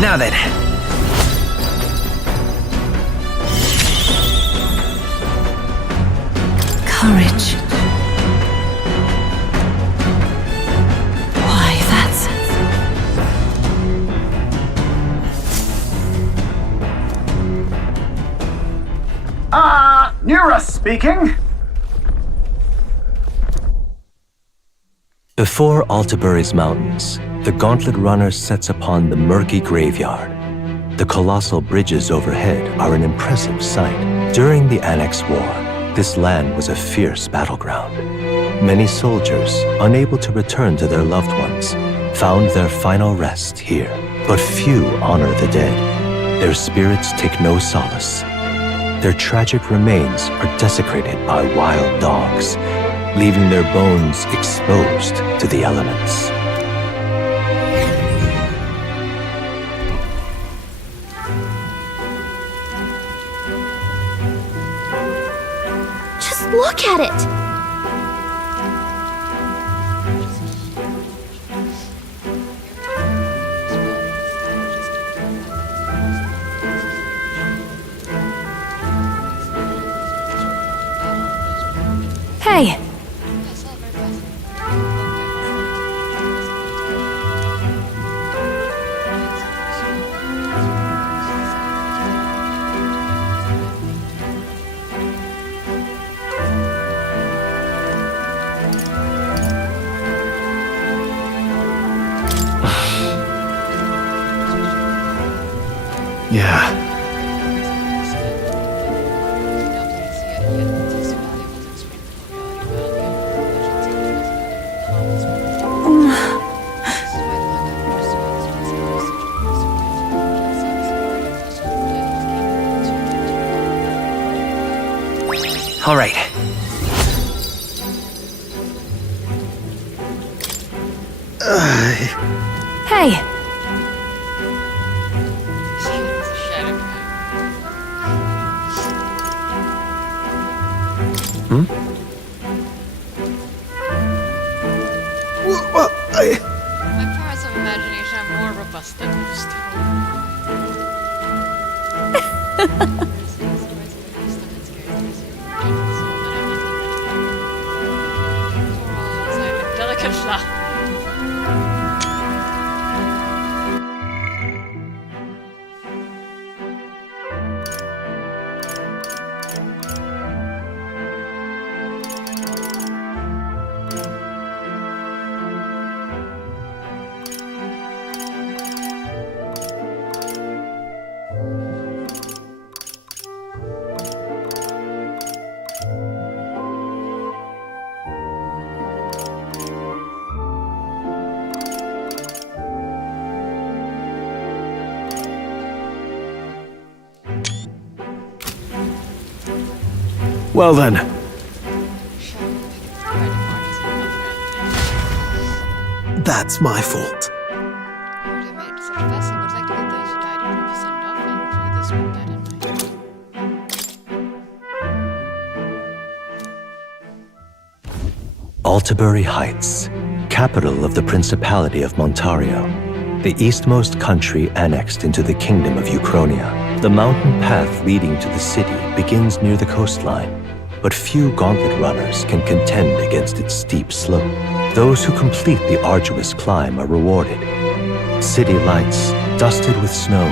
Now then. Courage. Why, that's... Nura speaking. Before Altabury's mountains, the Gauntlet Runner sets upon the murky graveyard. The colossal bridges overhead are an impressive sight. During the Annex War, this land was a fierce battleground. Many soldiers, unable to return to their loved ones, found their final rest here. But few honor the dead. Their spirits take no solace. Their tragic remains are desecrated by wild dogs, leaving their bones exposed to the elements. Just look at it! Hey! Yeah. All right. Hey! My powers of imagination are more robust than most. Delicate fluff. Well then. That's my fault. Altabury Heights, capital of the Principality of Montario, the eastmost country annexed into the Kingdom of Euchronia. The mountain path leading to the city begins near the coastline, but few Gauntlet runners can contend against its steep slope. Those who complete the arduous climb are rewarded. City lights, dusted with snow,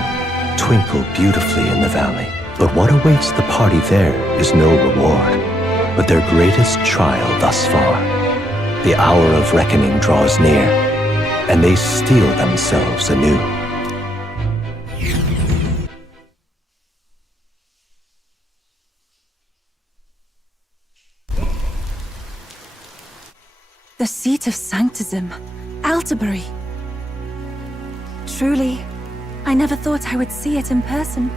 twinkle beautifully in the valley. But what awaits the party there is no reward, but their greatest trial thus far. The hour of reckoning draws near, and they steel themselves anew. The seat of Sanctism, Altabury. Truly, I never thought I would see it in person.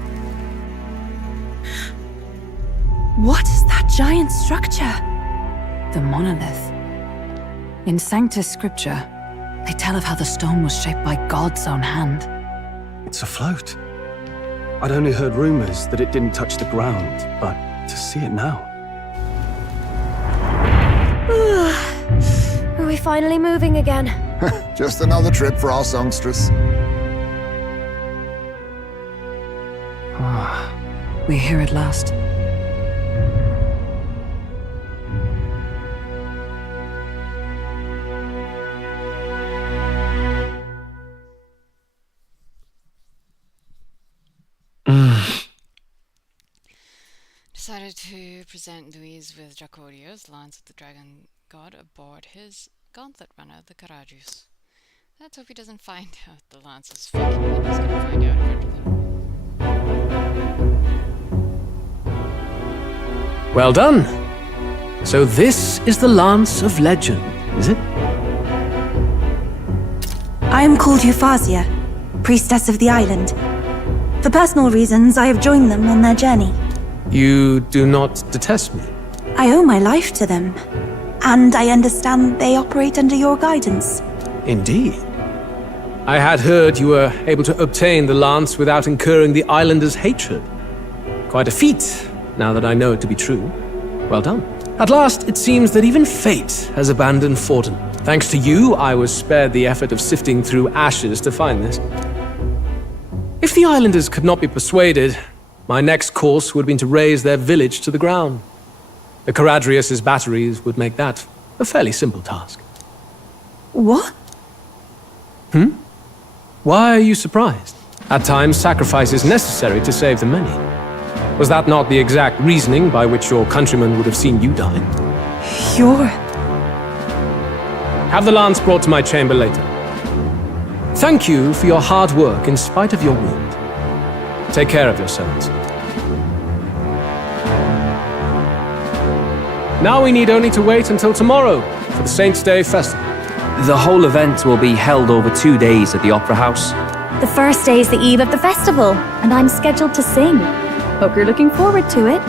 What is that giant structure? The monolith. In Sanctus Scripture, they tell of how the stone was shaped by God's own hand. It's afloat. I'd only heard rumors that it didn't touch the ground, but to see it now. Are we finally moving again? Just another trip for our songstress. We're here at last. Decided to present Louise with Dracodios, Lance of the Dragon God, aboard his gauntlet runner, the Carajus. Let's hope he doesn't find out the Lance is faking it. He's gonna find out eventually. Well done. So this is the Lance of Legend, is it? I am called Euphausia, priestess of the island. For personal reasons, I have joined them on their journey. You do not detest me. I owe my life to them, and I understand they operate under your guidance. Indeed. I had heard you were able to obtain the lance without incurring the islanders' hatred. Quite a feat, now that I know it to be true. Well done. At last, it seems that even fate has abandoned Forden. Thanks to you, I was spared the effort of sifting through ashes to find this. If the islanders could not be persuaded, my next course would have been to raze their village to the ground. The Caradrius' batteries would make that a fairly simple task. What? Why are you surprised? At times, sacrifice is necessary to save the many. Was that not the exact reasoning by which your countrymen would have seen you die? You're... Have the lance brought to my chamber later. Thank you for your hard work in spite of your wound. Take care of yourselves. Now we need only to wait until tomorrow for the Saints' Day festival. The whole event will be held over 2 days at the Opera House. The first day is the eve of the festival, and I'm scheduled to sing. Hope you're looking forward to it.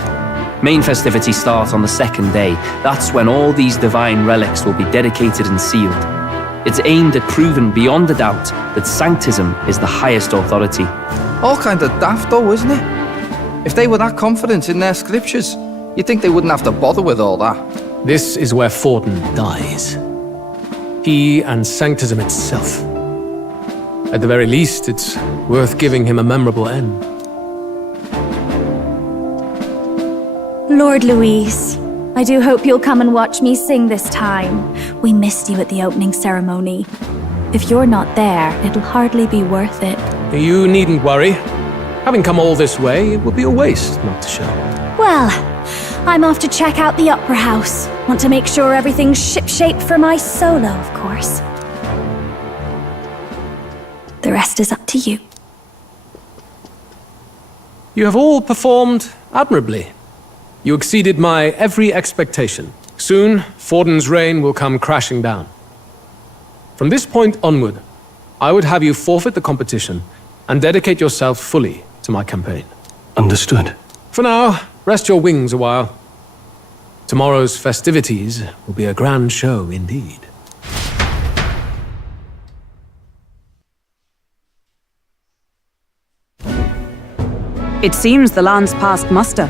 Main festivities start on the second day. That's when all these divine relics will be dedicated and sealed. It's aimed at proving beyond a doubt that Sanctism is the highest authority. All kind of daft though, isn't it? If they were that confident in their scriptures, you'd think they wouldn't have to bother with all that. This is where Forden dies. He and Sanctism itself. At the very least, it's worth giving him a memorable end. Lord Louise, I do hope you'll come and watch me sing this time. We missed you at the opening ceremony. If you're not there, it'll hardly be worth it. You needn't worry. Having come all this way, it would be a waste not to show. Well, I'm off to check out the Opera House. Want to make sure everything's shipshape for my solo, of course. The rest is up to you. You have all performed admirably. You exceeded my every expectation. Soon, Forden's reign will come crashing down. From this point onward, I would have you forfeit the competition and dedicate yourself fully to my campaign. Understood. For now, rest your wings a while. Tomorrow's festivities will be a grand show indeed. It seems the land's passed muster.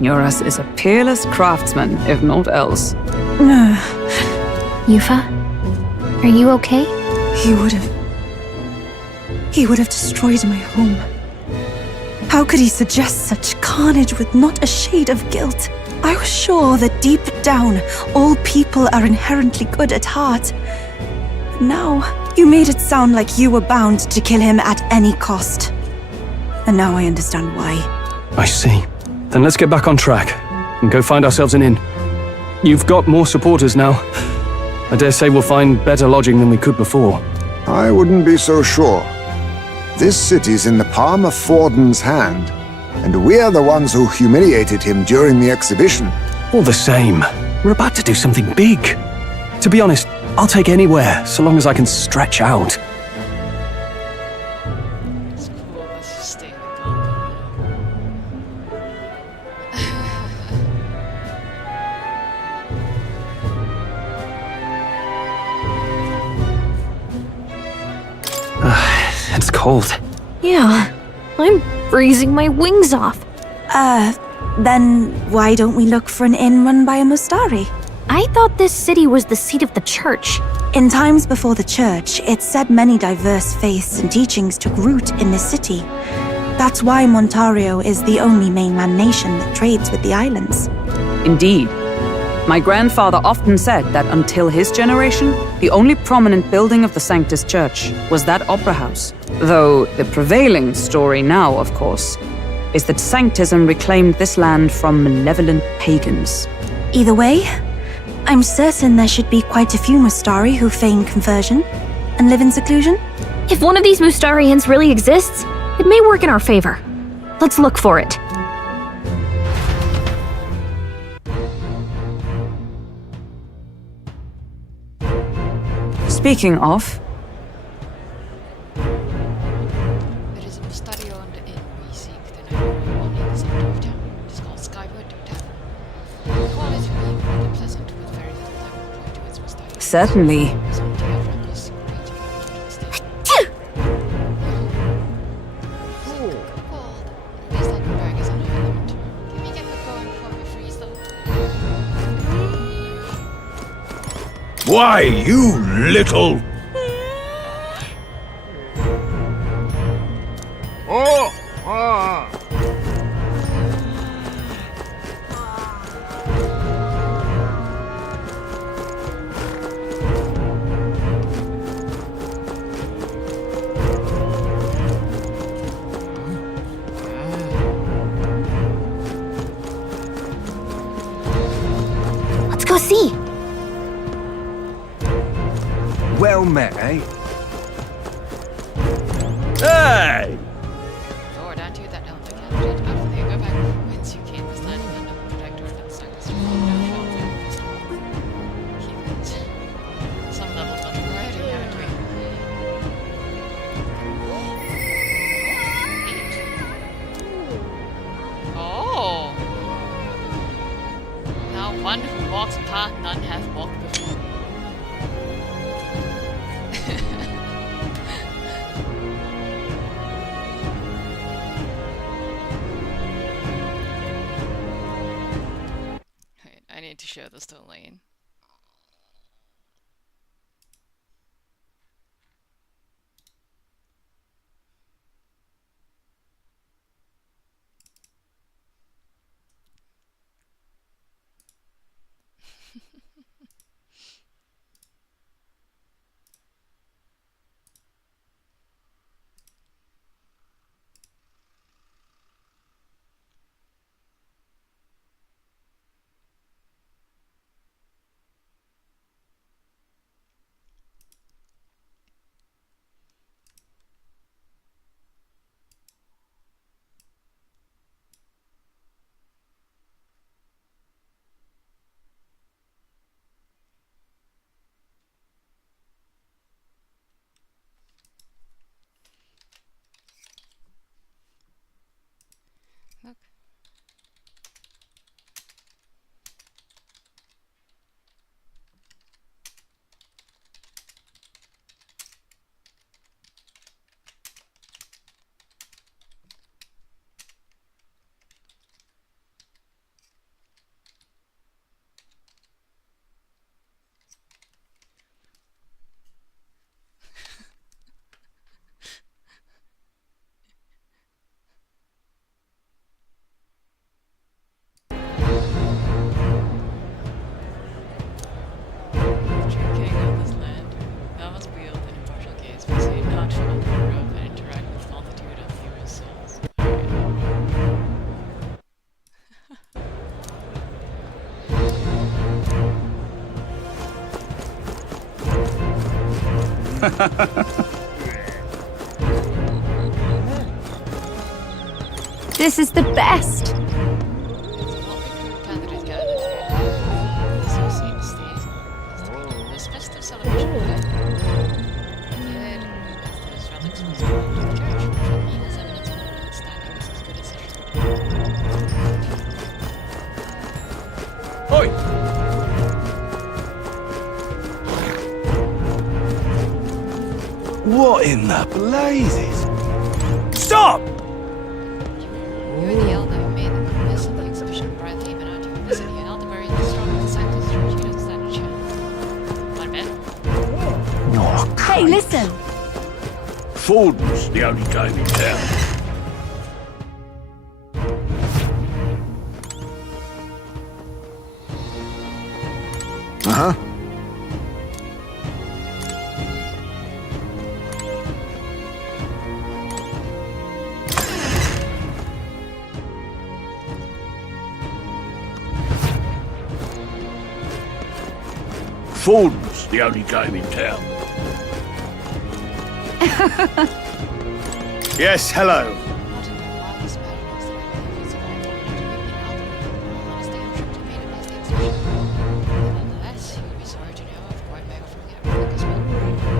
Eurus is a peerless craftsman, if not else. Yufa, are you okay? He would have destroyed my home. How could he suggest such carnage with not a shade of guilt? I was sure that deep down, all people are inherently good at heart. But now, you made it sound like you were bound to kill him at any cost. And now I understand why. I see. Then let's get back on track and go find ourselves an inn. You've got more supporters now. I dare say we'll find better lodging than we could before. I wouldn't be so sure. This city's in the palm of Forden's hand, and we're the ones who humiliated him during the exhibition. All the same, we're about to do something big. To be honest, I'll take anywhere, so long as I can stretch out. It's cool, let's just stay in the gauntlet. It's cold. Yeah, I'm freezing my wings off. Then why don't we look for an inn run by a Mustari? I thought this city was the seat of the church. In times before the church, it's said many diverse faiths and teachings took root in this city. That's why Montario is the only mainland nation that trades with the islands. Indeed. My grandfather often said that until his generation, the only prominent building of the Sanctus Church was that opera house. Though the prevailing story now, of course, is that Sanctism reclaimed this land from malevolent pagans. Either way, I'm certain there should be quite a few Mustari who feign conversion and live in seclusion. If one of these Mustarians really exists, it may work in our favor. Let's look for it. Speaking of, There is a Mustario on the inn we seek the night one in the center of town. It is called Skyward Tavern. The quality will be rather pleasant with very little time employed to its Mustario. certainly. Some Diafrancos great to stay. Cold. This Leitenberg is on an island. Can we get the going before we freeze though? Why, you little... Let's go see. Well met, eh? Hey! Lord, aren't you that elder candidate? After you go back whence you came, this land and the protector of that Sanctus Heathens. Some level of notoriety, haven't we? Oh! Now one who walks a path none have walked before. Wait, I need to show this to Elaine. Look. True king of this land, thou must wield an impartial gaze, but see not from under the robe and interact with multitude of human souls. This is the best. It's a multi-crew candidate gathered here. This will seem to state is to be this festive celebration of life. Yet, as those relics must belong to the church, which will mean his eminence will standing is as good as assured. Oi! What in the blazes? Stop! You are the elder who made the goodness of the exhibition of Brylehaven, aren't you? Visiting an elderberry and strong with the Sanctus Church, you don't stand a chance. One bit. Oh, Hey, listen. Forden's the only game in town. Uh-huh. Fordon's the only game in town. Yes, hello. Not in my wildest imaginings did I believe it's a very important to be in Albury, honestly, I'm sure to made it past the exhibition. Nonetheless, you would be sorry to know I've quite made off forget everything as well.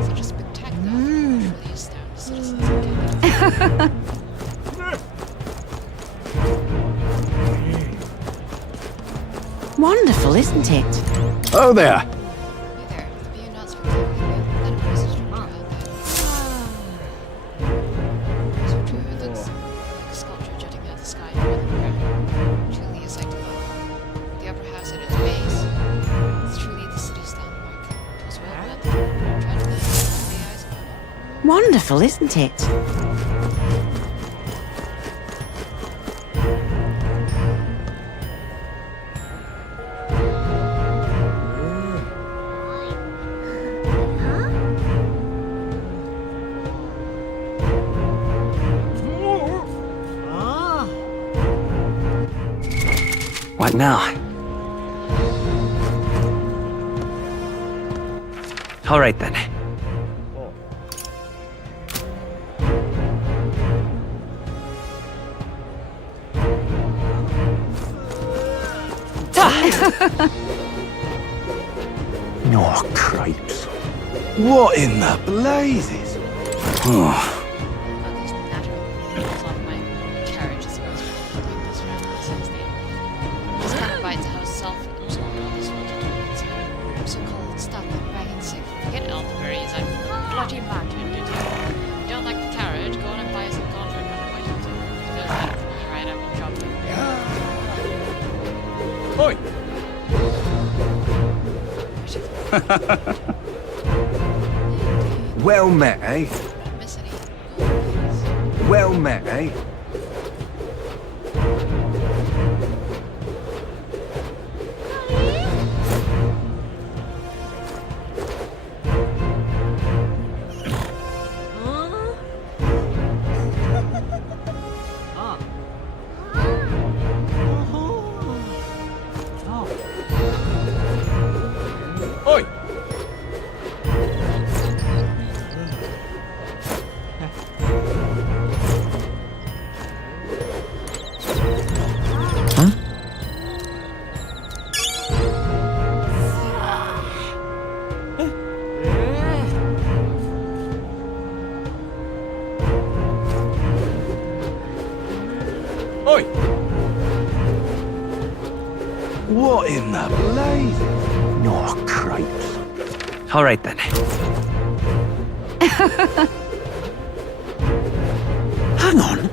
Such a spectacular really astound the citizens of Canada. Wonderful, isn't it? Oh there. Hey there, the view not spectacular, then it was a strange out there. So true, it looks like a sculpture jutting out of the sky more than the ground. Truly a sight to behold. The upper house at its base, it's truly the city's landmark. It was well built, tried to lay the eyes upon it. Wonderful, isn't it? What now? All right then. Oh, cripes. What in the blazes? About these natural wheels off my carriage as opposed to doing this around the same day. This kind of bites how self-absorbed all this wanted to be. I'm so cold, stop, I'm wagon sick. Forget elderberries, I'm bloody mountain, did you? You don't like the carriage, go on and buy some contract on the way to do. Feels like you right up and drop it. Oi! Well met, eh? Miss any? Well met, eh? Oi! Oi! What in the blazes? Oh, cripes. All right then. Hang on.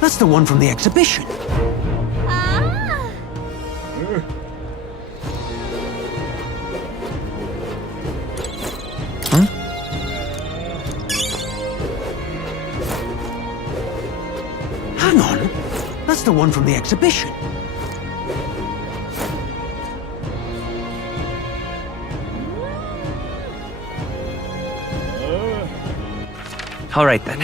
That's the one from the exhibition. Hang on. That's the one from the exhibition. All right then.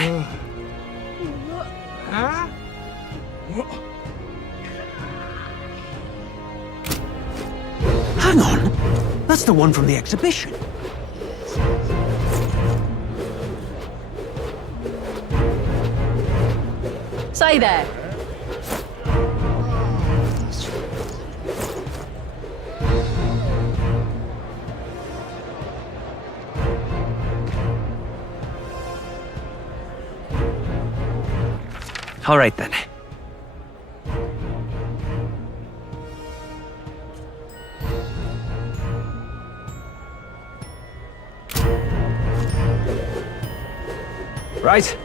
Hang on. That's the one from the exhibition. Say there. All right then. Right.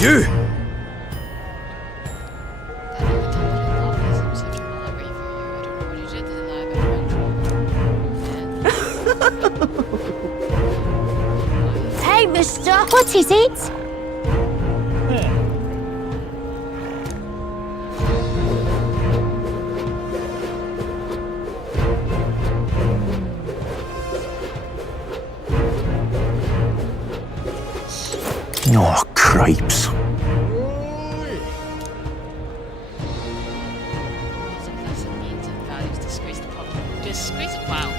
You! Hey, mister, what is it? Oh, cripes. That's a means and values disgrace the public. Disgrace? Wow.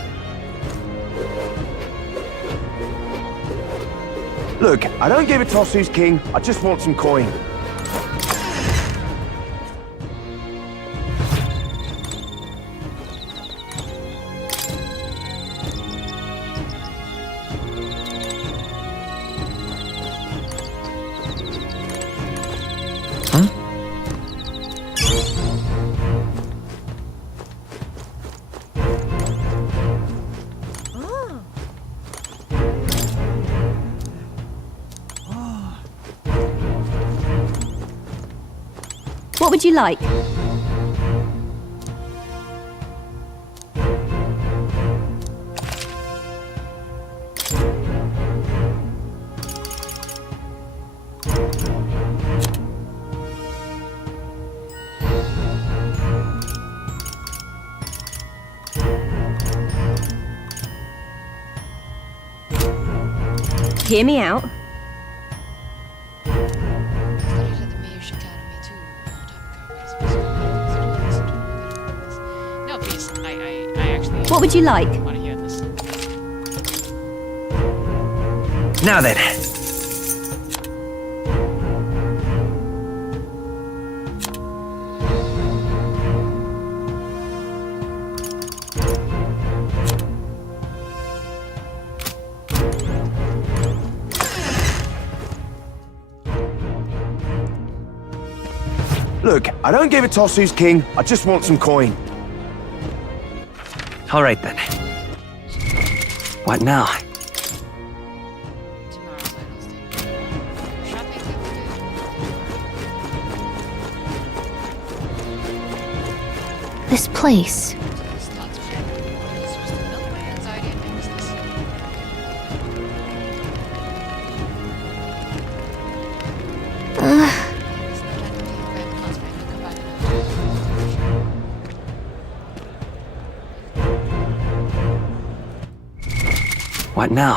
Look, I don't give a toss who's king. I just want some coin. What would you like? Hear me out. Studied at the Mayor's Academy too. No, please. I actually What would you like? want to hear this. Now then. Look, I don't give a toss who's king. I just want some coin. All right then. What now? Tomorrow's Idol's Day. Shopping thing to do. This place. This thoughts of it. This was the milk my anxiety and nervousness. There's no time to take a back and concentrate and come back and What now?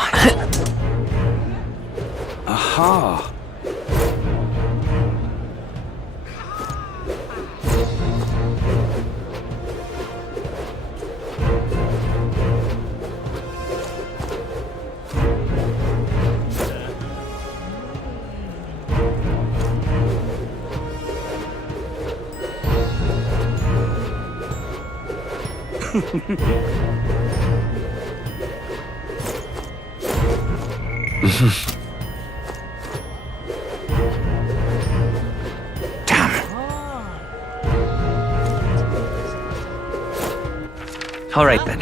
Aha! All right then.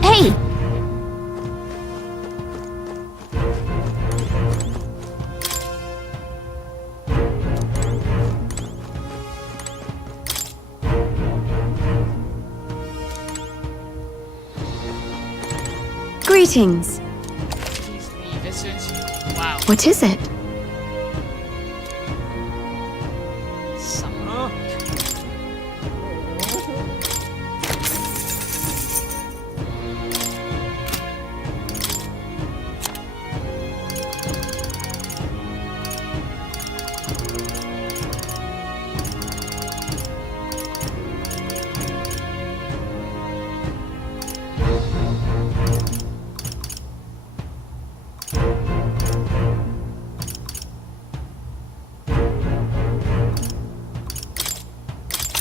Hey! Greetings. please leave. This is wow. What is it? Summer.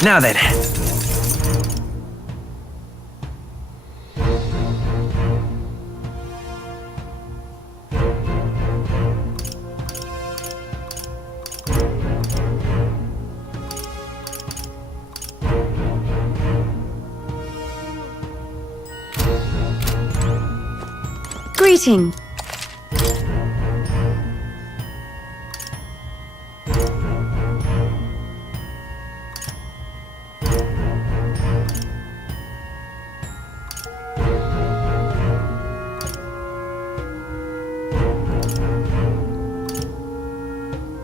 Now then. Greeting.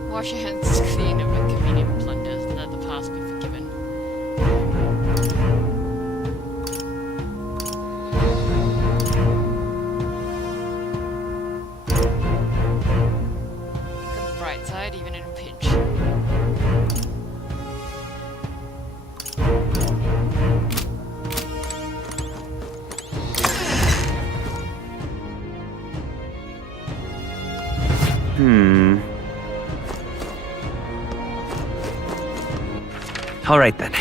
Wash your hands clean of inconvenient plunders, let the past be forgiven. All right then.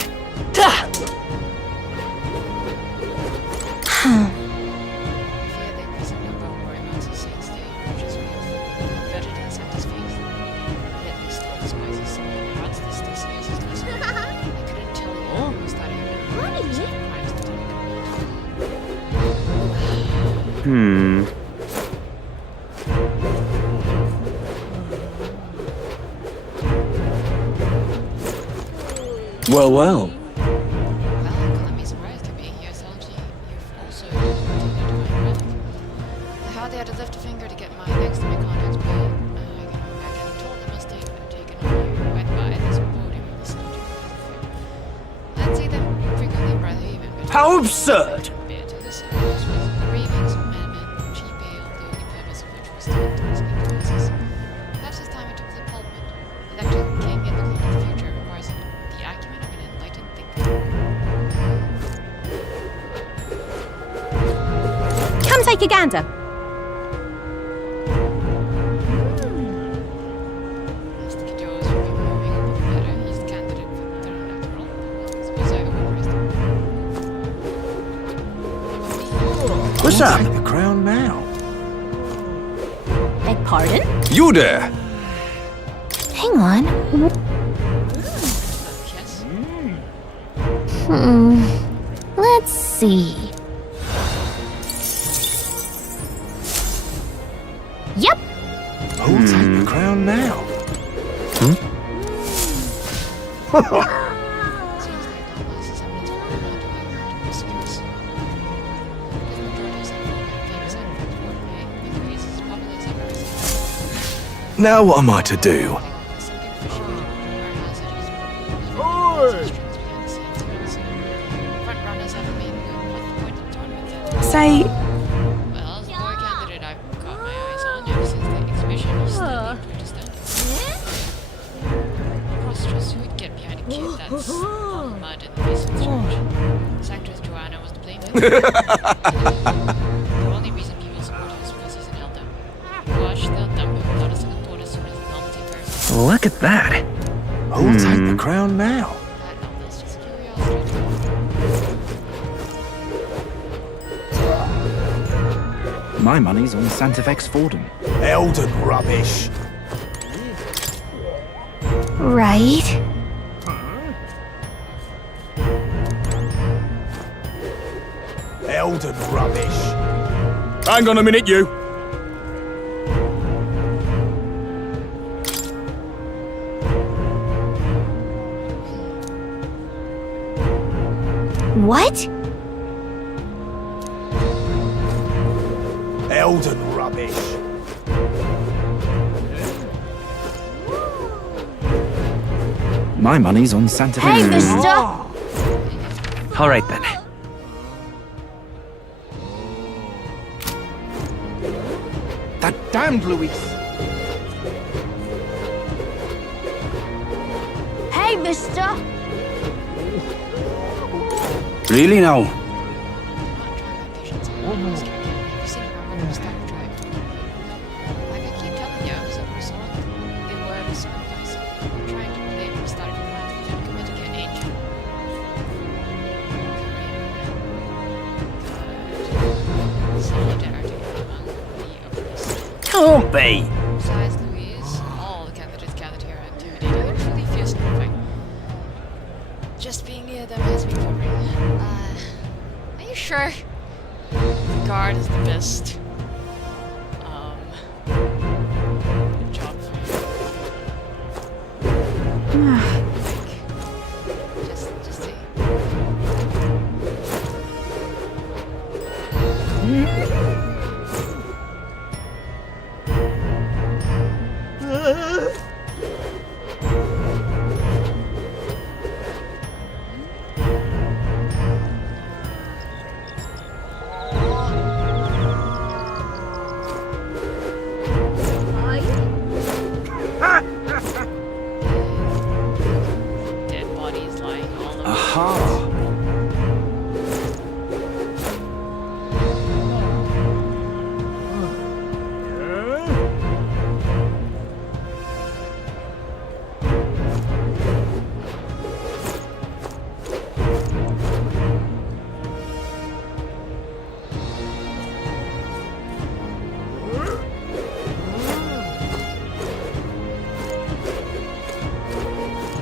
Well. Well, call me surprised to be here, Solji. You've also taken a divine relic. I hardly had to lift a finger to get my next to my contacts, but I can back and told the mistake I've taken on you went by this podium and listened to you. I'd say them frequently rather even. How absurd! This was ravings, amendment, cheap ale, the only purpose of which was to intoxicate the masses. Perhaps this time it took the pulpit. Electing the king and looking at the future requires the acumen of an enlightened thinker. Come take a gander. Mr. Kijo's moving a bit better. He's the candidate for the third electoral. Suppose I overpriced him. What's up? The crown now. Beg pardon? You there! Hang on. Yes. Let's see. Yep. Who'll take the crown now? Seems like the last semblance for a man to be promiscuous. Because majority of some famous and with Louise as popular as ever received. Now what am I to do? Something fishy with warehouse that he's behind the scenes real soon. Front runners haven't made what's the point of tournament then? Say, Well, as the boy candidate I've got my eyes on ever since the exhibition, he's still being pretty stunning. Preposterous, who would get behind a kid that's all mud in the face of the church? This actress Joanna was to blame for this. The only reason people support him is because he's an elder. Watch, they'll dump him without a second thought as soon as the novelty wears off. Look at that. Who'll take the crown now? That elder's just curiosity. My money's on Santa Vex Fordham. Elden rubbish. Right. Elden rubbish. Hang on a minute, you. What? Elden rubbish. My money's on Santa Vex. Hey, mister! All right then. That damned Luis. Hey, mister! Really now? Not try my patience on this kid. Have you seen Roman from Star Tribe? Like I keep telling you, I was over saw they were the sacrifice. Trying to relate from starting to find the Comitican ancient. Solidarity among the oppressed. Can't be. Besides Louise, all the candidates gathered here are intimidating and truly fierce and moving. Just being near them has me quivering. Are you sure? The guard is the best. Job for you. Just see. Dead bodies lying all over. Aha.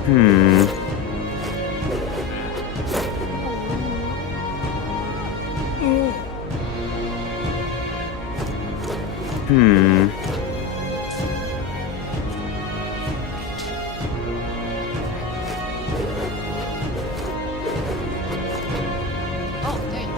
Oh, there you go.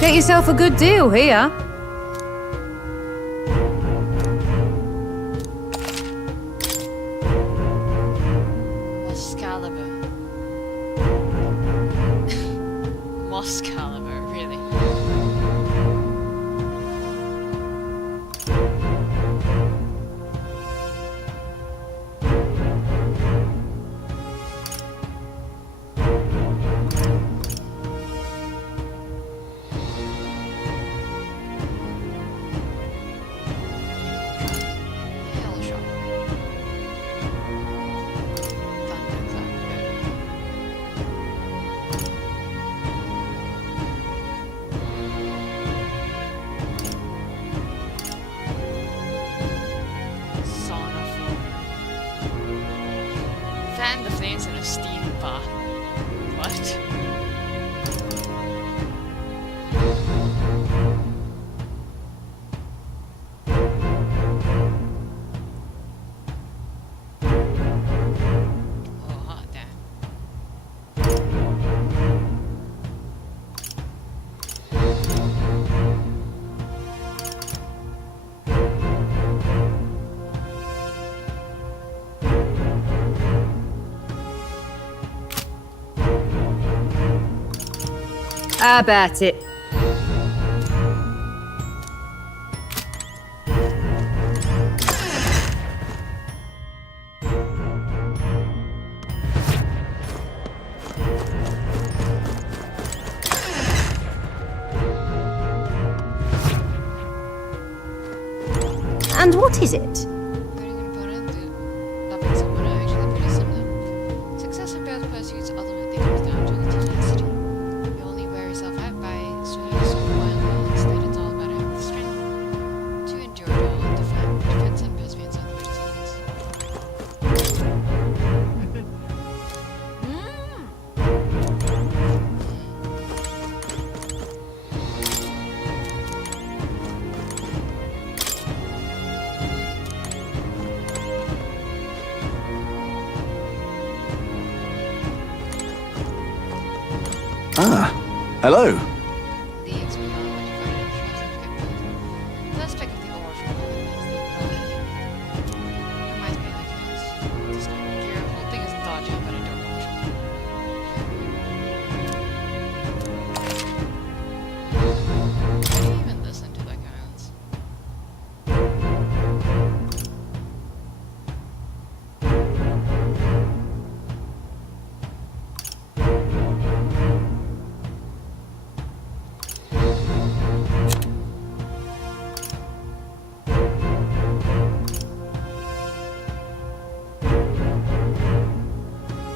Get yourself a good deal here. Moscalibur. Moscalibur, really. Hell shop. Sauna floor. Fan the flames in a steam bath. What? Oh, hot damn. How about it? And what is it? Putting an opponent through dubbing someone are actually pretty similar. Success in both pursuits ultimately comes down to the tenacity. You only wear yourself out by swinging so wildly, instead it's all about having the strength to endure it all and defense and perseverance are the results. Ah, hello. The XP element divided into transcript. Let's pick up the ore from all the things they reminds me of like this gear whole thing is dodgy, but I don't watch. I didn't even listen to that guidance.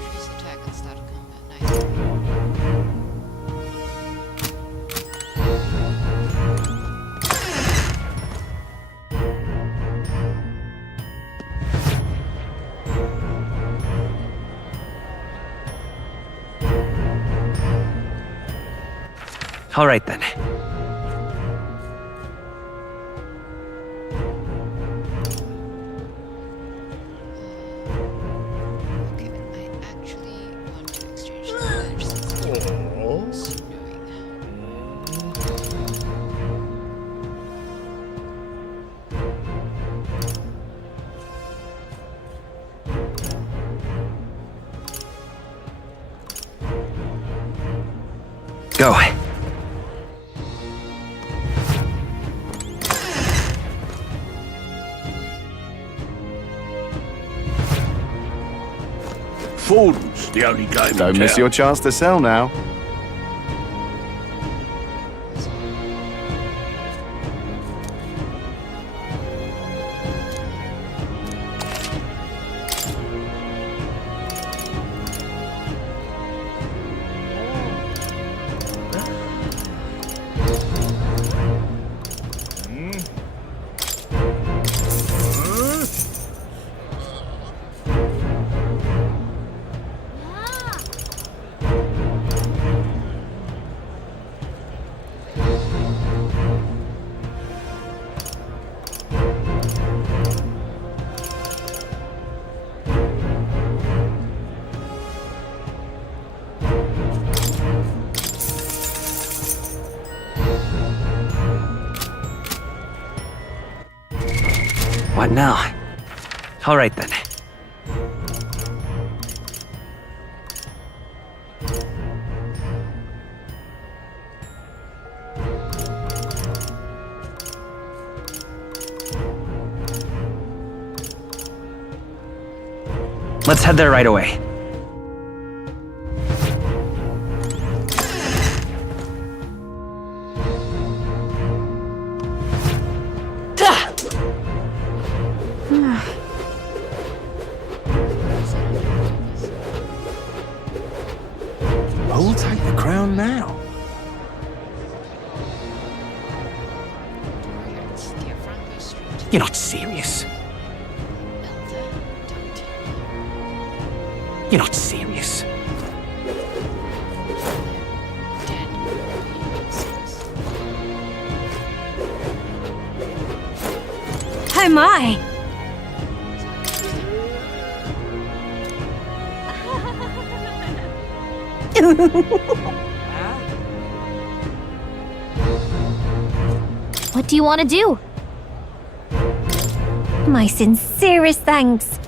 Increase attack at the start of combat. Nice. All right then. Okay, I actually want to exchange the knowledge since it's snowing. Go. Forden's the only game Don't in miss town. your chance to sell now. What now? All right then. Let's head there right away. Who'll take the crown now? You're not serious. You're not serious. Oh my! What do you want to do? My sincerest thanks.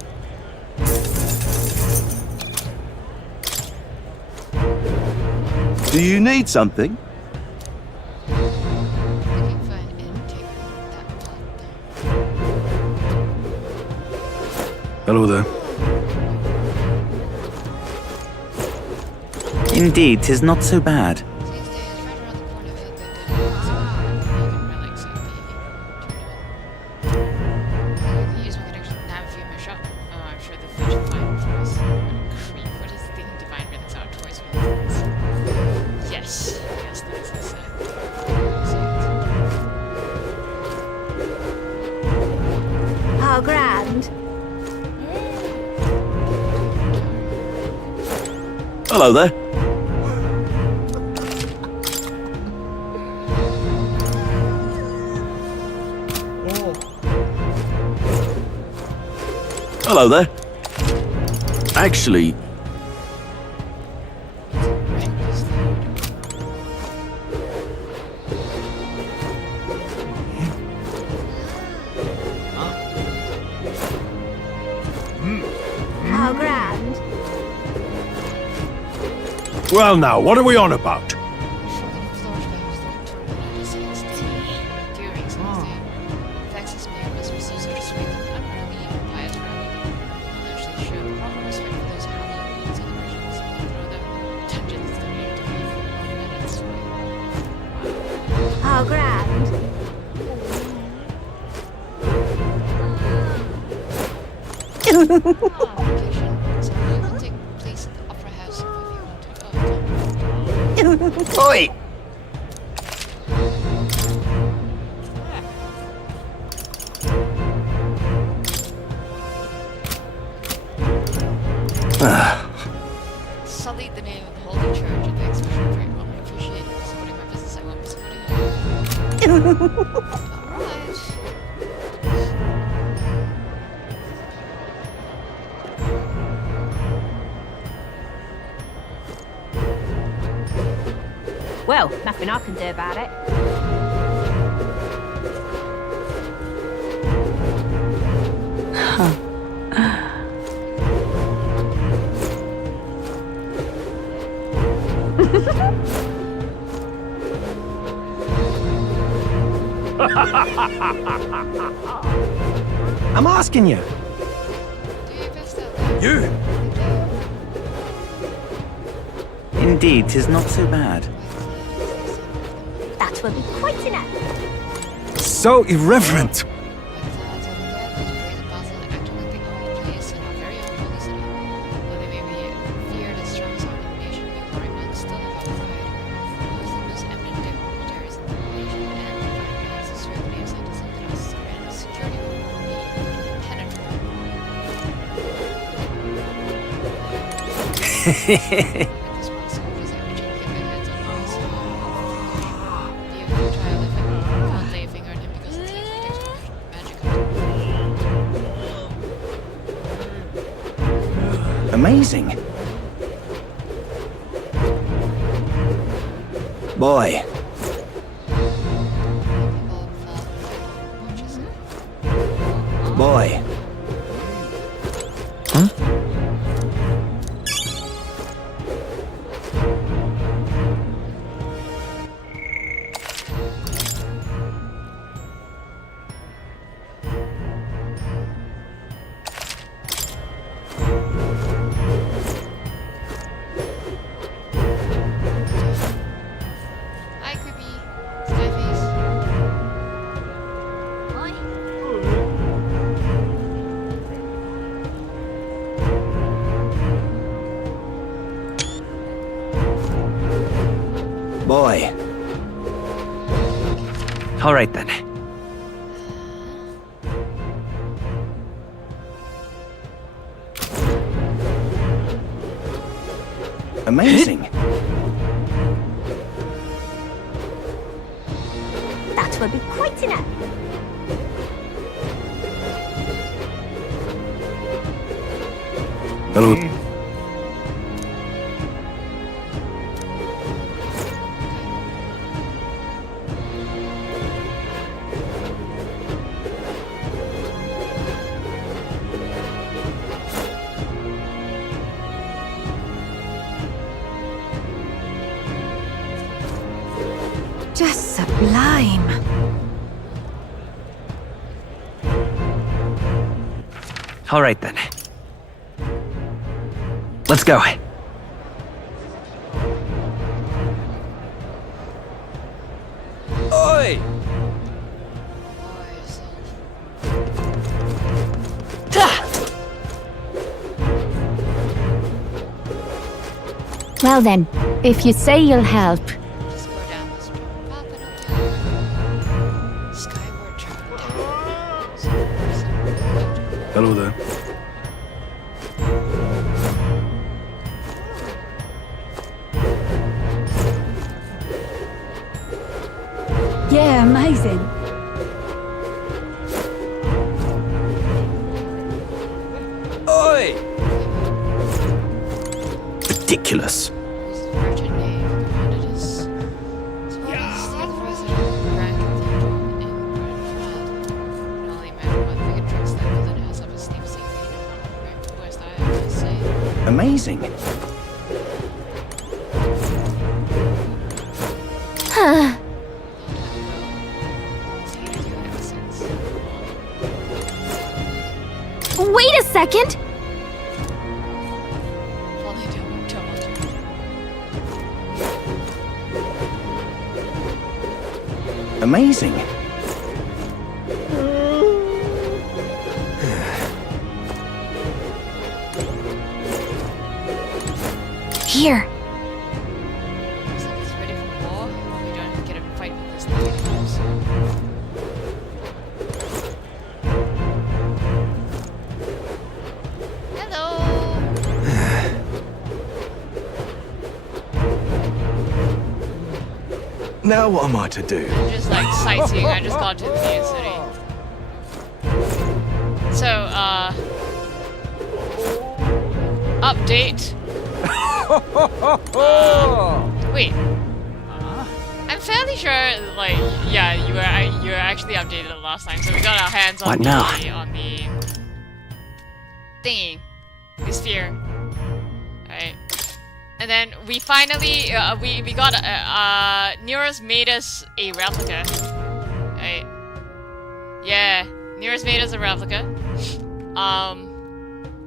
Do you need something? Hello there. Indeed, 'tis not so bad. How grand. Hello there. Hello there. Actually, How grand. Well now, what are we on about? How grand. Oi! Sullied the name of the Holy Church and the exhibition very well. I appreciate it. Supporting my business, I won't be supporting it. Well, nothing I can do about it. I'm asking you. You! Indeed, 'tis not so bad. That will be quite enough. So irreverent! Amazing. Boy. Boy. Huh? Hi, creepy. Skyface. Boy. All right then. Amazing. That will be quite enough. Hello. Just sublime. All right then. Let's go. Oi! Well then, if you say you'll help. Just go down this road. Pop it open. Skyward travel. Hello there. Yeah, amazing. Oi! Ridiculous. Whose virgin name commanded us. So what is the other president of Grand Cathedral in Brentford? Can only imagine what wicked tricks that villain has up his sleeve, seeing the West I have to say. Amazing. Wait a second! Only double check. Amazing. Here. Looks like he's ready for war. We don't get a fight with this thing also. Hello! Now what am I to do? I'm just like sightseeing. I just got to the new city. So, update. Wait. I'm fairly sure, like, yeah, you were actually updated the last time, so we got our hands on What now? on the thingy, the sphere, right? And then we finally we got Nero's made us a replica, right? Yeah, nearest mate is a replica.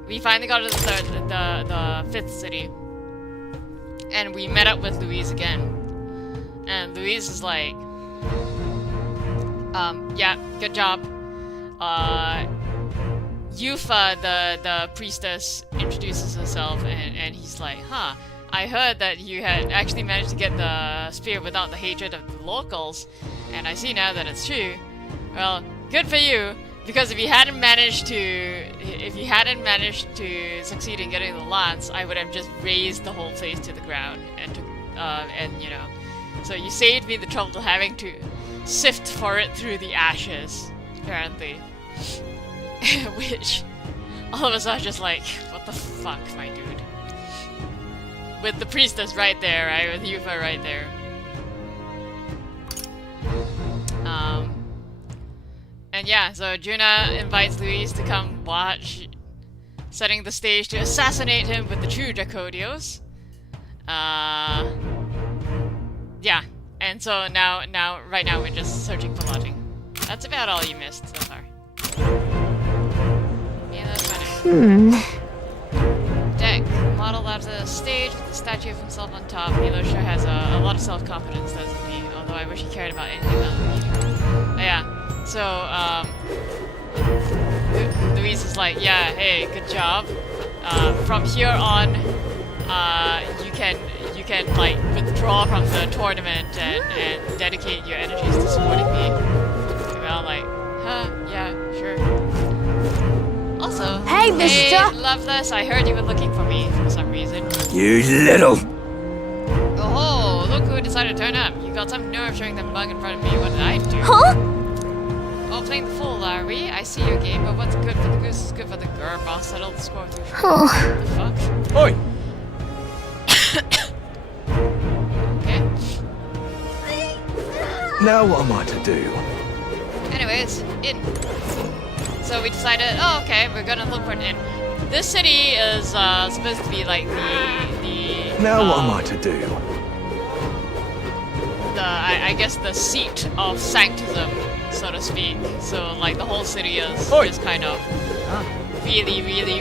We finally got to the fifth city. And we met up with Louise again. And Louise is like, yeah, good job. Yufa, the priestess, introduces herself, and he's like, huh, I heard that you had actually managed to get the spear without the hatred of the locals, and I see now that it's true. Well, good for you, because if you hadn't managed to succeed in getting the lance, I would have just razed the whole place to the ground, and you know, so you saved me the trouble of having to sift for it through the ashes, apparently. Which, all of us are just like, what the fuck, my dude? With the priestess right there, right? With Yufa right there. And yeah, so Juna invites Louise to come watch, setting the stage to assassinate him with the true Dracodios. Yeah, and so right now we're just searching for lodging. That's about all you missed so far. Yeah, that's better. Deck, modeled after the stage with the statue of himself on top. Milo sure has a lot of self-confidence, doesn't he? Although I wish he cared about anything other than Peter. Yeah, so, Louise is like, yeah, hey, good job. From here on, you can like withdraw from the tournament and dedicate your energies to supporting me. And I'm like, huh, yeah, sure. Also, hey, mister! Loveless, I heard you were looking for me for some reason. You little... Oh, look who decided to turn up. You got some nerve showing that mug in front of me. What did I do? Huh? Oh, playing the fool, are we? I see your game, but what's good for the goose is good for the girl. I'll settle the score through. Oh. What the fuck? Oi! Okay. Now what am I to do? Anyways, inn. So we decided, oh, okay, we're gonna look for an inn. This city is supposed to be like the Now what am I to do? I guess the seat of sanctism, so to speak. So like the whole city is just kind of really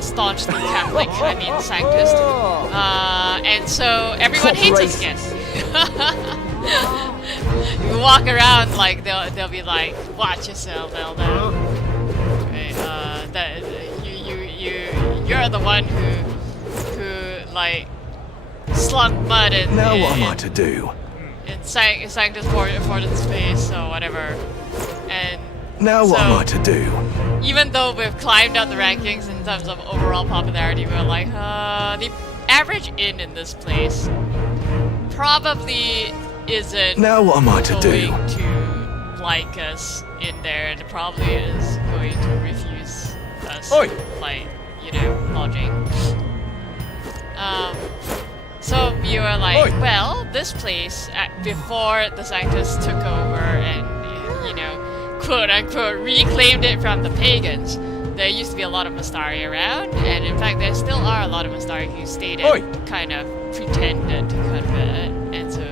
staunchly Catholic. I mean, sanctist. And so everyone hates us again. You walk around like they'll be like, watch yourself, Elder. Right, you're the one who like slung mud in. Now what am I to do? In Sanctus Fortis space or whatever, and Now what am I to do? even though we've climbed up the rankings in terms of overall popularity, we're like, the average inn in this place probably isn't Now what am I to do? going to like us in there, and probably is going to refuse us, like, you know, lodging. So we were like, well, this place, before the Sanctus took over and, you know, quote-unquote reclaimed it from the pagans, there used to be a lot of Mastari around, and in fact there still are a lot of Mastari who stayed and kind of pretended to convert, and so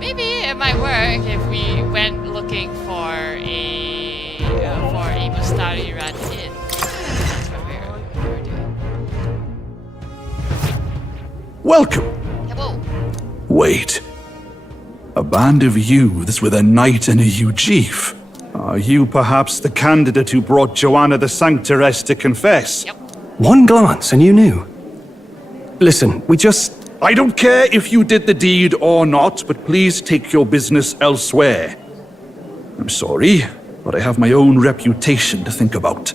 maybe it might work if we went looking for a Mastari run in. That's what we were doing. Welcome. Hello. Wait. A band of youths with a knight and a Eugif. Are you perhaps the candidate who brought Joanna the Sanctoress to confess? Yep. One glance and you knew. Listen, I don't care if you did the deed or not, but please take your business elsewhere. I'm sorry, but I have my own reputation to think about.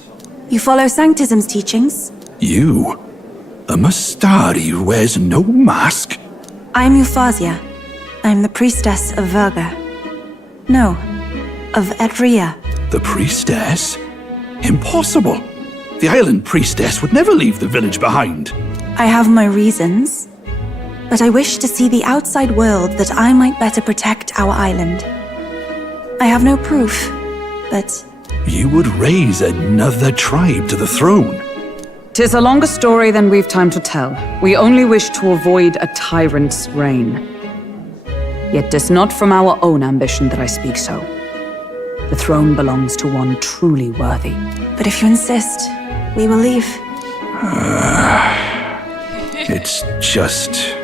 You follow Sanctism's teachings? You? A Mastari who wears no mask? I'm Euphausia. I'm the priestess of Verga. No, of Edria. The priestess? Impossible. The island priestess would never leave the village behind. I have my reasons, but I wish to see the outside world that I might better protect our island. I have no proof, but... You would raise another tribe to the throne. 'Tis a longer story than we've time to tell. We only wish to avoid a tyrant's reign. Yet 'tis not from our own ambition that I speak so. With throne belongs to one truly worthy. But if you insist, we will leave. It's just...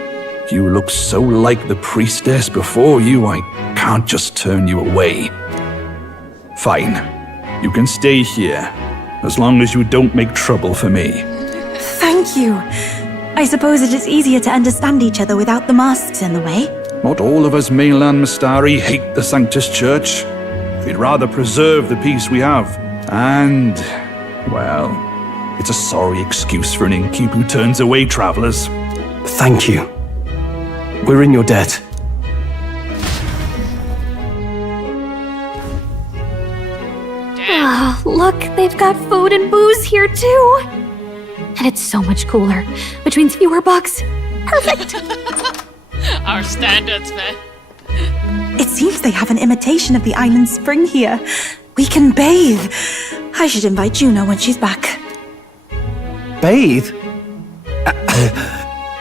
You look so like the priestess before you, I can't just turn you away. Fine. You can stay here, as long as you don't make trouble for me. Thank you. I suppose it is easier to understand each other without the masks in the way. Not all of us mainland Mystari hate the Sanctus Church. We'd rather preserve the peace we have. And, well, it's a sorry excuse for an innkeep who turns away travelers. Thank you. We're in your debt. Oh, look, they've got food and booze here too. And it's so much cooler, which means fewer bugs. Perfect. Our standards, man. It seems they have an imitation of the island spring here. We can bathe. I should invite Juno when she's back. Bathe?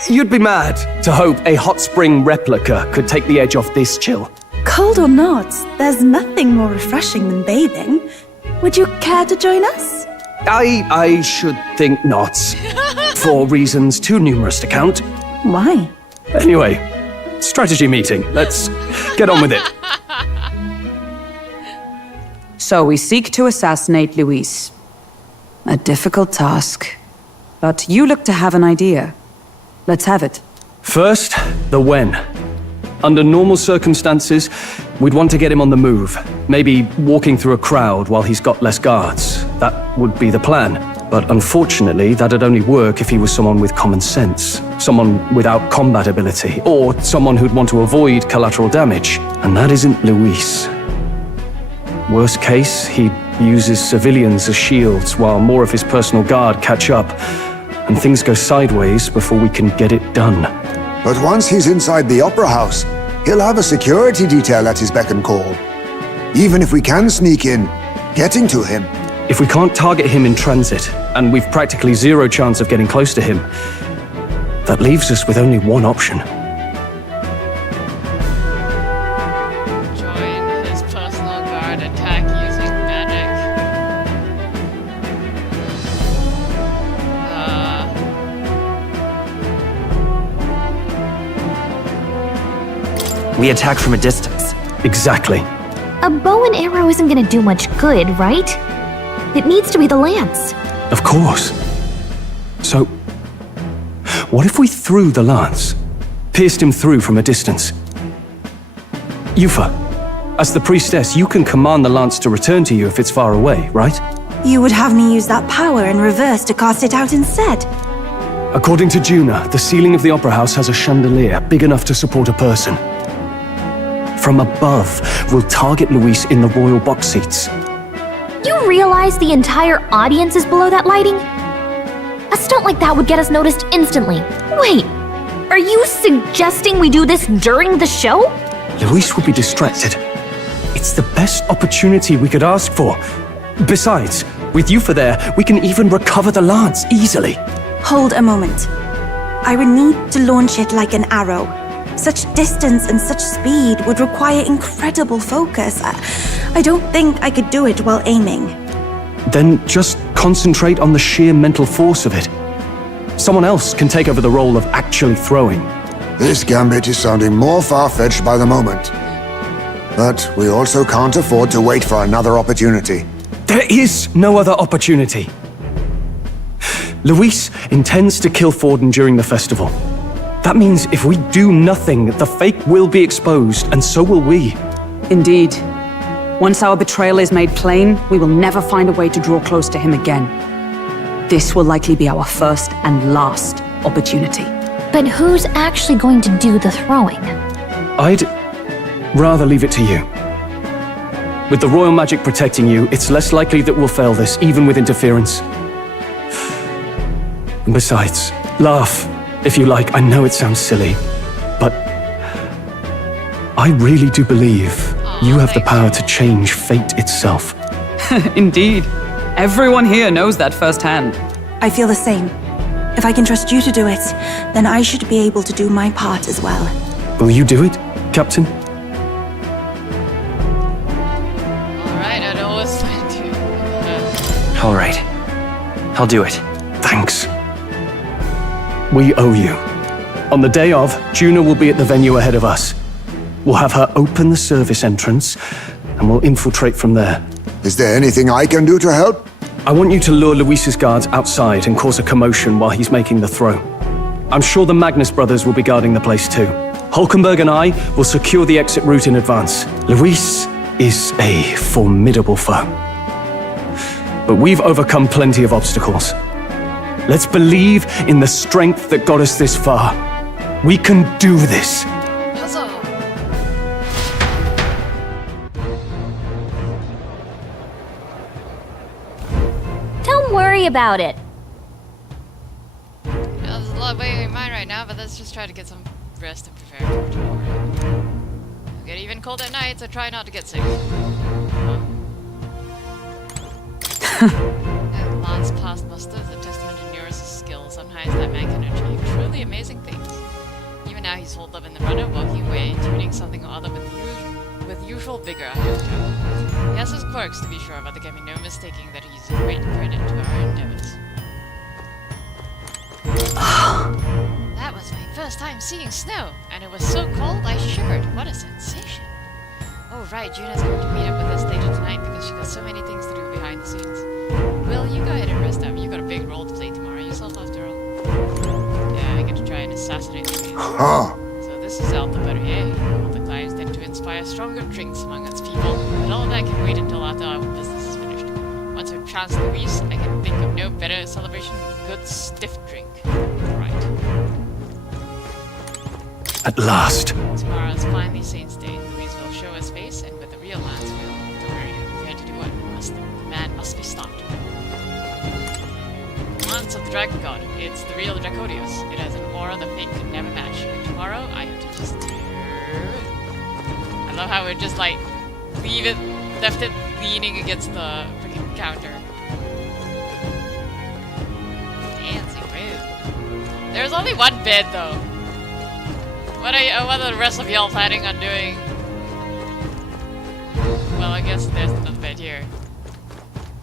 You'd be mad to hope a hot spring replica could take the edge off this chill. Cold or not, there's nothing more refreshing than bathing. Would you care to join us? I should think not. For reasons too numerous to count. Why? Anyway, strategy meeting. Let's get on with it. So we seek to assassinate Luis. A difficult task. But you look to have an idea. Let's have it. First, the when. Under normal circumstances, we'd want to get him on the move. Maybe walking through a crowd while he's got less guards. That would be the plan. But unfortunately, that'd only work if he was someone with common sense. Someone without combat ability. Or someone who'd want to avoid collateral damage. And that isn't Luis. Worst case, he uses civilians as shields while more of his personal guard catch up. And things go sideways before we can get it done. But once he's inside the Opera House, he'll have a security detail at his beck and call. Even if we can sneak in, getting to him. If we can't target him in transit, and we've practically zero chance of getting close to him, that leaves us with only one option. Join his personal guard attack using magic. We attack from a distance. Exactly. A bow and arrow isn't gonna do much good, right? It needs to be the lance. Of course. So, what if we threw the lance? Pierced him through from a distance? Yufa, as the priestess, you can command the lance to return to you if it's far away, right? You would have me use that power in reverse to cast it out instead. According to Juna, the ceiling of the Opera House has a chandelier big enough to support a person. From above, we'll target Luis in the royal box seats. You realize the entire audience is below that lighting? A stunt like that would get us noticed instantly. Wait, are you suggesting we do this during the show? Luis will be distracted. It's the best opportunity we could ask for. Besides, with Yufa there, we can even recover the lance easily. Hold a moment. I would need to launch it like an arrow. Such distance and such speed would require incredible focus. I don't think I could do it while aiming. Then just concentrate on the sheer mental force of it. Someone else can take over the role of actually throwing. This gambit is sounding more far-fetched by the moment. But we also can't afford to wait for another opportunity. There is no other opportunity. Luis intends to kill Forden during the festival. That means if we do nothing, the fake will be exposed, and so will we. Indeed. Once our betrayal is made plain, we will never find a way to draw close to him again. This will likely be our first and last opportunity. But who's actually going to do the throwing? I'd rather leave it to you. With the royal magic protecting you, it's less likely that we'll fail this, even with interference. And besides, laugh if you like. I know it sounds silly, but I really do believe you have the power to change fate itself. Indeed. Everyone here knows that firsthand. I feel the same. If I can trust you to do it, then I should be able to do my part as well. Will you do it, Captain? Alright, All right. I'll do it. Thanks. We owe you. On the day of, Juna will be at the venue ahead of us. We'll have her open the service entrance, and we'll infiltrate from there. Is there anything I can do to help? I want you to lure Luis's guards outside and cause a commotion while he's making the throw. I'm sure the Magnus brothers will be guarding the place too. Hulkenberg and I will secure the exit route in advance. Luis is a formidable foe. But we've overcome plenty of obstacles. Let's believe in the strength that got us this far. We can do this. Huzzah! Don't worry about it. There's a lot weighing in mind right now, but let's just try to get some rest and prepare for tomorrow. It'll get even cold at night, so try not to get sick. And Lance passed muster is a testament to Neurus' skills on heights that man can achieve truly amazing things. Even now he's holed up in the runner, walking away, tuning something or other with usual vigor. He has his quirks to be sure, but there can be no mistaking that he's a great credit to our endeavors. That was my first time seeing snow, and it was so cold I shivered. What a sensation. Oh right, Juna's going to meet up with us later tonight because she got so many things to do behind the scenes. Will, you go ahead and rest up. You got a big role to play tomorrow yourself after all. Yeah, I get to try and assassinate the beast. So this is Alta Berrier. All the clients tend to inspire stronger drinks among its people, but all of that can wait until after our business is finished. Once I've trounced Luis, I can think of no better celebration than good stiff drink. Right. At last. Tomorrow's finally Saint's Day. Luis will show his face, and with the real Lance will. Don't worry, I'm prepared to do what must. The man must be stopped. Lance of the Dragon God. It's the real Dracodius. It has an aura the fate could never match. And tomorrow, I have to just I love how it just like left it leaning against the freaking counter. Dancing rude. There's only one bed though. What are the rest of y'all planning on doing? Well, I guess there's another bed here.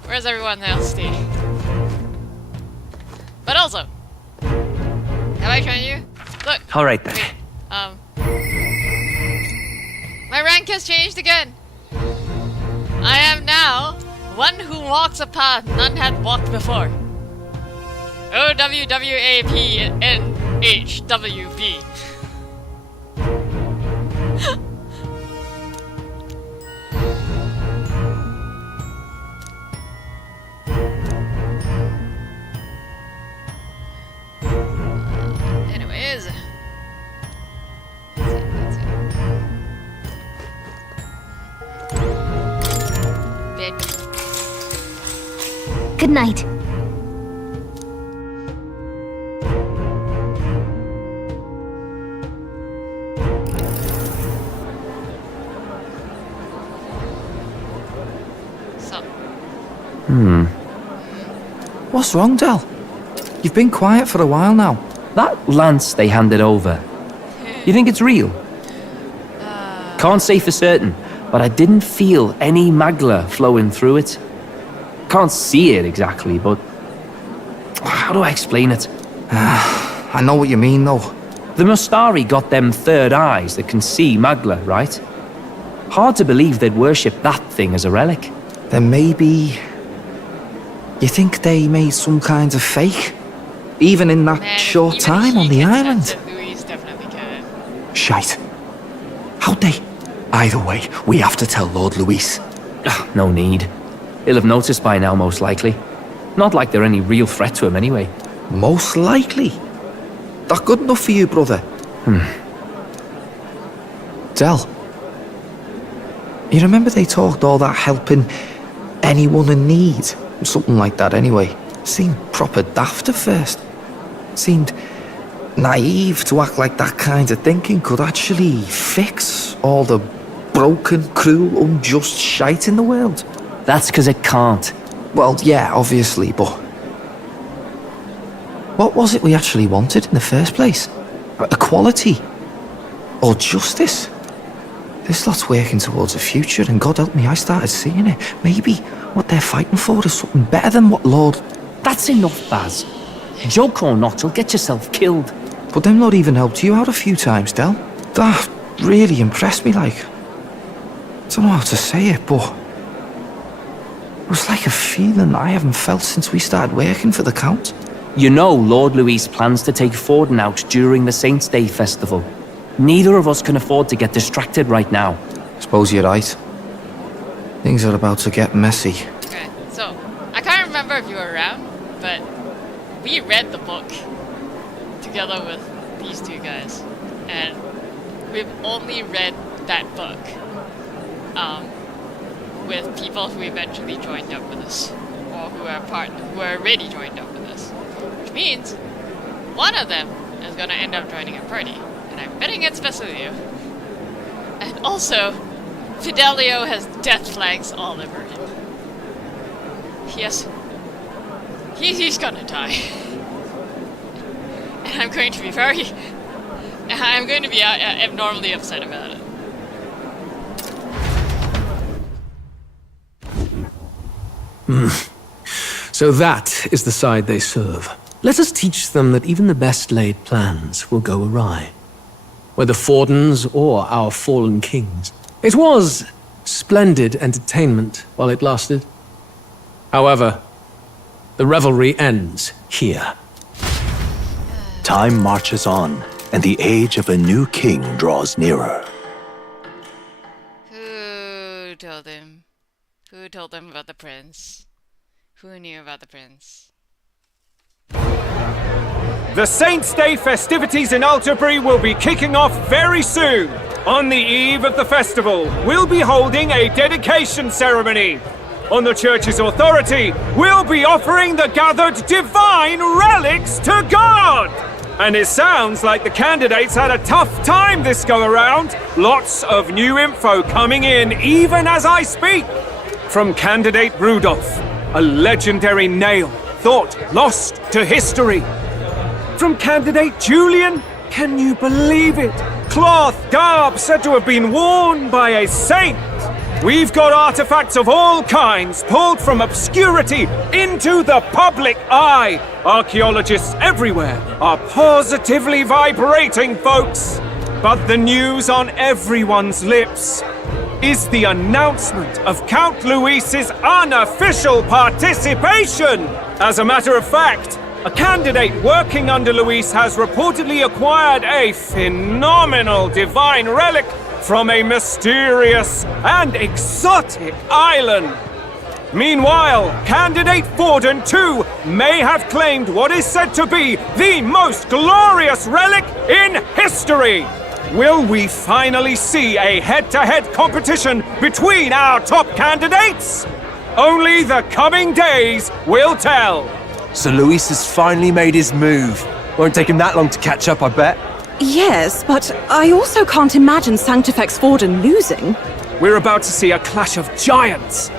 Where's everyone else staying? But also, have I shown you? Look. All right then. Wait, my rank has changed again. I am now one who walks a path none had walked before. OWWAPNHWB. Anyways, that's it. Bed. Good night. What's wrong, Del? You've been quiet for a while now. That lance they handed over, you think it's real? Can't say for certain, but I didn't feel any magla flowing through it. Can't see it exactly, but how do I explain it? I know what you mean, though. The Mustari got them third eyes that can see magla, right? Hard to believe they'd worship that thing as a relic. Then maybe... You think they made some kind of fake? Even in that short time on the island? Luis definitely can. Shite. How'd they? Either way, we have to tell Lord Luis. No need. He'll have noticed by now, most likely. Not like they're any real threat to him anyway. Most likely? That good enough for you, brother? Del, you remember they talked all that helping anyone in need? Something like that anyway. Seemed proper daft at first. Seemed naive to act like that kind of thinking could actually fix all the broken, cruel, unjust shite in the world. That's because it can't. Well, yeah, obviously, but... What was it we actually wanted in the first place? Equality? Or justice? This lot's working towards a future, and God help me, I started seeing it. Maybe what they're fighting for is something better than what Lord... That's enough, Baz. Joke or not, you'll get yourself killed. But them lot even helped you out a few times, Del. That really impressed me, like. I don't know how to say it, but... it was like a feeling I haven't felt since we started working for the Count. You know Lord Louis plans to take Forden out during the Saints' Day festival. Neither of us can afford to get distracted right now. Suppose you're right. Things are about to get messy. Okay, so, I can't remember if you were around, but we read the book together with these two guys. And we've only read that book with people who eventually joined up with us, or who are already joined up with us. Which means one of them is gonna end up joining our party, and I'm betting it's Basilio. And also, Fidelio has death flags all over him. Yes, he's gonna die, and I'm going to be abnormally upset about it. So that is the side they serve. Let us teach them that even the best laid plans will go awry. Whether Fordens or our fallen kings. It was splendid entertainment while it lasted. However, the revelry ends here. Time marches on, and the age of a new king draws nearer. Who told him? Who told them about the prince? Who knew about the prince? The Saints' Day festivities in Alterbury will be kicking off very soon. On the eve of the festival, we'll be holding a dedication ceremony. On the church's authority, we'll be offering the gathered divine relics to God! And it sounds like the candidates had a tough time this go-around. Lots of new info coming in even as I speak. From candidate Rudolph, a legendary nail, thought lost to history. From candidate Julian, can you believe it? Cloth garb said to have been worn by a saint. We've got artifacts of all kinds pulled from obscurity into the public eye. Archaeologists everywhere are positively vibrating, folks. But the news on everyone's lips is the announcement of Count Luis's unofficial participation. As a matter of fact, a candidate working under Luis has reportedly acquired a phenomenal divine relic from a mysterious and exotic island. Meanwhile, candidate Forden too may have claimed what is said to be the most glorious relic in history. Will we finally see a head-to-head competition between our top candidates? Only the coming days will tell. So Luis has finally made his move. Won't take him that long to catch up, I bet. Yes, but I also can't imagine Sanctifex Forden losing. We're about to see a clash of giants.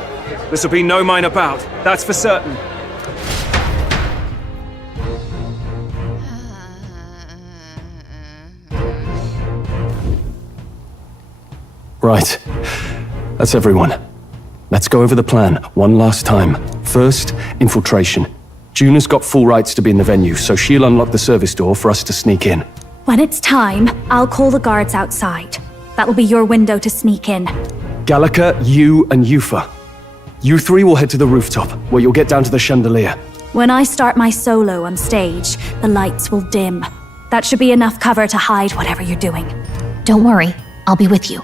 This'll be no minor bout, that's for certain. Right. That's everyone. Let's go over the plan one last time. First, infiltration. Juna's got full rights to be in the venue, so she'll unlock the service door for us to sneak in. When it's time, I'll call the guards outside. That'll be your window to sneak in. Gallica, you, and Yufa. You three will head to the rooftop, where you'll get down to the chandelier. When I start my solo on stage, the lights will dim. That should be enough cover to hide whatever you're doing. Don't worry, I'll be with you.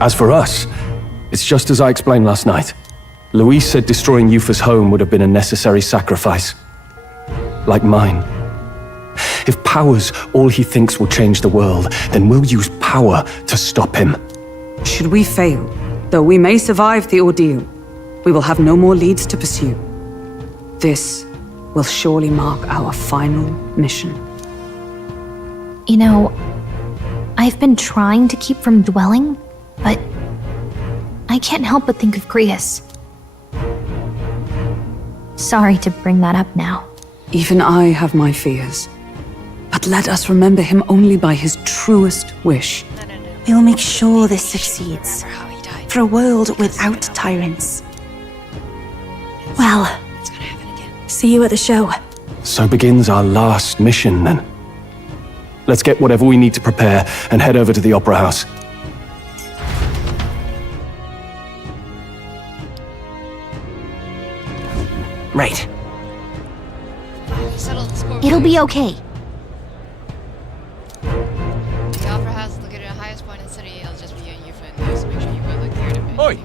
As for us, it's just as I explained last night. Luis said destroying Yufa's home would have been a necessary sacrifice. Like mine. If power's all he thinks will change the world, then we'll use power to stop him. Should we fail, though we may survive the ordeal, we will have no more leads to pursue. This will surely mark our final mission. You know, I've been trying to keep from dwelling, but I can't help but think of Grius. Sorry to bring that up now. Even I have my fears. But let us remember him only by his truest wish. We'll make sure this succeeds. For a world without tyrants. Well, see you at the show. So begins our last mission, then. Let's get whatever we need to prepare and head over to the Opera House. Right. It'll be okay. The Opera House is located at the highest point in the city. It'll just be a Yufa in there, so make sure you wear the gear to me. Oi!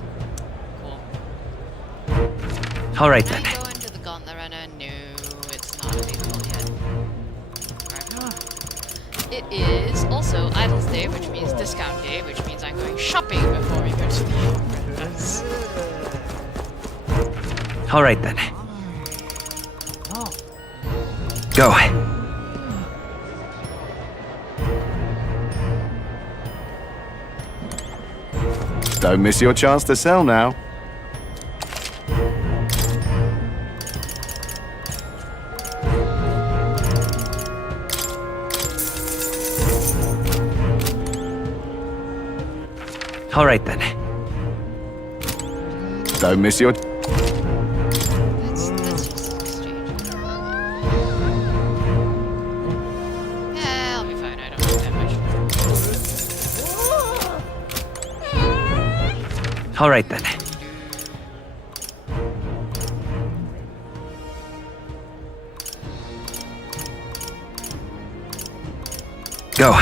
All right then. Can I go into the Gauntlet Runner? No, it's not available yet. It is also Idles Day, which means Discount Day, which means I'm going shopping before we go to the Opera House. All right then. Go. Don't miss your chance to sell now. All right then. Don't miss your... Let's just exchange. Yeah, I'll be fine. I don't need that much. All right then. Go.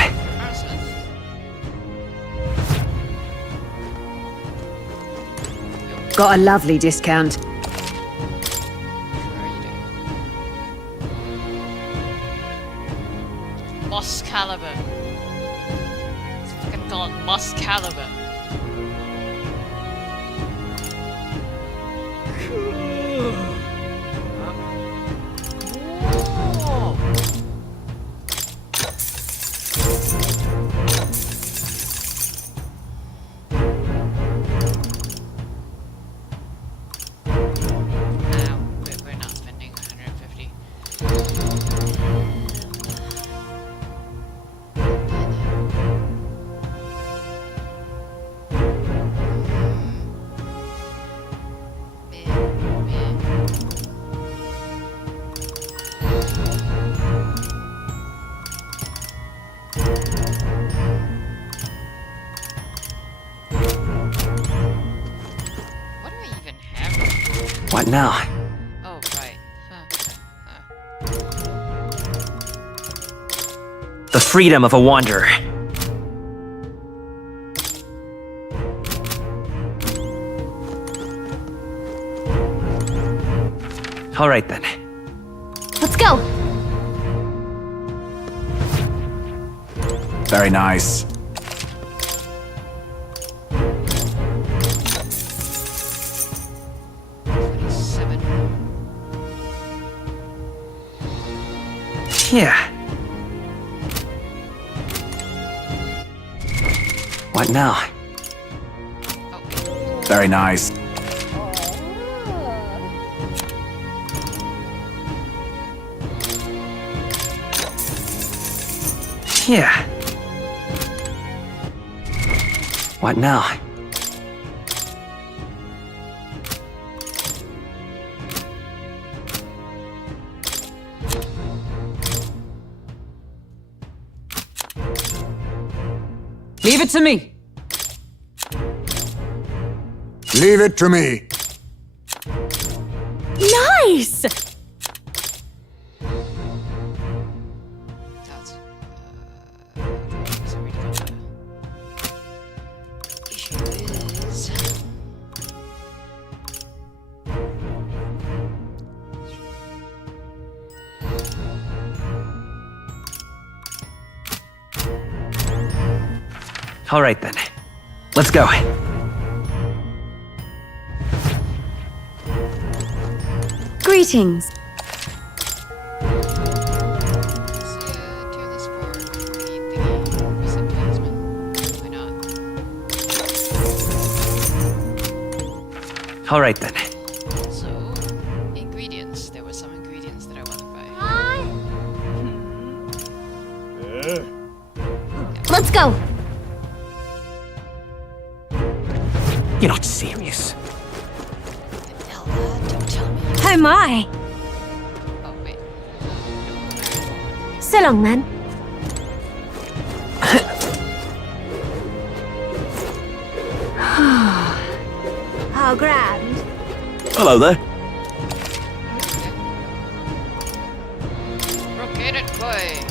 Got a lovely discount. Moscalibur. It's fucking called Moscalibur. We're not spending 150. What now? Oh, right. The freedom of a wanderer. All right then. Let's go. Very nice. Yeah. What now? Very nice. Yeah. What now? Leave it to me. Leave it to me. Nice! All right then. Let's go. Greetings. All right then. So, ingredients. There were some ingredients that I wasn't buying. Let's go. You're not serious. Elva, don't tell me Oh my. Oh, wait. So long then. How grand. Hello there. Brocade it, boy.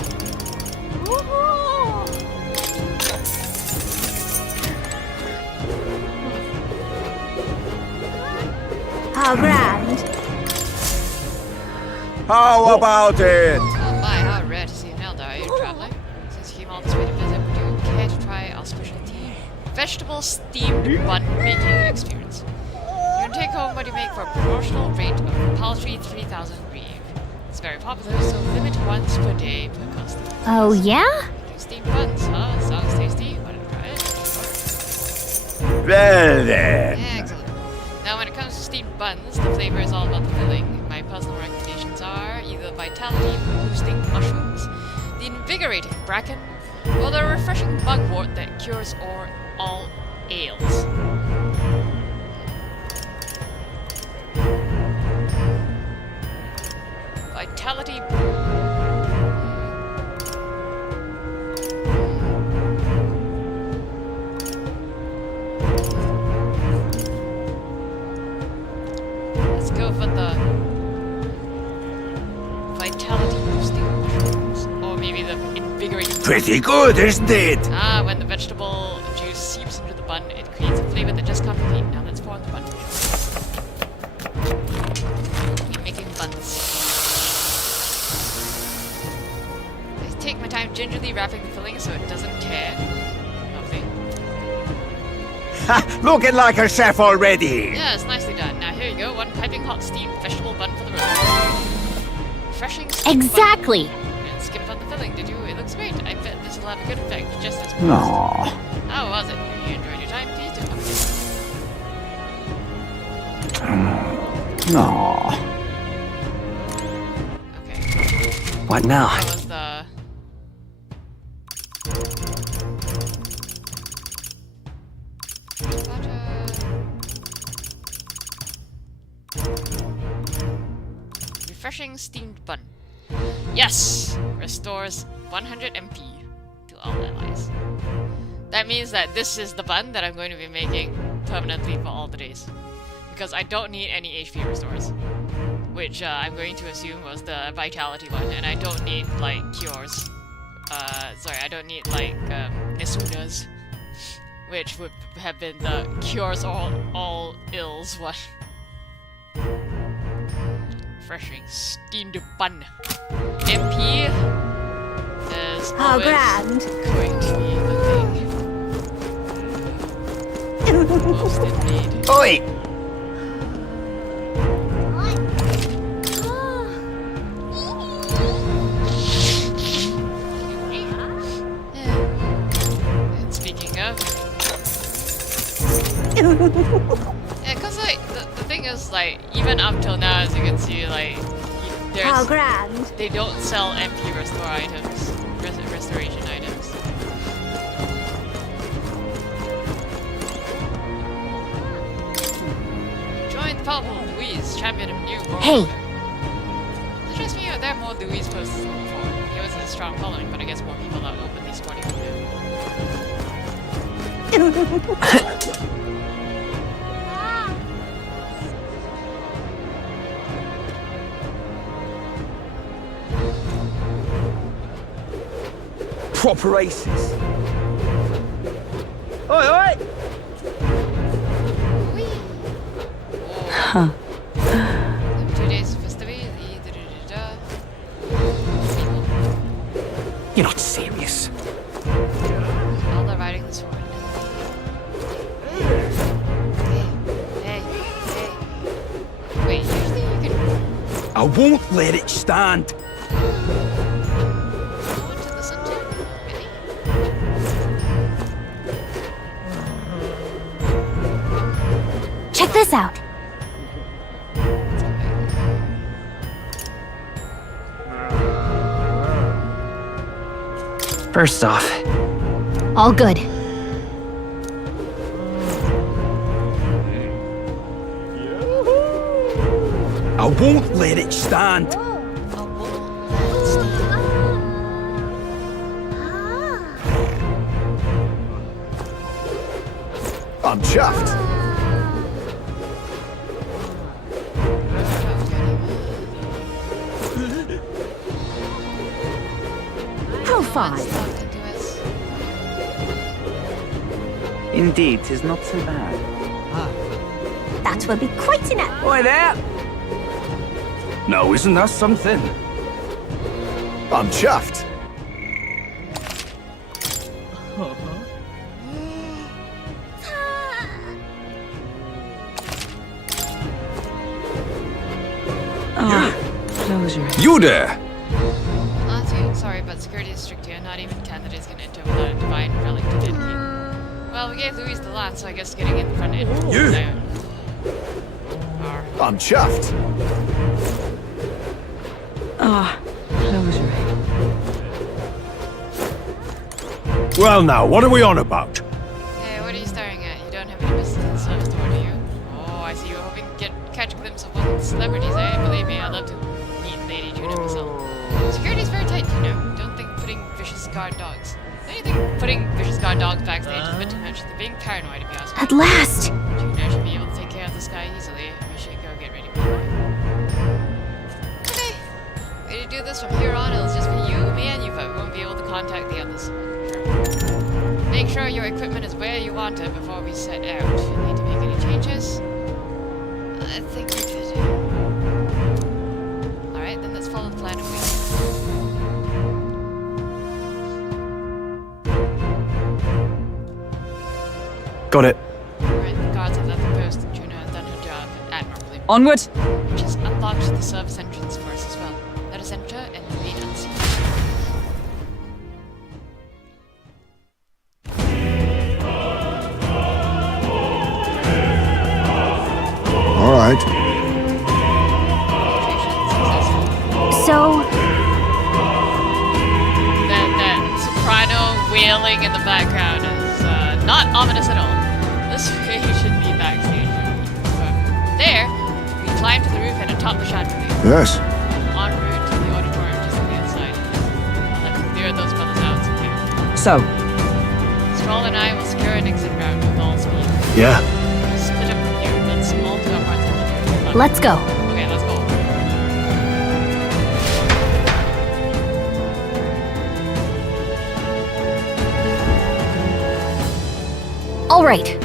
How grand. How about it? Oh my, how rare to see an elder. Are you traveling? Since you came all this way to visit, would you care to try our specialty vegetable steamed bun making experience? You can take home what you make for a promotional rate of paltry 3,000 reeve. It's very popular, so limit once per day per customer. Oh, yeah? Making steamed buns, huh? Sounds tasty. Want to try it? Well then. Excellent. Now, when it comes to steamed buns, the flavor is all about the filling. My personal recommendations are either vitality-boosting mushrooms, the invigorating bracken, or the refreshing mugwort that cures all ails. Vitality... Let's go for the vitality boosting mushrooms, or maybe the invigorating. Pretty good, isn't it? Ah, when the vegetable juice seeps into the bun, it creates a flavor that just can't be beaten. Now let's pour on the bun. Keep making buns. I take my time gingerly wrapping the filling so it doesn't tear. Lovely. Ha! Looking like a chef already. Yes, nicely done. Now here you go, one piping hot steamed vegetable bun for the road. Refreshing steamed Exactly. bun. And skimp on the filling, did you? It looks great. I bet this will have a good effect, just as promised. Aww. How was it? If you enjoyed your time, please do come. Aww. Okay. What now? That was the... Refreshing steamed bun. Yes! Restores 100 MP to all allies. That means that this is the bun that I'm going to be making permanently for all the days. Because I don't need any HP restores. Which I'm going to assume was the vitality one, and I don't need, like, cures. Sorry, I don't need, like, Nesunas. Which would have been the cures all ills one. Refreshing steamed bun. MP is How always grand. going to be the thing. Most indeed. Oi! And speaking of... Yeah, cause like, the thing is, like, even up till now, as you can see, like, How there's... grand. They don't sell MP restore items. Restoration items. Join the powerful Louise, champion of new world Hey. order. Trust me, there are more Louise posts than before. He always has a strong following, but I guess more people are openly supporting him Proper aces. Oi, oi! Huh. 2 days of festivities. You're not serious. All the riding the sword. Hey. Wait, usually you can... I won't let it stand. Check this out. First off, All good. I I won't let it stand. I'm chuffed. How fine. Indeed, 'tis not so bad. That will be quite enough. Oi there! Now, isn't that something? I'm chuffed. You there! Sorry, but security is strict here. Not even candidates can enter without a divine relic to dedicate. Well, we gave Louise the lot, so I guess getting in the front end. You! I'm chuffed. Well now, what are we on about? Hey, what are you staring at? You don't have any business in the service door, do you? Oh, I see you were hoping to catch a glimpse of one of the celebrities, eh? Believe me, I'd love to meet Lady Juno myself. Security's very tight, you know. Don't think putting vicious guard dogs. Don't you think putting vicious guard dogs backstage is a bit too much? They're being paranoid, if you ask me. At last! Juno should be able to take care of this guy easily. We should go get ready for that. Okay. Ready to do this from here on, it'll just be you, me, and Yuva. We won't be able to contact the others. Make sure your equipment is where you want it before we set out. If you need to make any changes, I think we could. Alright, then let's follow the plan if we Got it. Alright, the guards have left the post and Juno has done her job admirably. Onward! Which has unlocked the service entrance for us as well. Let us enter and remain unseen. All right. So, That soprano wailing in the background is not ominous at all. This way should be backstage. There, we climb to the roof and atop the chandelier. Yes. En route to the auditorium just on the outside. I'll have to clear those brothers out from here. So, Stroll and I will secure an exit route with all speed. Yeah. Split up from here, let's all do our parts of the let's go. Okay, let's go. All right.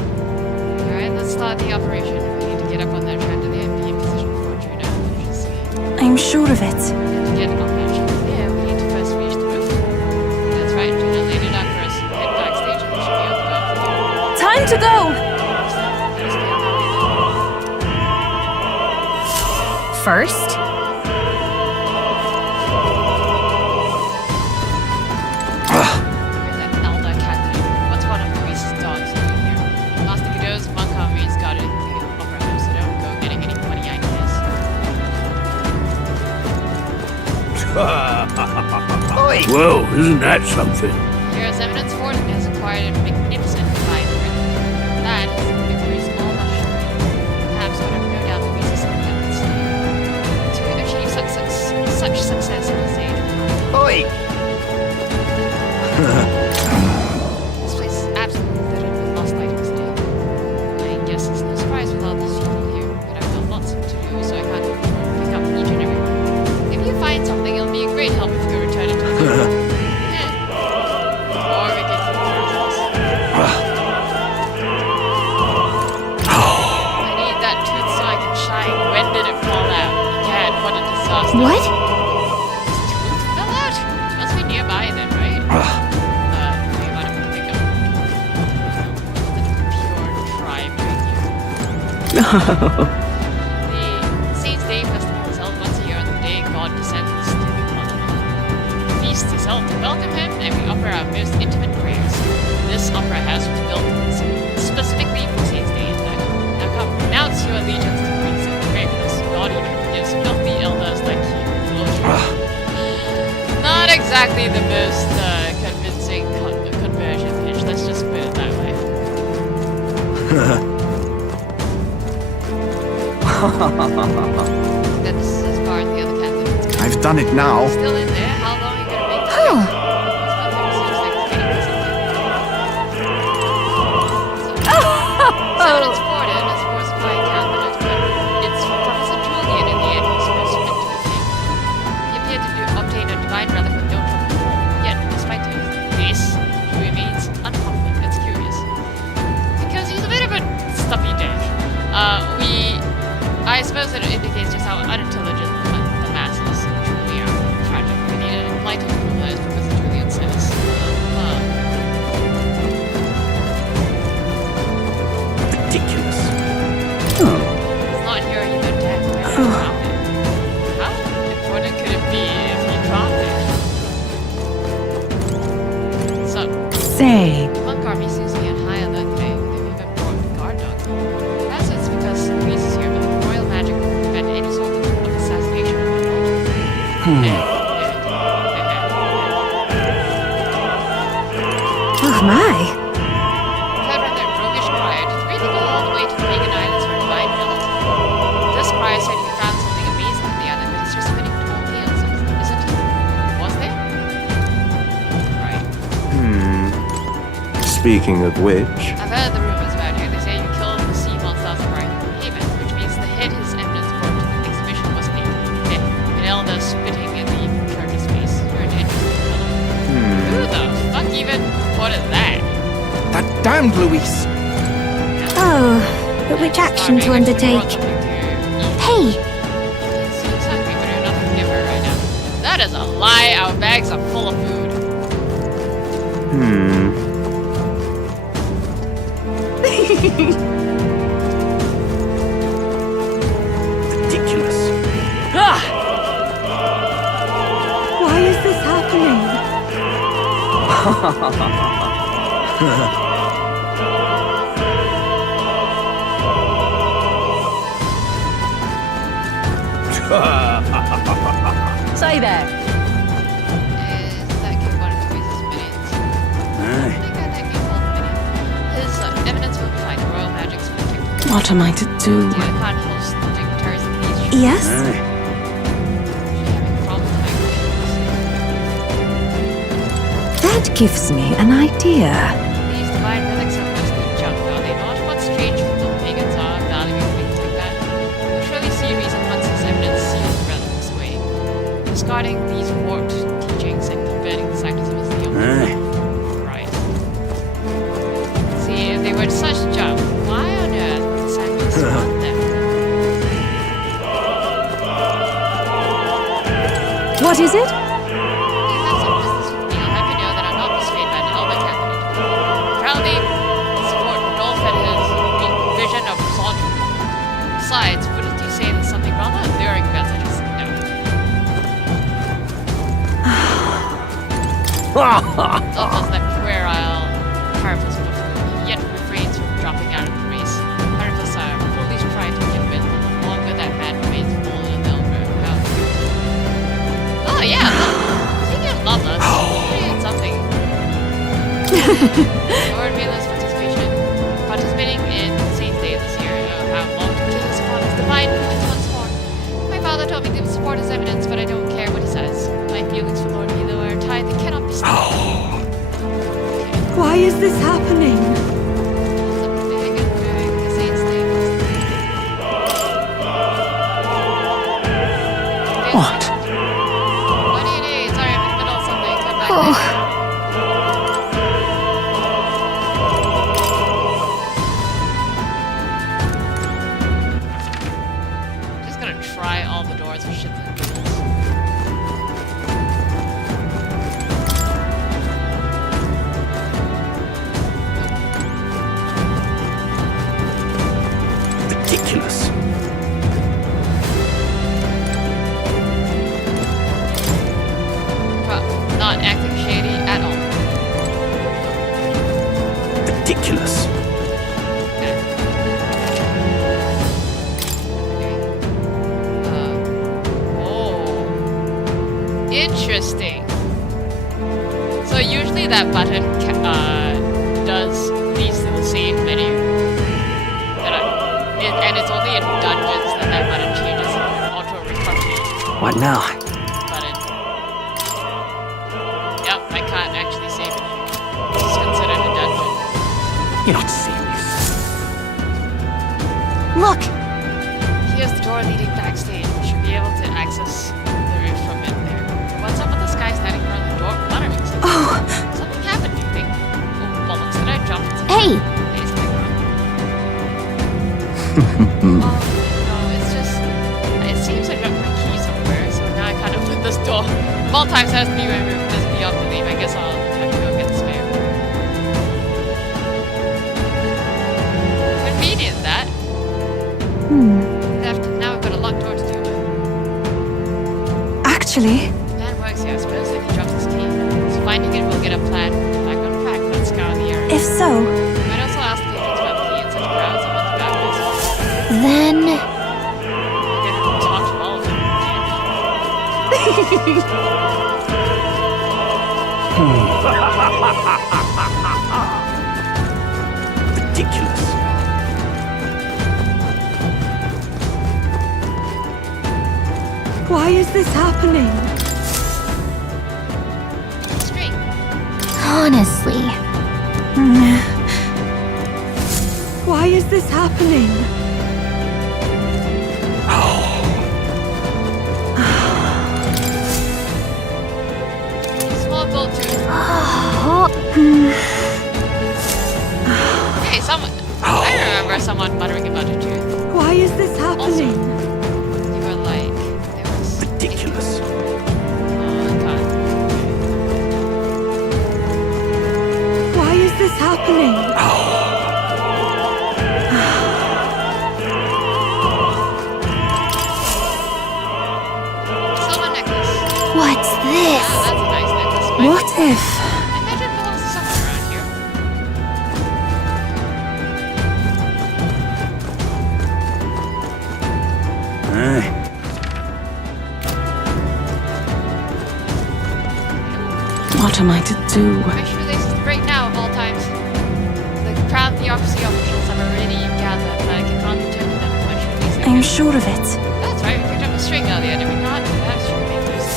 Alright, let's start the operation. We need to get up on that chandelier and be in position before Juno finishes singing. I'm sure of it. And to get on that chandelier, we need to first reach the roof. That's right, Juno laid it out for us. Head backstage and we should be able to go from here. Time to go! First, What's one of Louise's dogs doing here? Master Godot's monk armies got it in the opera house, so don't go getting any funny ideas. Whoa, isn't that something? Here's evidence Forden has acquired a magnificent library. That is a very small mushroom. Perhaps would have no doubt Louise is something that would say. To achieve such success in his age. Oi! This place is absolutely littered with lost items today. I guess it's no surprise with all these people here, but I've got lots to do, so I can't pick up each and every one. If you find something, it'll be a great help if you return it to me. Or we can keep it I need that tooth so I can shine. When did it fall out? Gad, what a disaster. what? Tooth fell out? Must be nearby then, right? We want to pick up. Pure tribe right here. The Saints' Day Festival is held once a year on the day God descends to the continent. The feast is held to welcome him, and we offer our most intimate prayers. This opera house was built specifically for Saints' Day, in fact. Now come, renounce your allegiance to Louise and pray with us. God even forgives filthy elders like you. Not exactly the most convincing conversion pitch, let's just put it that way. Good I've done it now. Still in there? How long are you gonna make this? Someone's Forden is of course a fine candidate, but it's Professor Julian in the end who's supposed to fit to the king. He appeared to obtain a divine relic with no trouble. Yet, despite this, he remains unconfident. It's curious. Because he's a bit of a stuffy dick. I suppose that it indicates just how unintelligent the masses truly are. Tragic. We need an enlightened ruler, as Professor Julian says. Ridiculous. It's not here either, Dad. How important could it be if he dropped it? So, Say. Monk army seems to be on high alert today. They've even brought guard dogs. Perhaps it's because Louise is here, but royal magic will prevent any sort of assassination. Oh my. That rather roguish crier did really go all the way to the pagan islands for divine millet. This crier said he found something amazing on the island, but he's just spinning tall tales, isn't he? Was there? Right. Speaking of which... I've heard the rumors about you. They say you killed the sea monster of Haven, which means the head His Eminence brought to the exhibition was an elder spitting in the church's face. You're an interesting fellow. Who the fuck even reported that? That damned Louise! Oh, but which action to undertake? Hey! Seems hungry, but you're nothing to give her right now. That is a lie. Our bags are full of food. Ridiculous. Why is this happening? Say there. That kid one of Louise's minions? I think that kid called minion. His Eminence will be fine. Royal magic's protected. What am I to do? Yeah, I can't host the dignitaries of these. Yes? That gives me an idea. These divine relics are mostly junk, are they not? What strange people pagans are valuing things like that. We'll surely see a reason once His Eminence seals the relics away. Discarding these warped teachings and converting the Sanctus was the only way. Right. See, if they were such junk, why on earth would the Sanctus want them? What is it? Besides, wouldn't you say there's something rather alluring about such a It's almost that puerile Harvest buffoon, yet refrains from dropping out of the race. Harvest are foolish pride to begin with, the longer that man remains full in the Oh yeah, speaking of lovers, we did something. Lord Vela's participating in Saint's Day this year. How long to kill his upon his divine movements once more. My father told me to support his evidence, but I don't care what he says. My feelings for Lord Vela are tied that cannot be stopped. Why is this happening? What? What do you need? Sorry, I'm in the middle of something. Come back later. Just gonna try all the doors for shits and giggles. Ridiculous. Well, not acting shady at all. Ridiculous. Interesting. So usually that button does leads to the save menu. And it's only in dungeons that that button changes auto recovery. What now? can't actually save it. This is considered a dungeon. You're not serious. Look! Here's the door leading backstage. We should be able to access the roof from in there. What's up with this guy standing in front of the door muttering something? Oh! Something happened, do you think? Oh, bollocks, did I jump into Hey! Hey, something wrong? No, it's just... It seems I dropped my key somewhere, so now I can't open this door. Of all times, it has to be when this beyond belief. I guess I'll have to go get the spare. Convenient, that. Now we've got a locked door to deal with. Actually, The plan works here, I suppose, if he drops his key. So finding it will get a plan back on track. Let's scour the area. if so, We might also ask patrons about the key in such crowds and what the back is. Then... We can talk to all of them. Ridiculous. why is this happening? String. Honestly. Why is this happening? Small gold tooth. Hey, someone. I remember someone muttering about a tooth. Why is this happening? You were like, there was. Ridiculous. Oh, God. Why is this happening? Silver necklace. What's this? Wow, that's a nice necklace. What if? I imagine it belongs to someone around here. What am I to do? Make sure this is right now of all times. The crowd, the officer officials have already gathered, but I can't detect them. When should these I'm things- sure of it. That's right, we picked up a string earlier, did we not? Perhaps you could make loose.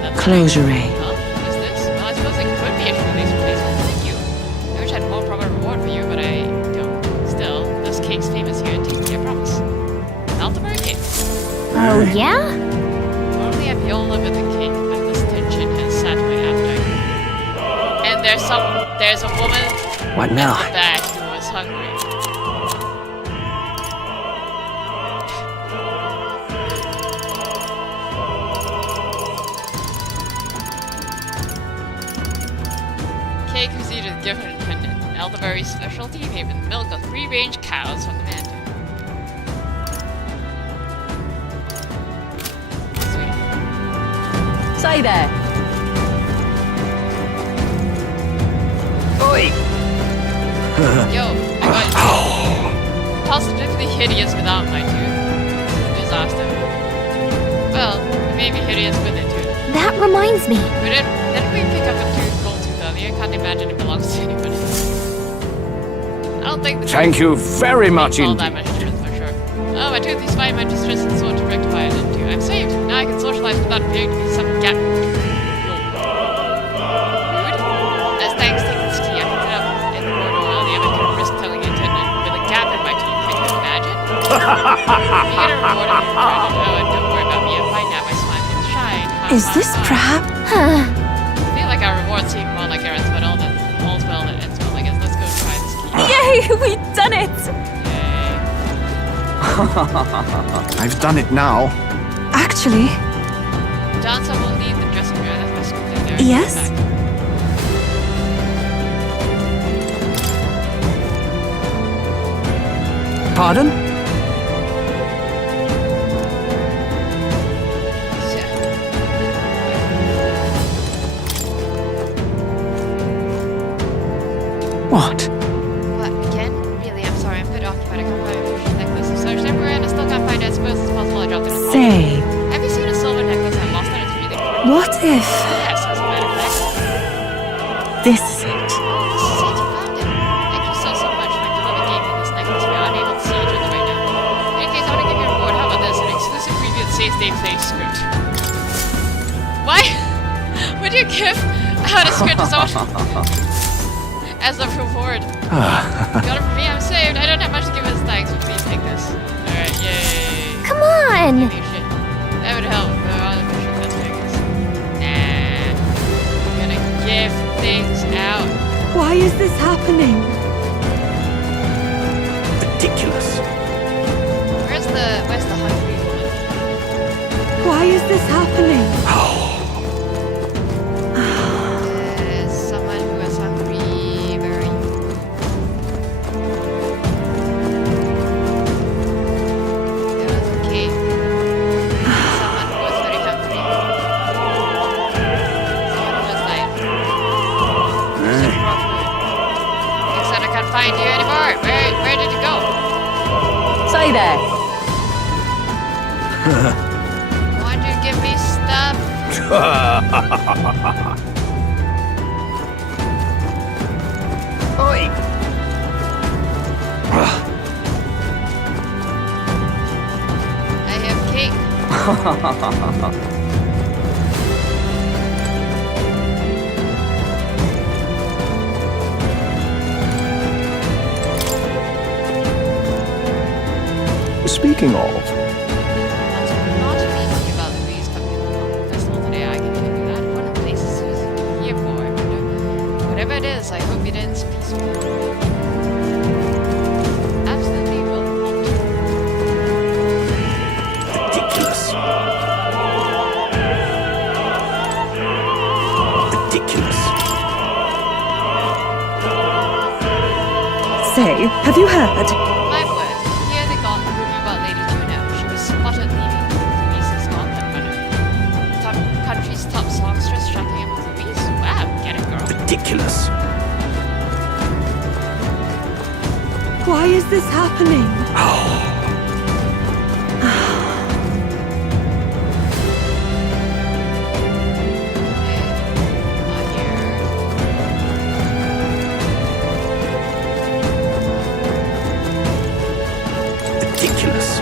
That's Closure. right. Huh? What is this? Well, I suppose it could be a shoelace replacement. Thank you. I wish I had more proper reward for you, but I don't. Still, this cake's famous here in Tasty, I promise. Altabury cake. Oh, yeah? Normally I'm Yola with the cake, but this tension has sat my appetite. And there's a woman What now? at the back who was hungry. Cake received a gift from Pendant, an elderberry specialty made with milk of free-range cows from the mountain. Say there. Oi! Yo, I got it. Positively hideous without my tooth. It's a disaster. Well, it may be hideous with it too. That reminds me. But didn't we pick up a gold tooth earlier? Can't imagine it belongs to anybody. I don't think the Thank tooth you very much all indeed. that much truth for sure. Oh, my tooth is fine. My distress and sword to rectify it into. I'm saved. Now I can socialize without appearing to be some gap. Rude. As thanks to this tea, I picked it up in the corridor earlier, but couldn't risk telling the attendant with a gap in my teeth. Can you imagine? You get a reward and you return it. Oh, and don't worry about me. I'm fine now. My smile can shine. Ha, Is ha, this ha. perhaps? I feel like our rewards seem more like errands, but all's well that ends well. I guess let's go try this key. Yay, we've done it! I've done it now. Actually, Dancer will lead the dressing room. That's my script in there. Yes? Back. Pardon? What? What, again? Really, I'm sorry. I'm a bit occupied. I can't find my precious necklace. I've searched everywhere and I still can't find it. I suppose it's possible I dropped it in the hall. say, Have you seen a silver necklace I lost and it's really pretty? what if Yes, as a matter of fact. this is it? This is it. You found it. Thank you so much. My beloved gave me this necklace. We are unable to see each other right now. In any case, I want to give you a reward. How about this? An exclusive preview of Safe Day Play script. Why? Would you give out a script as a reward. Got it for me, I'm saved. I don't have much to give as thanks, but please take this. Alright, yay. Come on! Give me shit. That would help. Let's take this. Nah. I'm gonna give things out. Why is this happening? Ridiculous. Where's the hungry woman? Why is this happening? Someone who is hungry, very. There was a cave. Someone who was very hungry. Someone who just died. He said I can't find you anymore. Where did you go? Stay there. Want to give me stuff? Oi! I have cake. Speaking of, Not speaking about Louise coming in the festival today, I can tell you that. One of the places who's here for, I wonder. Whatever it is, I hope it ends peacefully. Absolutely will not. Ridiculous. Ridiculous. Say, have you heard? My word, here they got the rumor about Lady Juno. She was spotted leaving Louise's gauntlet runner. Country's top songstress tracking him with Louise. Wow, get it, girl. Ridiculous. Why is this happening? Ridiculous.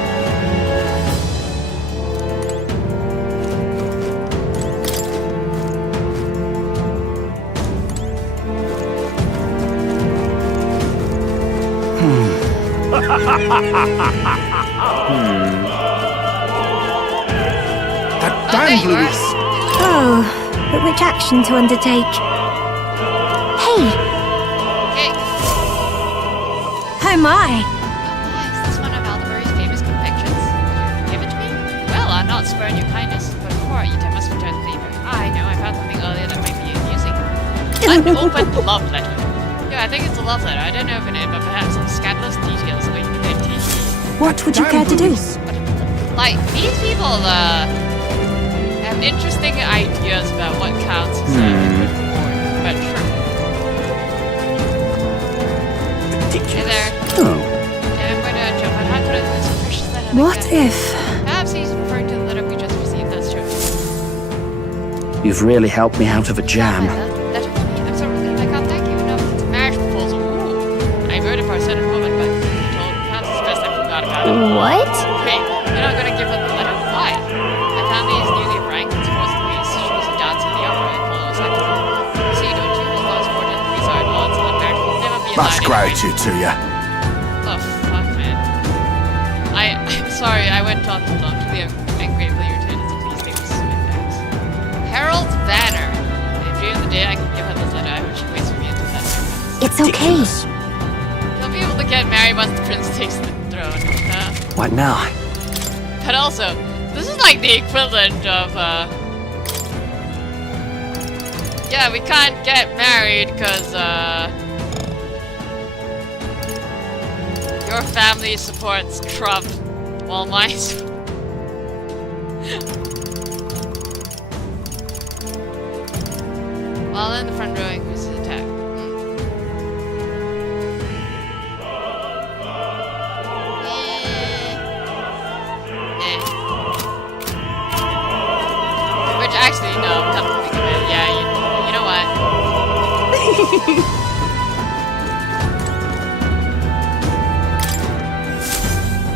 That damned Louise! Oh, but which action to undertake? Hey! Hey, Oh my! is this one of Aldebary's famous confections? Will you give it to me? Well, I'll not spurn your kindness, but before I eat, I must return the favor. I know, I found something earlier that might be amusing. Unopened love letter. Yeah, I think it's a love letter. I don't open it, but perhaps some scandalous details await me there. What would you care to do? Like, these people, have interesting ideas about what counts as a good reward, but sure. Ridiculous. Hey there. Oh. Yeah, I'm going to jump on. How could I lose a precious letter like What that? if? Perhaps he's referring to the letter we just received, that's true. You've really helped me out of a jam. Letter for me. I'm so relieved I can't thank you enough. It's a marriage proposal. Ooh. I wrote it for a certain woman, but I'm told perhaps it's best I forgot about it. What? Wait, you're not going to give her the letter? Why? My family is newly ranked and supposedly she's a dancer in the opera and follows like see, don't you? As long as Ford and Louise are at odds, the marriage will never be Much allowed gratitude to you. Oh, fuck, man. I'm sorry, I went on too long. Truly, I'm gratefully returned, so please take this as my thanks. Harold's Banner. At the end of the day, I can give her this letter. I hope she waits for me until that time. It's okay. They'll be able to get married once the prince takes the throne. What now? But also, this is like the equivalent of, yeah, we can't get married because, your family supports Trump, while mine while in the front rowing, who's his attack? Which actually, no, come to think of it, yeah, you know what?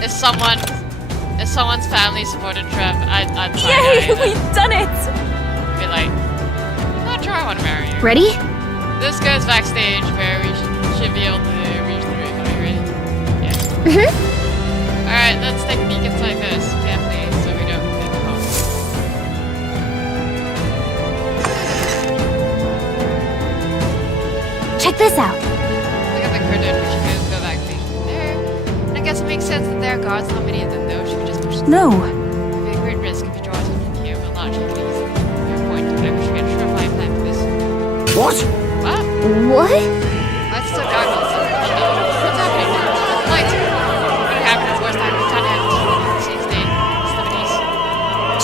If someone's family supported Trump, I'd Yay, we've done it! be like, I'm not sure I want to marry you. Ready? This goes backstage where we should be able to reach the roof. Are you ready? Yeah. Alright, let's take a peek inside this carefully so we don't get caught. Check this out. Look at the curtain. We should go backstage from there. And I guess it makes sense that there are guards. Not many of them, though. Should we just push them? No. It would be a great risk if you draw attention here. We'll not take it easy. Fair point. I wish we had a surefire plan for this. What? What? What? Lights so dark. What's happening? Lights. What happened is worst time we can't have these days. Festivities.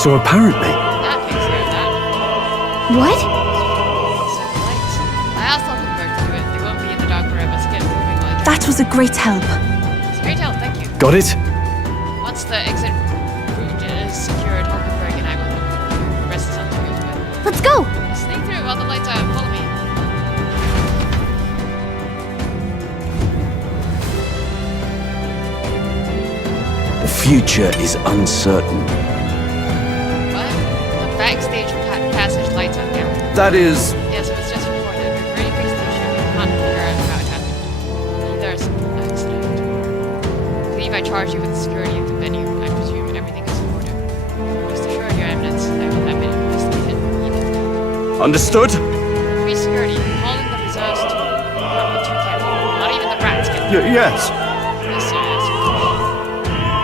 So apparently, That takes care of that. What? So lights. I asked Hulkenberg to do it. They won't be in the dark forever, so get moving like That was a great help. It's great help, thank you. got it? Once the exit route is secured, Hulkenberg and I will look. The rest is up to you. But Let's go! sneak through while the lights are. Follow me. The future is uncertain. What? The backstage passage lights are down. That is... Yes, it was just reported. We've already fixed the issue. We can't figure out how it happened. Either an accident. I believe I charged you with the security of the venue. I presume everything is in order. Rest assured, Your Eminence, I will have it investigated immediately. Understood? Free security. Calling the reserves to not be too careful. Not even the rats can. Yes. Yes, sir. Yes.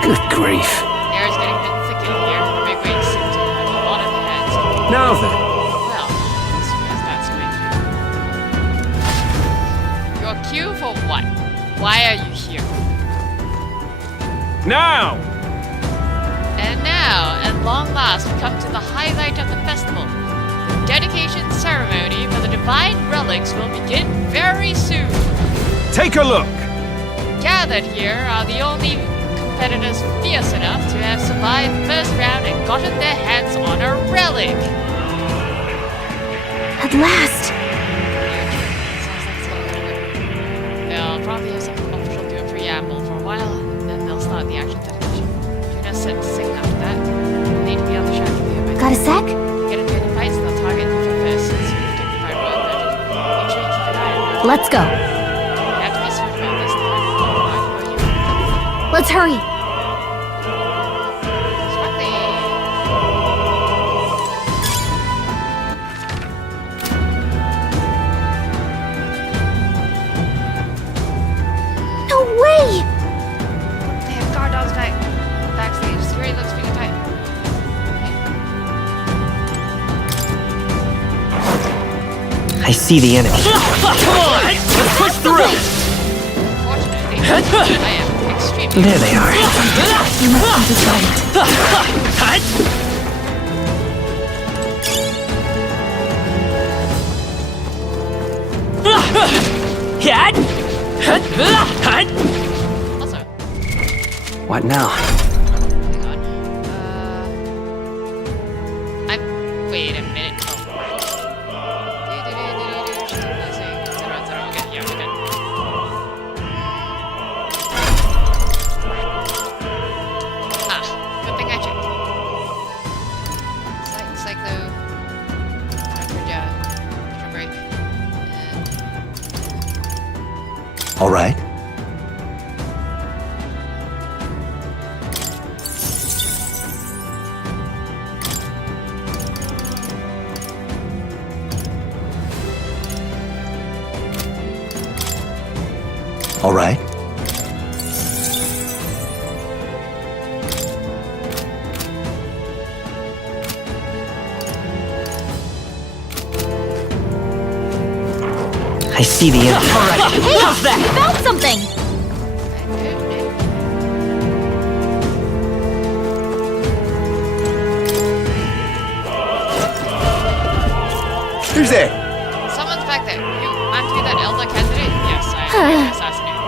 Good grief. The air is getting a bit thick in here. The big waves seem to have a lot of heads. Now then. Well, as soon as that's going. Your cue for what? Why are you here? Now! And now, at long last, we come to the highlight of the festival. The dedication ceremony for the divine relics will begin very soon. Take a look! Gathered here are the only competitors fierce enough to have survived the first round and gotten their hands on a relic. At last! Sounds like it's gonna go good. They'll probably have some official do a preamble for a while, and then they'll start the action dedication. Juno's set to sing after that. We'll need to be on the track to be away. Got a sec? Get into any fights, they'll target you for first, so you can find royal magic. Make sure you keep an eye on her. Let's go. You have to be smart about this time. Let's hurry. No way! They have guard dogs backstage. Security looks pretty tight. I see the enemy. Come on! Let's push through! Fortunately, I am extremely... There they are. You must be defiant. Also, What now? hang on. Wait a minute. Oh. Okay, yeah, we're good. Ah, good thing I checked. Cyclo. Good job. Extra break. All right. All right. I see the enemy. Hey! How's that? Found something! Who's there? Someone's back there. You aren't you that elder candidate? Yes, I am assassinated.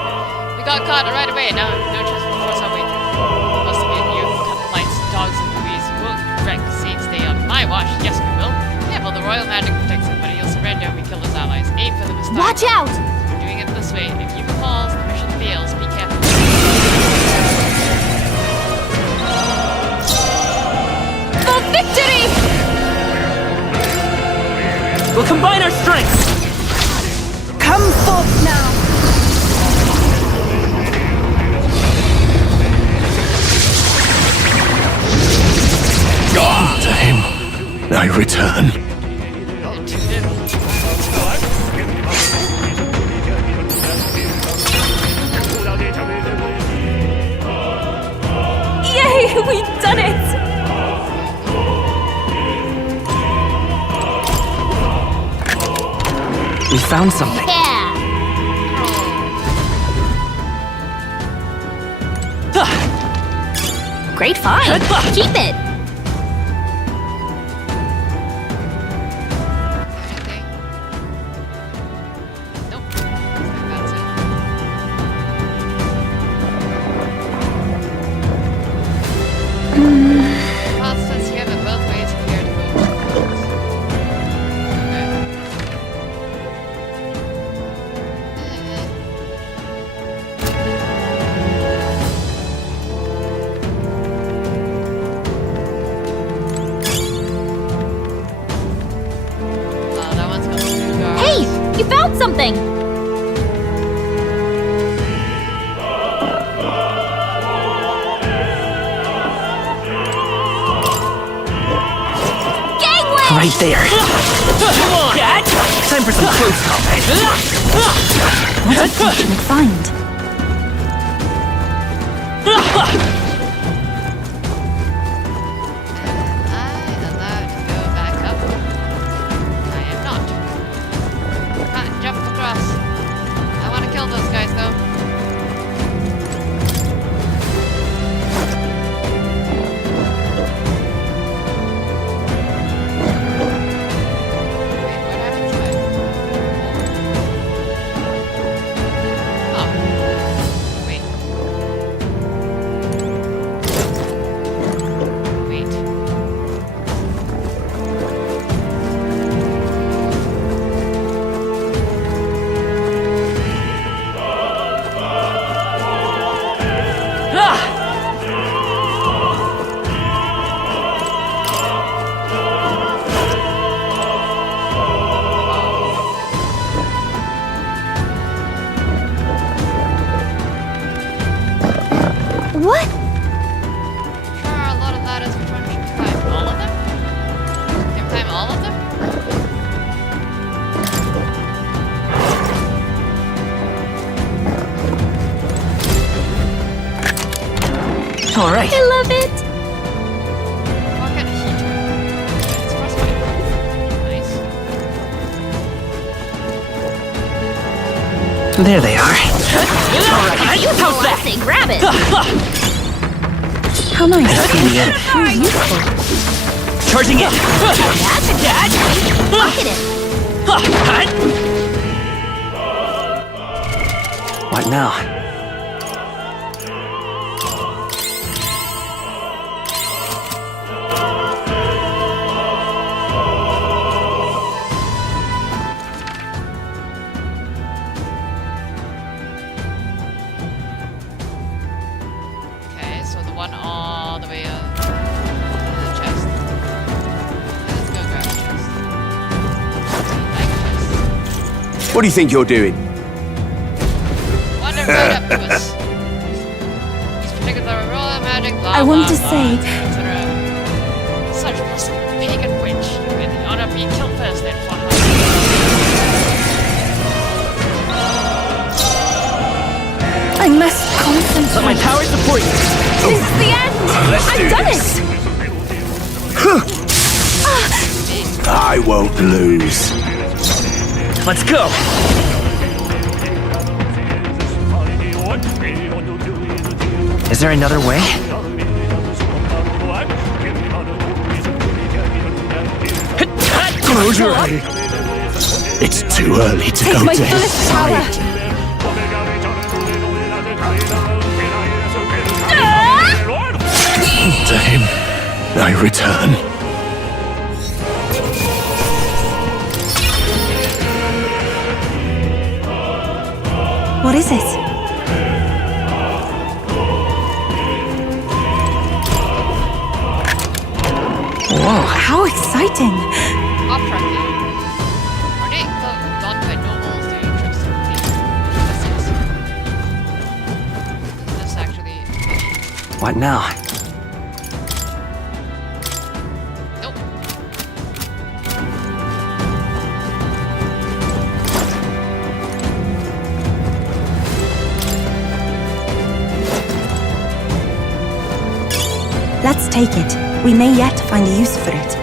We got caught right away. Now, no choice but to force our way through. Must have been you. Cut the lights, dogs, and Louise. You won't wreck Saints Day on my watch. Yes, we will. Careful, the royal magic protects him, but he'll surrender if we kill his allies. Aim for the mistake. Watch out! We're doing it this way. If Yuka falls, the mission fails. Be careful. For victory! We'll combine our strengths! Come forth now! To him, I return. Yay, we've done it! We found something. Great find. Keep it. Constance, you have it both ways here to go. Oh, that one's got two guards. Hey, you found something. Right there. Come on! Time for some close combat. What a fortunate find. Allowed to go back up? I am not. Can't jump across. I want to kill those guys though. What? Sure are a lot of ladders. Which one should we climb? All of them? Can we climb all of them? All right. I love it. What kind of heat? It's frostbite. Nice. There they are. How's that? Say grab it. How nice. How useful. Charging in. Look at it. What now? Okay, so the one all the way up to the chest. Let's go grab the chest. Like chest. What do you think you're doing? Wander right up to us. These particular royal magic, blah, I want to blah, say- etc. Such was pagan witch. You may the honor be killed first, then for her. I must concentrate. Let my power support you. This is the end. I've done it. I won't lose. Let's go. Is there another way? Close your eye. It's too early to Take go my to his fullest power. side. To him, I return. What is it? Whoa. How exciting! Opera theme. What now? Let's take it. We may yet find a use for it.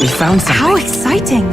We found something. How exciting!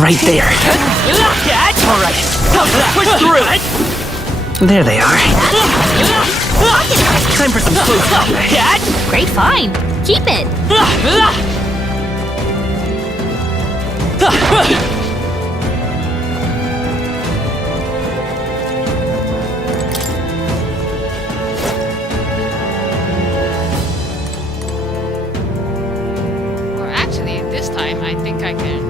Right there. All right. Push through. There they are. Time for some close combat. Great find. Keep it. Or actually, this time I think I can.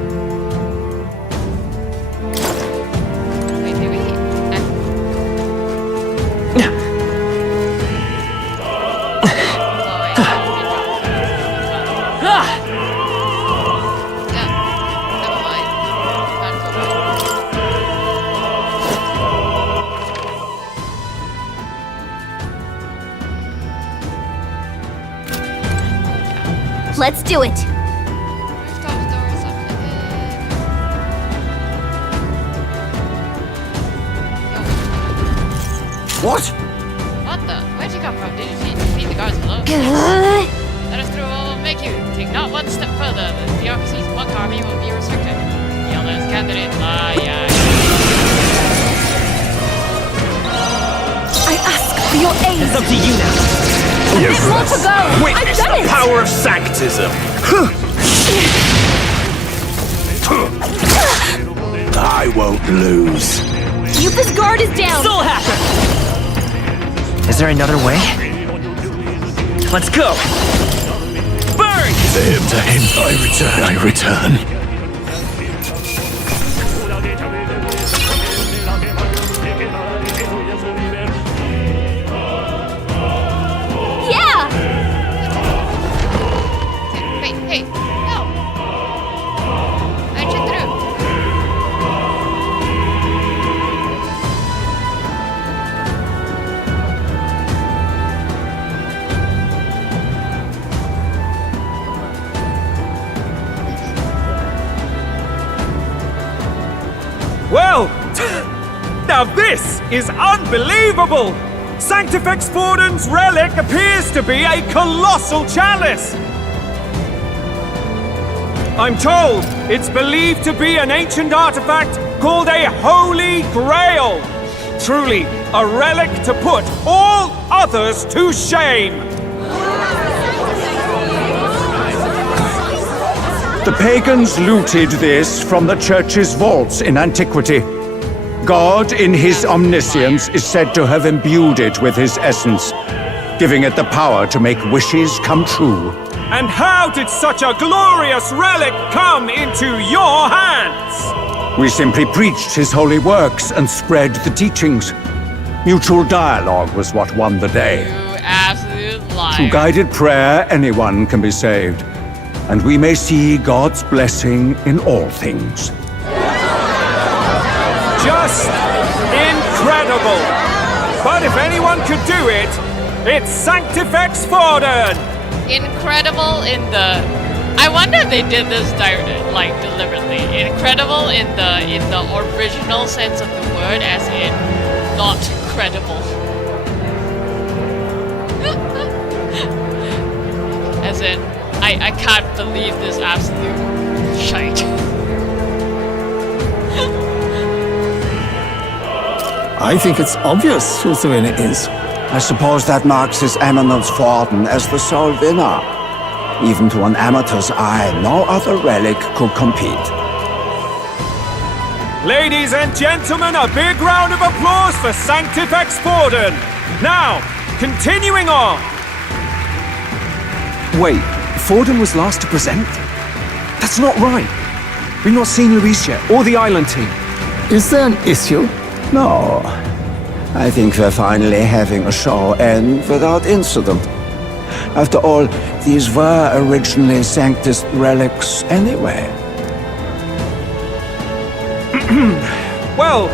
Let's do it. What? What the? Where'd you come from? Did you defeat the guards below? Let us through all will make you. Take not one step further. The theocracy's monk army will be restricted. The elders candidate I ask for your aid. It's up to you now. There's more to go. I've done it. Power of Sanctism. I won't lose. Yuppa's guard is down. Soul Hacker. Is there another way? Let's go. Burn. To him, I return. Hey, no! I checked through. Well, now this is unbelievable! Sanctifex Forden's relic appears to be a colossal chalice! I'm told it's believed to be an ancient artifact called a Holy Grail! Truly, a relic to put all others to shame! The pagans looted this from the church's vaults in antiquity. God, in his omniscience, is said to have imbued it with his essence, giving it the power to make wishes come true. And how did such a glorious relic come into your hands? We simply preached his holy works and spread the teachings. Mutual dialogue was what won the day. You absolute liar. Through guided prayer, anyone can be saved. And we may see God's blessing in all things. Just incredible! But if anyone could do it, it's Sanctifex Forden! Incredible in the... I wonder if they did this deliberately. Incredible in the original sense of the word, as in not credible. As in, I can't believe this absolute shite. I think it's obvious who Thurina is. I suppose that marks His Eminence Forden as the sole winner. Even to an amateur's eye, no other relic could compete. Ladies and gentlemen, a big round of applause for Sanctifex Forden! Now, continuing on! Wait, Forden was last to present? That's not right. We've not seen Luis yet, or the island team. Is there an issue? No. I think we're finally having a show end without incident. After all, these were originally Sanctus relics anyway. Well,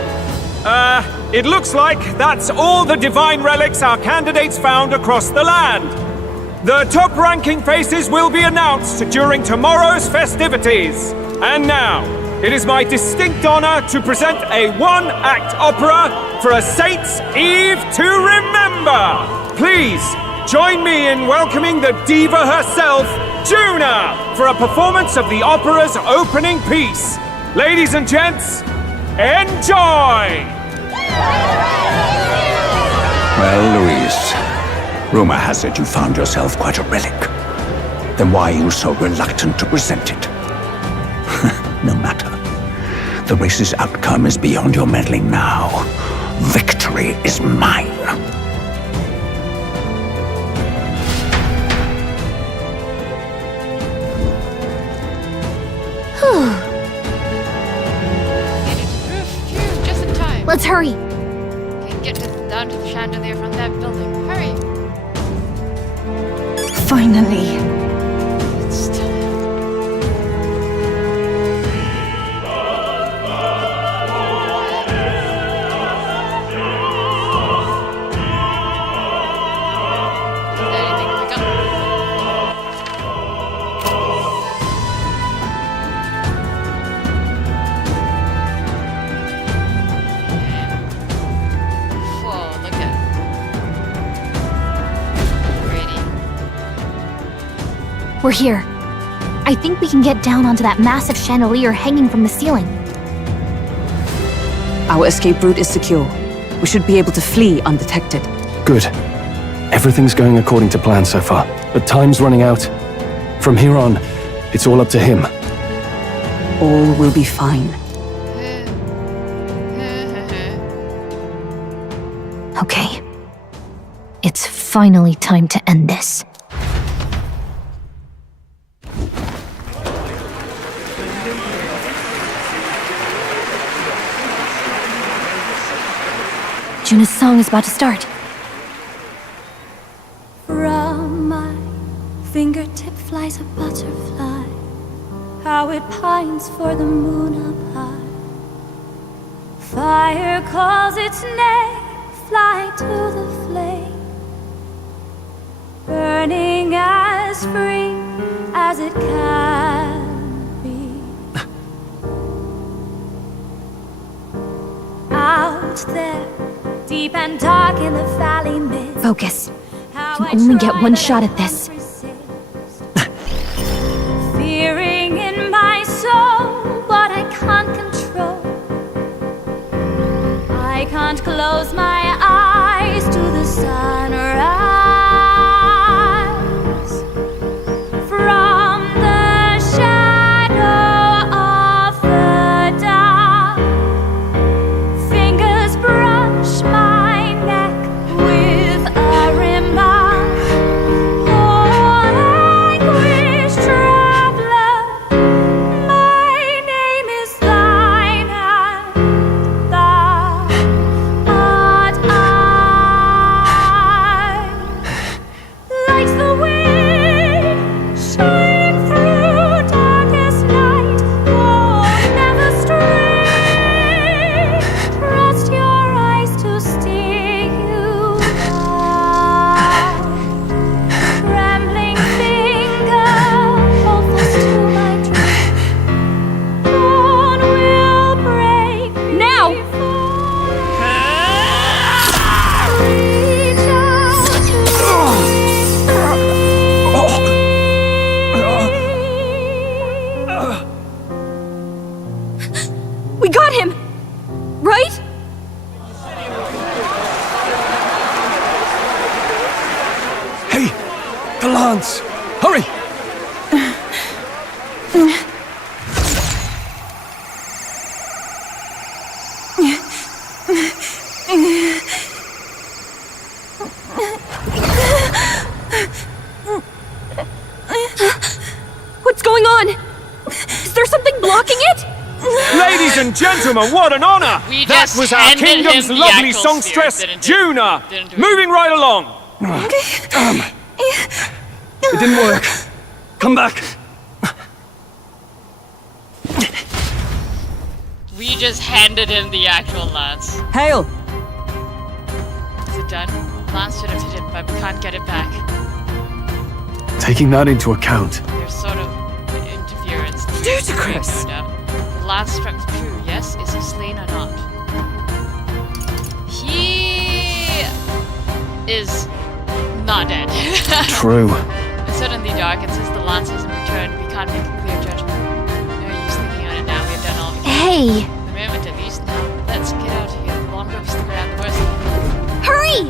it looks like that's all the divine relics our candidates found across the land. The top-ranking faces will be announced during tomorrow's festivities. And now, it is my distinct honor to present a one-act opera for a Saint's Eve to remember. Please, join me in welcoming the diva herself, Juna, for a performance of the opera's opening piece. Ladies and gents, enjoy! Well, Luis, rumor has it you found yourself quite a relic. Then why are you so reluctant to present it? No matter. The race's outcome is beyond your meddling now. Victory is mine. Just in time. Let's hurry. Okay, get down to the chandelier from that building. Hurry! Finally. It's time. We're here. I think we can get down onto that massive chandelier hanging from the ceiling. Our escape route is secure. We should be able to flee undetected. Good. Everything's going according to plan so far, but time's running out. From here on, it's all up to him. All will be fine. Okay. It's finally time to end this. Juna's song is about to start. From my fingertip flies a butterfly, how it pines for the moon up high. Fire calls its name, fly to the flame, burning as free as it can be. out there, deep and dark in the valley mid. Focus. You can only get one shot at this. Fearing in my soul what I can't control. I can't close my eyes to the sunrise. From the shadow of the dark, fingers brush my neck with a remark. Oh, anguish traveler, my name is thine, and thou art I. Like the wind, shine through darkest night. Oh, never stray. Trust your eyes to steer you right. Trembling finger, hopefuls to my dream. Dawn will break now. Reach out to We got him! Right? Hey! The lance! Hurry! What's going on? Is there something blocking it? Ladies and gentlemen, what an honor! We That just was our handed kingdom's him the lovely actual songstress, spirit, didn't we? Juna! Didn't we? Moving right along! It didn't work. Come back. We just handed him the actual lance. Hail! Is it done? Lance should have hit it, but we can't get it back. Taking that into account, There's sort of interference. Ludicrous. No doubt. The lance struck true, yes? Is he slain or not? He is not dead. true. It's set in the dark, and since the lance hasn't returned, we can't make a clear judgment. No use thinking on it now, we've done all we can. Hey! The moment at least, now let's get out of here. The longer we stick around, the worse. Hurry!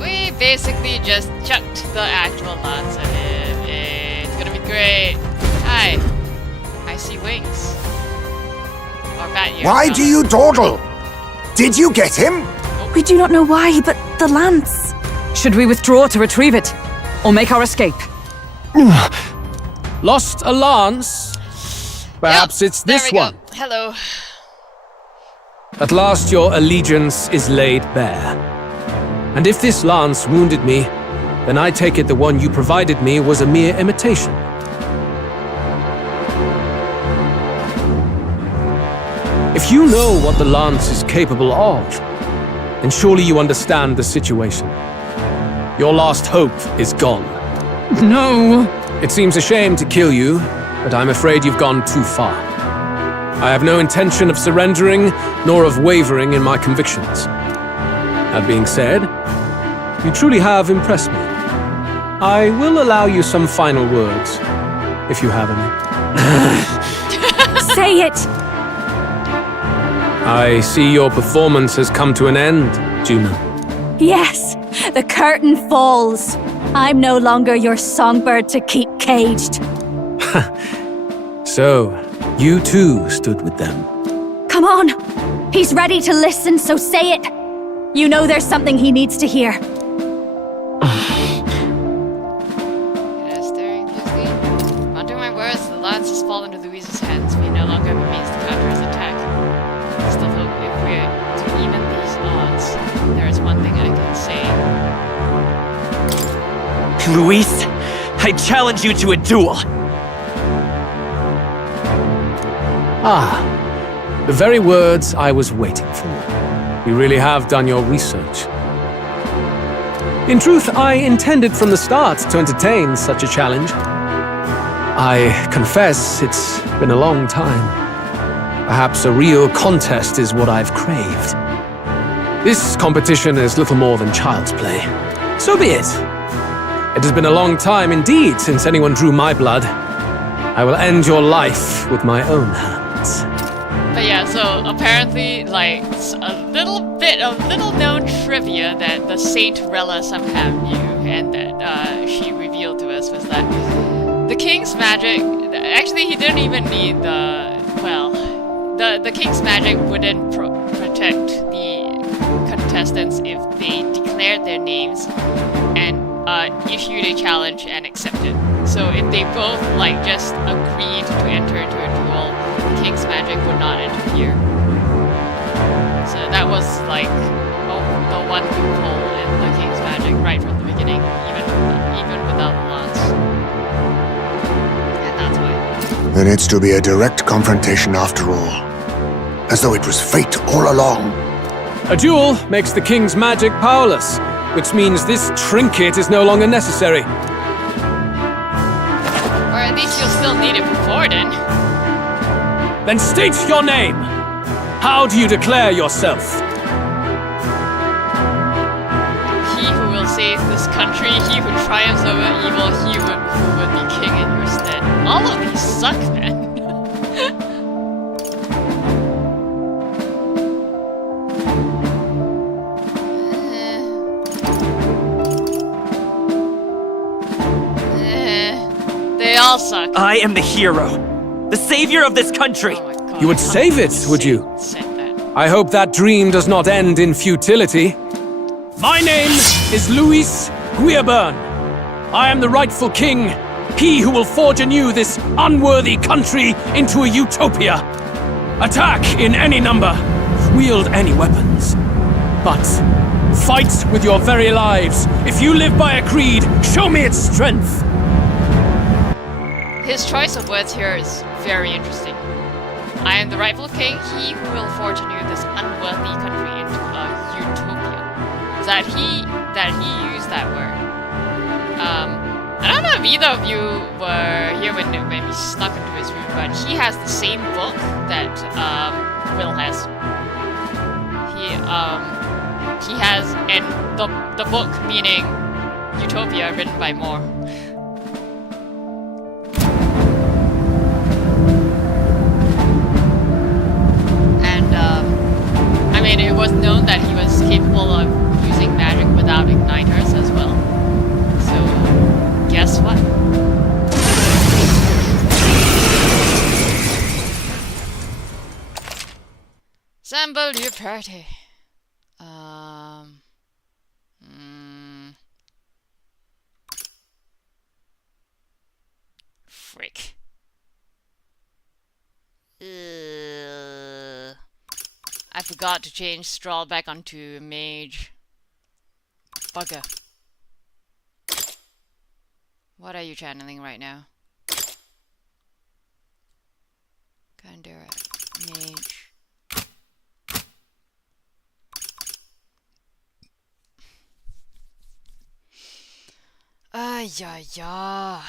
We basically just chucked the actual lance at him. It's gonna be great. Hi. I see wings. Or bat ears. Why do you dawdle? Did you get him? We do not know why, but the lance. Should we withdraw to retrieve it? Or make our escape? Lost a lance? Perhaps it's There this we go. one. Hello. At last your allegiance is laid bare. And if this lance wounded me, then I take it the one you provided me was a mere imitation. If you know what the lance is capable of, then surely you understand the situation. Your last hope is gone. No! It seems a shame to kill you, but I'm afraid you've gone too far. I have no intention of surrendering, nor of wavering in my convictions. That being said, you truly have impressed me. I will allow you some final words, if you have any. Say it! I see your performance has come to an end, Juna. Yes, the curtain falls. I'm no longer your songbird to keep caged. So, you too stood with them. Come on. He's ready to listen, so say it. You know there's something he needs to hear. Staring quickly. Under my words, the lance has fallen into Louise's hands. We no longer have a means to counter his attack. I still hope if we're to even these odds, there is one thing I can say. Luis, I challenge you to a duel. Ah, the very words I was waiting for. You really have done your research. In truth, I intended from the start to entertain such a challenge. I confess it's been a long time. Perhaps a real contest is what I've craved. This competition is little more than child's play. So be it. It has been a long time indeed since anyone drew my blood. I will end your life with my own hands. But yeah, so apparently, like, a little bit of little-known trivia that the Saint Rella somehow knew, and that she revealed to us, was that the King's magic... Actually, he didn't even need the... Well, the King's magic wouldn't protect the contestants if they declared their names and issued a challenge and accepted. So if they both, like, just agreed to enter into a duel, the King's magic would not interfere. So that was, like, the one loophole in the King's magic right from the beginning, even without the lance. And that's why. Then it's to be a direct confrontation after all. As though it was fate all along. A duel makes the King's magic powerless, which means this trinket is no longer necessary. Or at least you'll still need it before then. Then state your name! How do you declare yourself? He who will save this country, he who triumphs over evil, he who would be king in your stead. All of these suck, man. They all suck. I am the hero. The savior of this country. You would save it, would you? I hope that dream does not end in futility. My name is Luis Guiabern. I am the rightful king, he who will forge anew this unworthy country into a utopia. Attack in any number, wield any weapons. But fight with your very lives. If you live by a creed, show me its strength. His choice of words here is very interesting. I am the rightful king, he who will forge anew this unworthy country into a utopia. That he used that word. I don't know if either of you were here when we snuck into his room, but he has the same book that Will has. He has, and the book meaning Utopia, written by Moore. I mean, it was known that he was capable of using magic without igniters as well. So, guess what? Assemble your party. Frick. I forgot to change Strahl back onto Mage. Bugger. What are you channeling right now? Kandera. Mage. Yeah.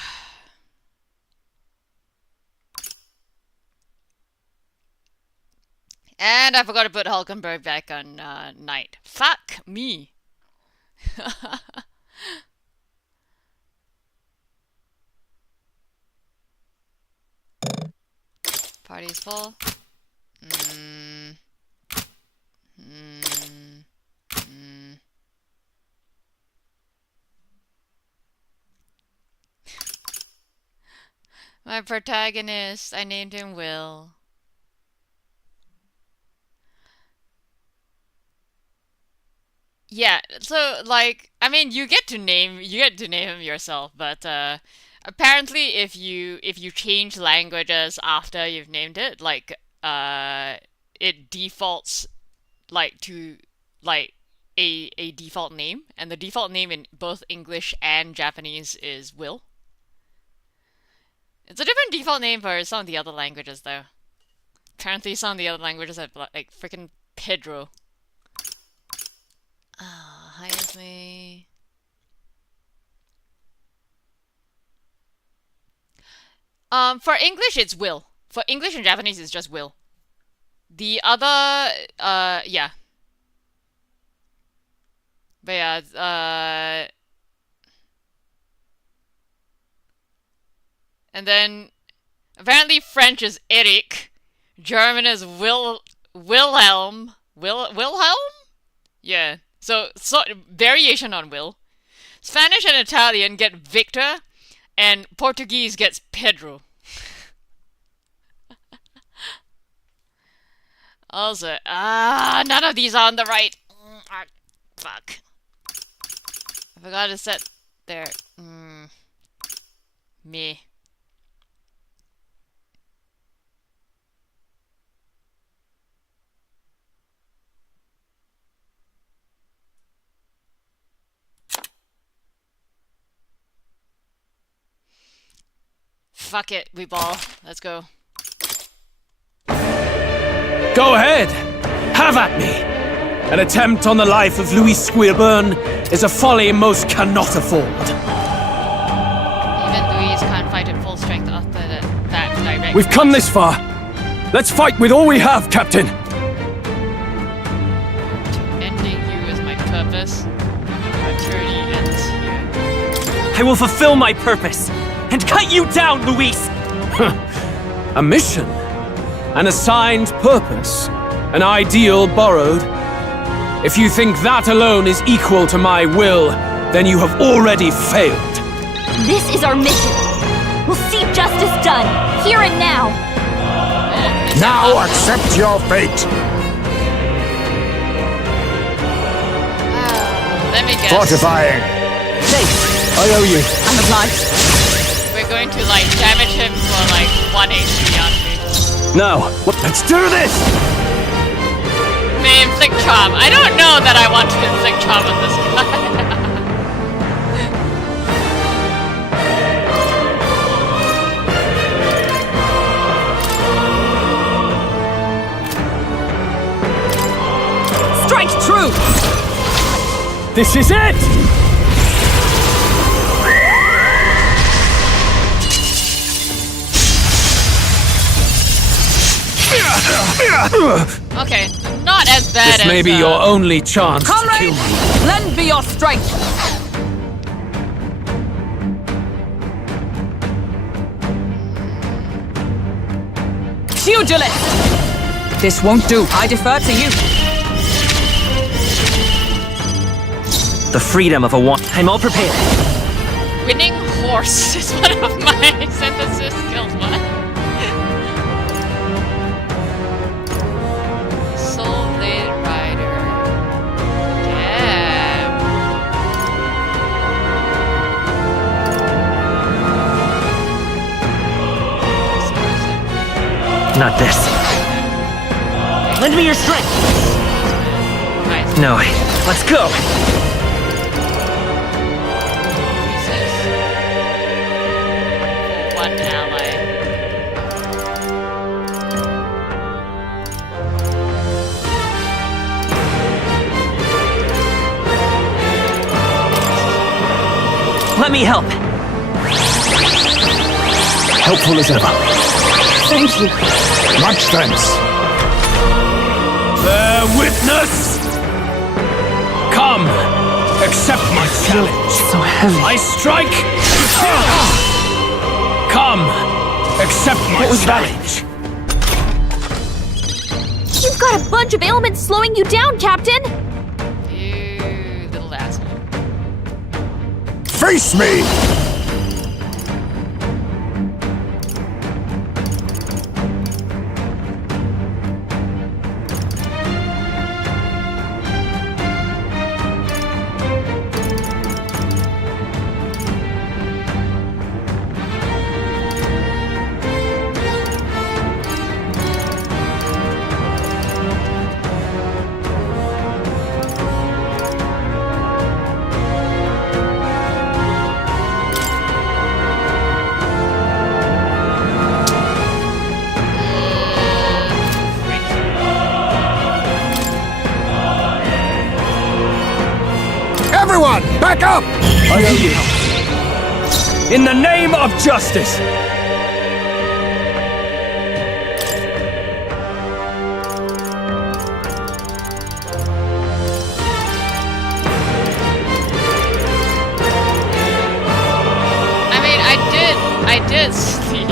And I forgot to put Hulkenberg back on Knight. Fuck me. Party's full. My protagonist, I named him Will. Yeah, so like, I mean, you get to name him yourself, but apparently if you change languages after you've named it, like it defaults like to like a default name, and the default name in both English and Japanese is Will. It's a different default name for some of the other languages though. Apparently some of the other languages have like freaking Pedro. Hi, Esme. For English, it's will. For English and Japanese, it's just will. The other, yeah. But yeah, and then apparently French is Eric, German is Wilhelm. Wilhelm? Yeah. So variation on Will. Spanish and Italian get Victor, and Portuguese gets Pedro. Also, none of these are on the right. Fuck. I forgot to set there. Me. Fuck it, we ball. Let's go. Go ahead! Have at me! An attempt on the life of Louis Squeerburn is a folly most cannot afford. Even Louise can't fight at full strength after that direct. We've come this far. Let's fight with all we have, Captain. Ending you is my purpose. My tyranny ends here. I will fulfill my purpose and cut you down, Luis! A mission? An assigned purpose? An ideal borrowed? If you think that alone is equal to my will, then you have already failed. This is our mission. We'll see justice done, here and now. Now accept your fate. Let me guess. Fortifying. I owe you. I'm obliged. We're going to like damage him for like 1 HP, aren't we? Now, let's do this! May inflict charm. I don't know that I want to inflict charm on this guy. Strike true! This is it! Okay, not as bad as... This may be your only chance to kill Comrade, me. lend me your strength! Pugilist! This won't do. I defer to you. The freedom of a one. I'm all prepared. Winning horse is one of my synthesis skills. What? Soul Blade Rider. Damn. Not this. Lend me your strength. Nice. No, let's go. For one ally. Let me help. Helpful as ever. Thank you. Much thanks. Bear witness! Come, accept my challenge. So heavy. I strike to kill. Come, accept my challenge. You've got a bunch of ailments slowing you down, Captain! You little asshole. Face me! Everyone, back up! I owe you. In the name of justice! did sleep.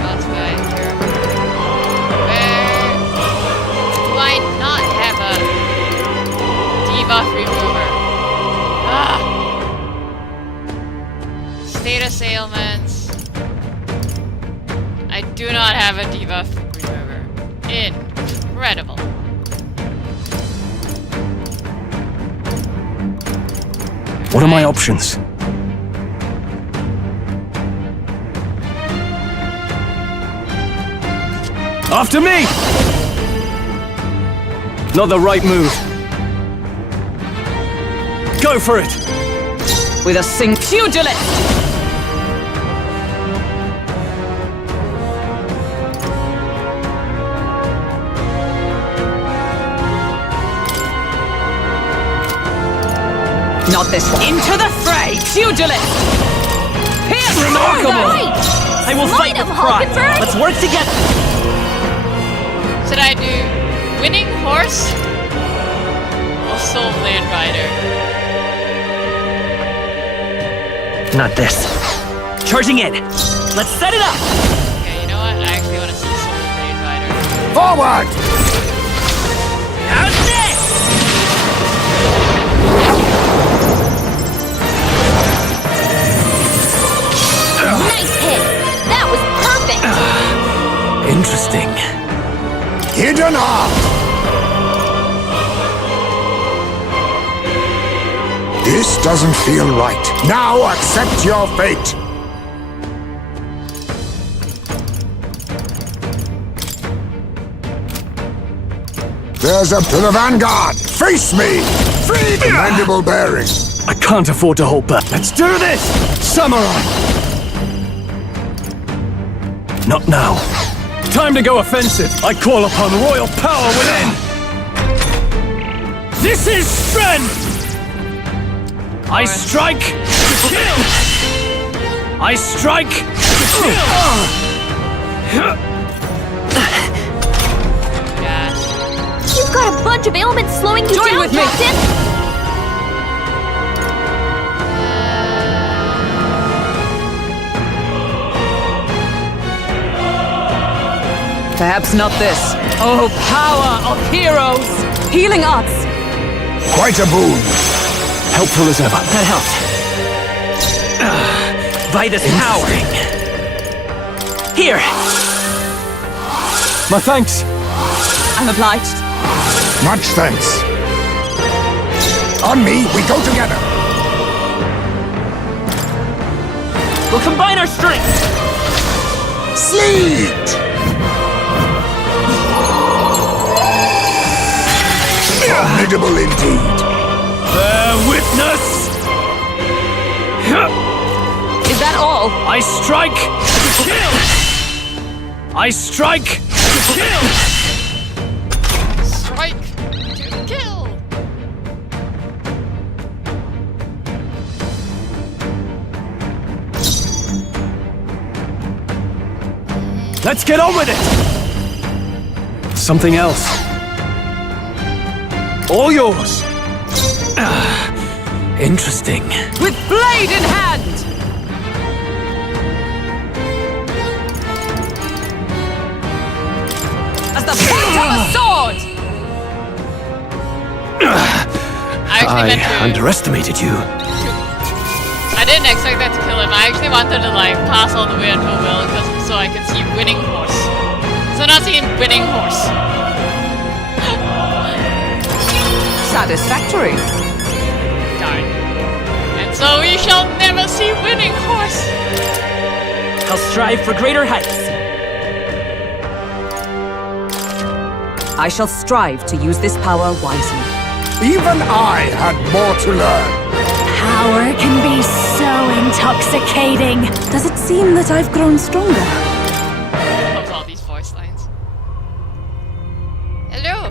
What's right here? Where do I not have a debuff remover? Ah! Status ailments. I do not have a debuff remover. Incredible. What are my options? After me! Not the right move. Go for it! With a pugilist! Not this one. Into the fray, pugilist! Pierce Remarkable! I will fight with pride. Hulkenberg! Let's work together. Should I do winning horse or soul land rider? Not this. Charging in. Let's set it up. Okay, you know what? I actually want to see soul land rider. Forward! How's this? Nice hit! That was perfect! Interesting. Hidden Heart! This doesn't feel right. Now accept your fate! There's a Pillar Vanguard! Face me! Free the mandible bearing! I can't afford to hold back. Let's do this! Samurai! Not now. Time to go offensive. I call upon royal power within. This is strength! I strike to kill! I strike to kill! You've got a bunch of ailments slowing you down, Captain! Perhaps not this. Oh, power of heroes! Healing arts! Quite a boon. Helpful as ever. That helped. By this power. Here. My thanks. I'm obliged. Much thanks. On me, we go together. We'll combine our strength. Sleet! Formidable indeed. Bear witness! Is that all? I strike to kill! I strike to kill! Strike to kill! Let's get on with it! Something else. All yours. Interesting. With blade in hand! As the point of a sword! I underestimated you. I didn't expect that to kill him. I actually wanted to like pass all the way until Will so I could see winning horse. So not seeing winning horse. Satisfactory. Darn. And so we shall never see winning horse. I'll strive for greater heights. I shall strive to use this power wisely. Even I had more to learn. Power can be so intoxicating. Does it seem that I've grown stronger? I love all these voice lines. Hello.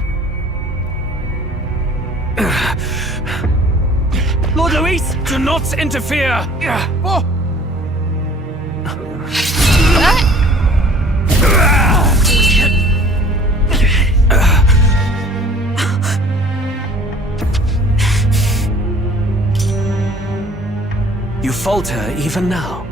Lord Luis, do not interfere! What? falter even now.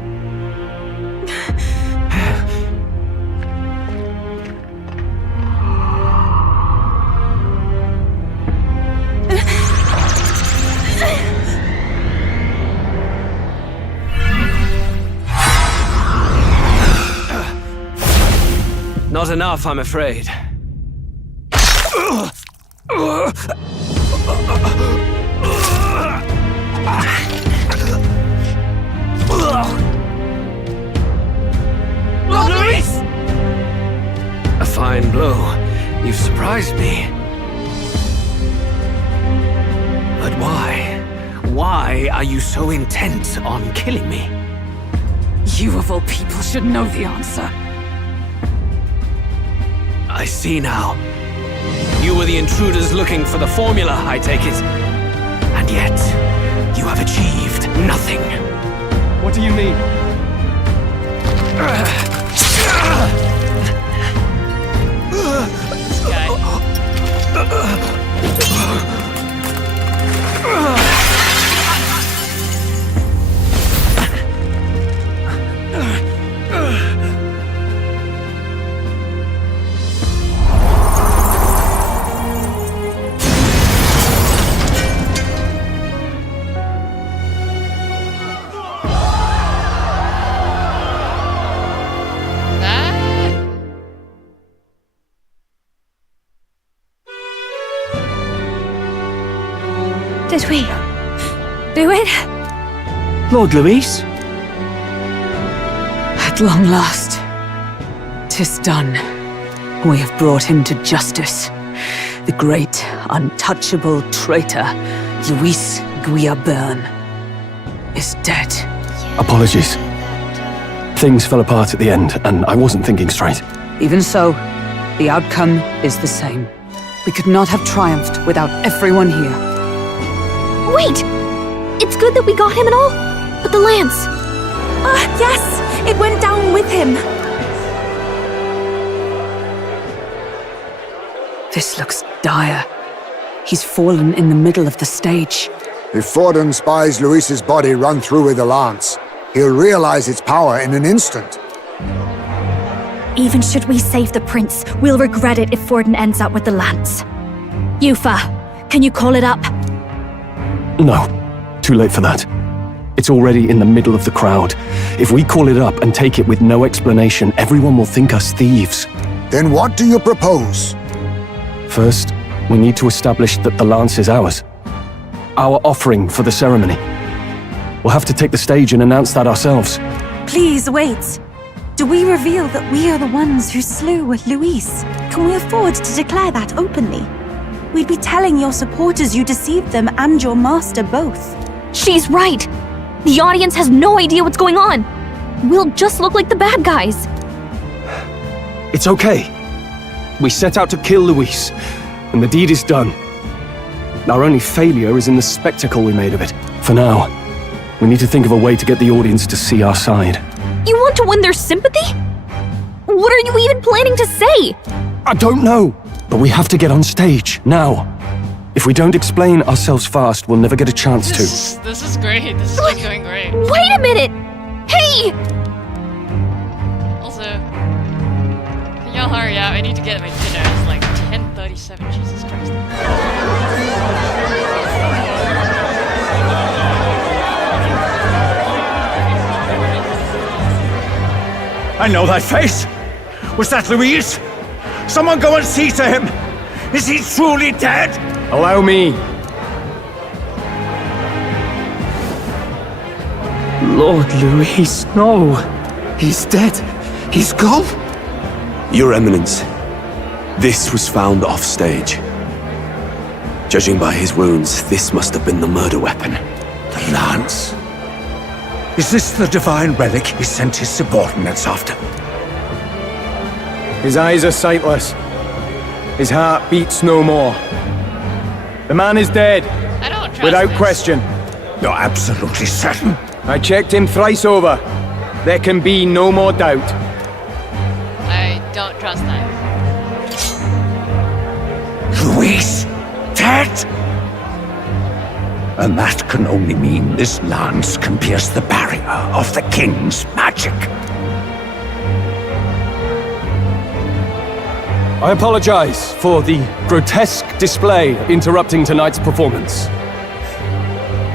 Not enough, I'm afraid. Lord Luis! A fine blow. You've surprised me. But why? Why are you so intent on killing me? You of all people should know the answer. I see now. You were the intruders looking for the formula, I take it. And yet, you have achieved nothing. What do you mean? Did we do it? Lord Luis? At long last, 'tis done. We have brought him to justice. The great, untouchable traitor, Luis Guillaburn, is dead. Apologies. Things fell apart at the end, and I wasn't thinking straight. Even so, the outcome is the same. We could not have triumphed without everyone here. Wait! It's good that we got him and all, but the lance. Yes! It went down with him. This looks dire. He's fallen in the middle of the stage. If Forden spies Luis's body run through with a lance, he'll realize its power in an instant. Even should we save the prince, we'll regret it if Forden ends up with the lance. Yufa, can you call it up? No, too late for that. It's already in the middle of the crowd. If we call it up and take it with no explanation, everyone will think us thieves. Then what do you propose? First, we need to establish that the lance is ours. Our offering for the ceremony. We'll have to take the stage and announce that ourselves. Please wait. Do we reveal that we are the ones who slew Luis? Can we afford to declare that openly? We'd be telling your supporters you deceived them and your master both. She's right! The audience has no idea what's going on! We'll just look like the bad guys! It's okay. We set out to kill Luis, and the deed is done. Our only failure is in the spectacle we made of it. For now, we need to think of a way to get the audience to see our side. You want to win their sympathy? What are you even planning to say? I don't know, but we have to get on stage, now. If we don't explain ourselves fast, we'll never get a chance to. This is great. This is just going great. Wait a minute! Hey! Also, can y'all hurry up? I need to get my dinner. It's like 10:37. Jesus Christ. I know that face. Was that Luis? Someone go and see to him. Is he truly dead? Allow me. Lord Luis, no. He's dead. He's gone. Your Eminence, this was found off stage. Judging by his wounds, this must have been the murder weapon. The lance. Is this the divine relic he sent his subordinates after? His eyes are sightless. His heart beats no more. The man is dead. I don't trust without this. question. You're absolutely certain? I checked him thrice over. There can be no more doubt. I don't trust that. Luis? Dead? And that can only mean this lance can pierce the barrier of the king's magic. I apologize for the grotesque display interrupting tonight's performance.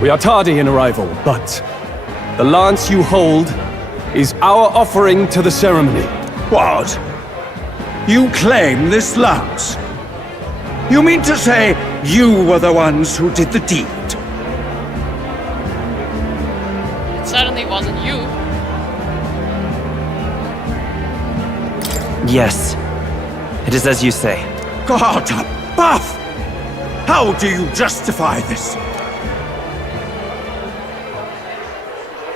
We are tardy in arrival, but the lance you hold is our offering to the ceremony. What? You claim this lance? You mean to say you were the ones who did the deed? It certainly wasn't you. Yes. It is as you say. God above! How do you justify this?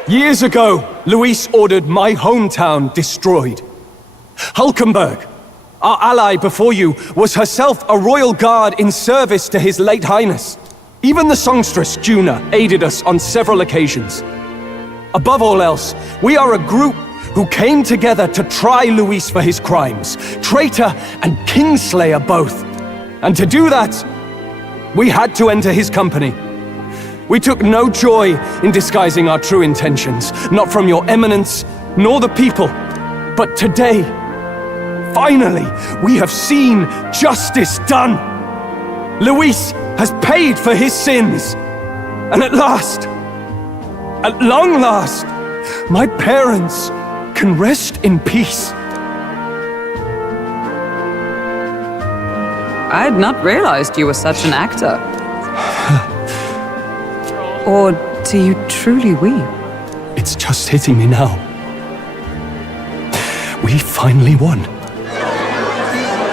Years ago, Luis ordered my hometown destroyed. Hulkenberg, our ally before you, was herself a royal guard in service to His late Highness. Even the songstress, Juna, aided us on several occasions. Above all else, we are a group who came together to try Luis for his crimes, traitor and kingslayer both. And to do that, we had to enter his company. We took no joy in disguising our true intentions, not from your eminence, nor the people. But today, finally, we have seen justice done. Luis has paid for his sins. And at last, at long last, my parents can rest in peace. I had not realized you were such an actor. Or do you truly weep? It's just hitting me now. We finally won.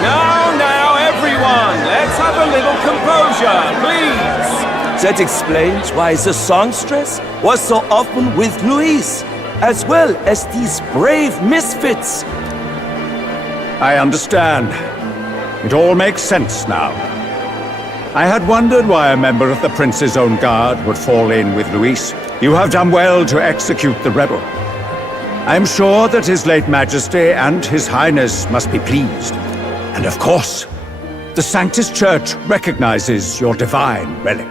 Now, everyone, let's have a little composure, please. That explains why the songstress was so often with Luis, as well as these brave misfits. I understand. It all makes sense now. I had wondered why a member of the Prince's own guard would fall in with Luis. You have done well to execute the rebel. I am sure that His late Majesty and His Highness must be pleased. And of course, the Sanctus Church recognizes your divine relic.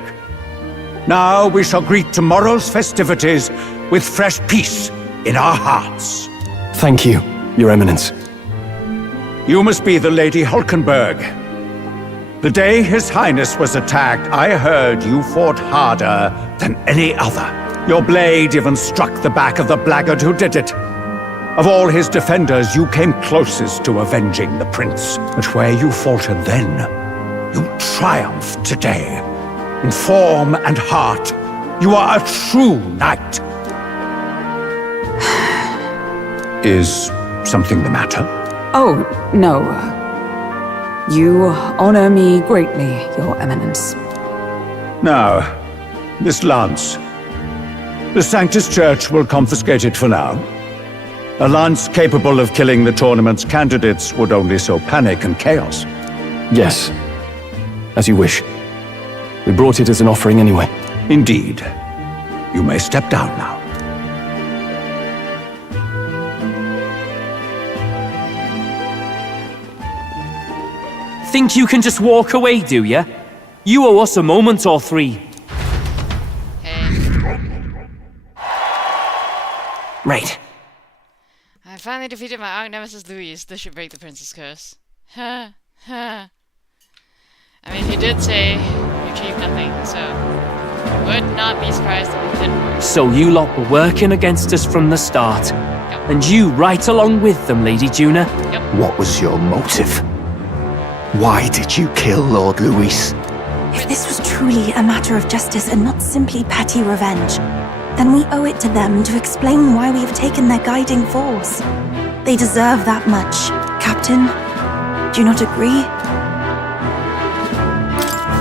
Now we shall greet tomorrow's festivities with fresh peace in our hearts. Thank you, Your Eminence. You must be the Lady Hulkenberg. The day His Highness was attacked, I heard you fought harder than any other. Your blade even struck the back of the blackguard who did it. Of all his defenders, you came closest to avenging the prince. But where you faltered then, you triumphed today. In form and heart, you are a true knight. Is something the matter? Oh, no. You honor me greatly, Your Eminence. Now, this lance. The Sanctus Church will confiscate it for now. A lance capable of killing the tournament's candidates would only sow panic and chaos. Yes, as you wish. We brought it as an offering anyway. Indeed. You may step down now. Think you can just walk away, do ya? You owe us a moment or three. Right. I finally defeated my arch nemesis Luis. This should break the prince's curse. Ha ha. I mean, he did say you achieved nothing, so would not be surprised if it didn't work. So you lot were working against us from the start. Yep. And you right along with them, Lady Juna. Yep. What was your motive? Why did you kill Lord Luis? If this was truly a matter of justice and not simply petty revenge, then we owe it to them to explain why we have taken their guiding force. They deserve that much. Captain, do you not agree?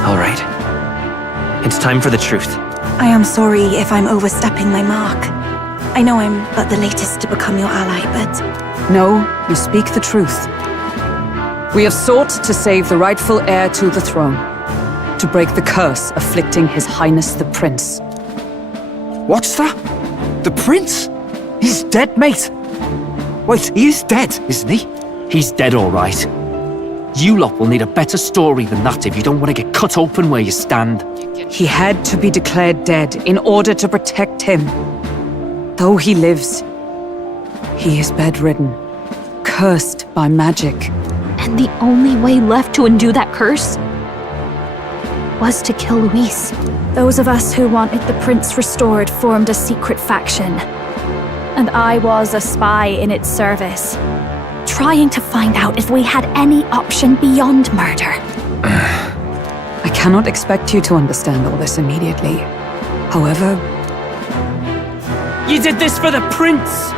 All right. It's time for the truth. I am sorry if I'm overstepping my mark. I know I'm but the latest to become your ally, but... No, you speak the truth. We have sought to save the rightful heir to the throne, to break the curse afflicting His Highness the Prince. What's that? The prince? He's dead, mate. Wait, he is dead, isn't he? He's dead, all right. You lot will need a better story than that if you don't want to get cut open where you stand. He had to be declared dead in order to protect him. Though he lives, he is bedridden, cursed by magic. And the only way left to undo that curse was to kill Luis. Those of us who wanted the prince restored formed a secret faction. And I was a spy in its service, trying to find out if we had any option beyond murder. I cannot expect you to understand all this immediately. However, You did this for the prince!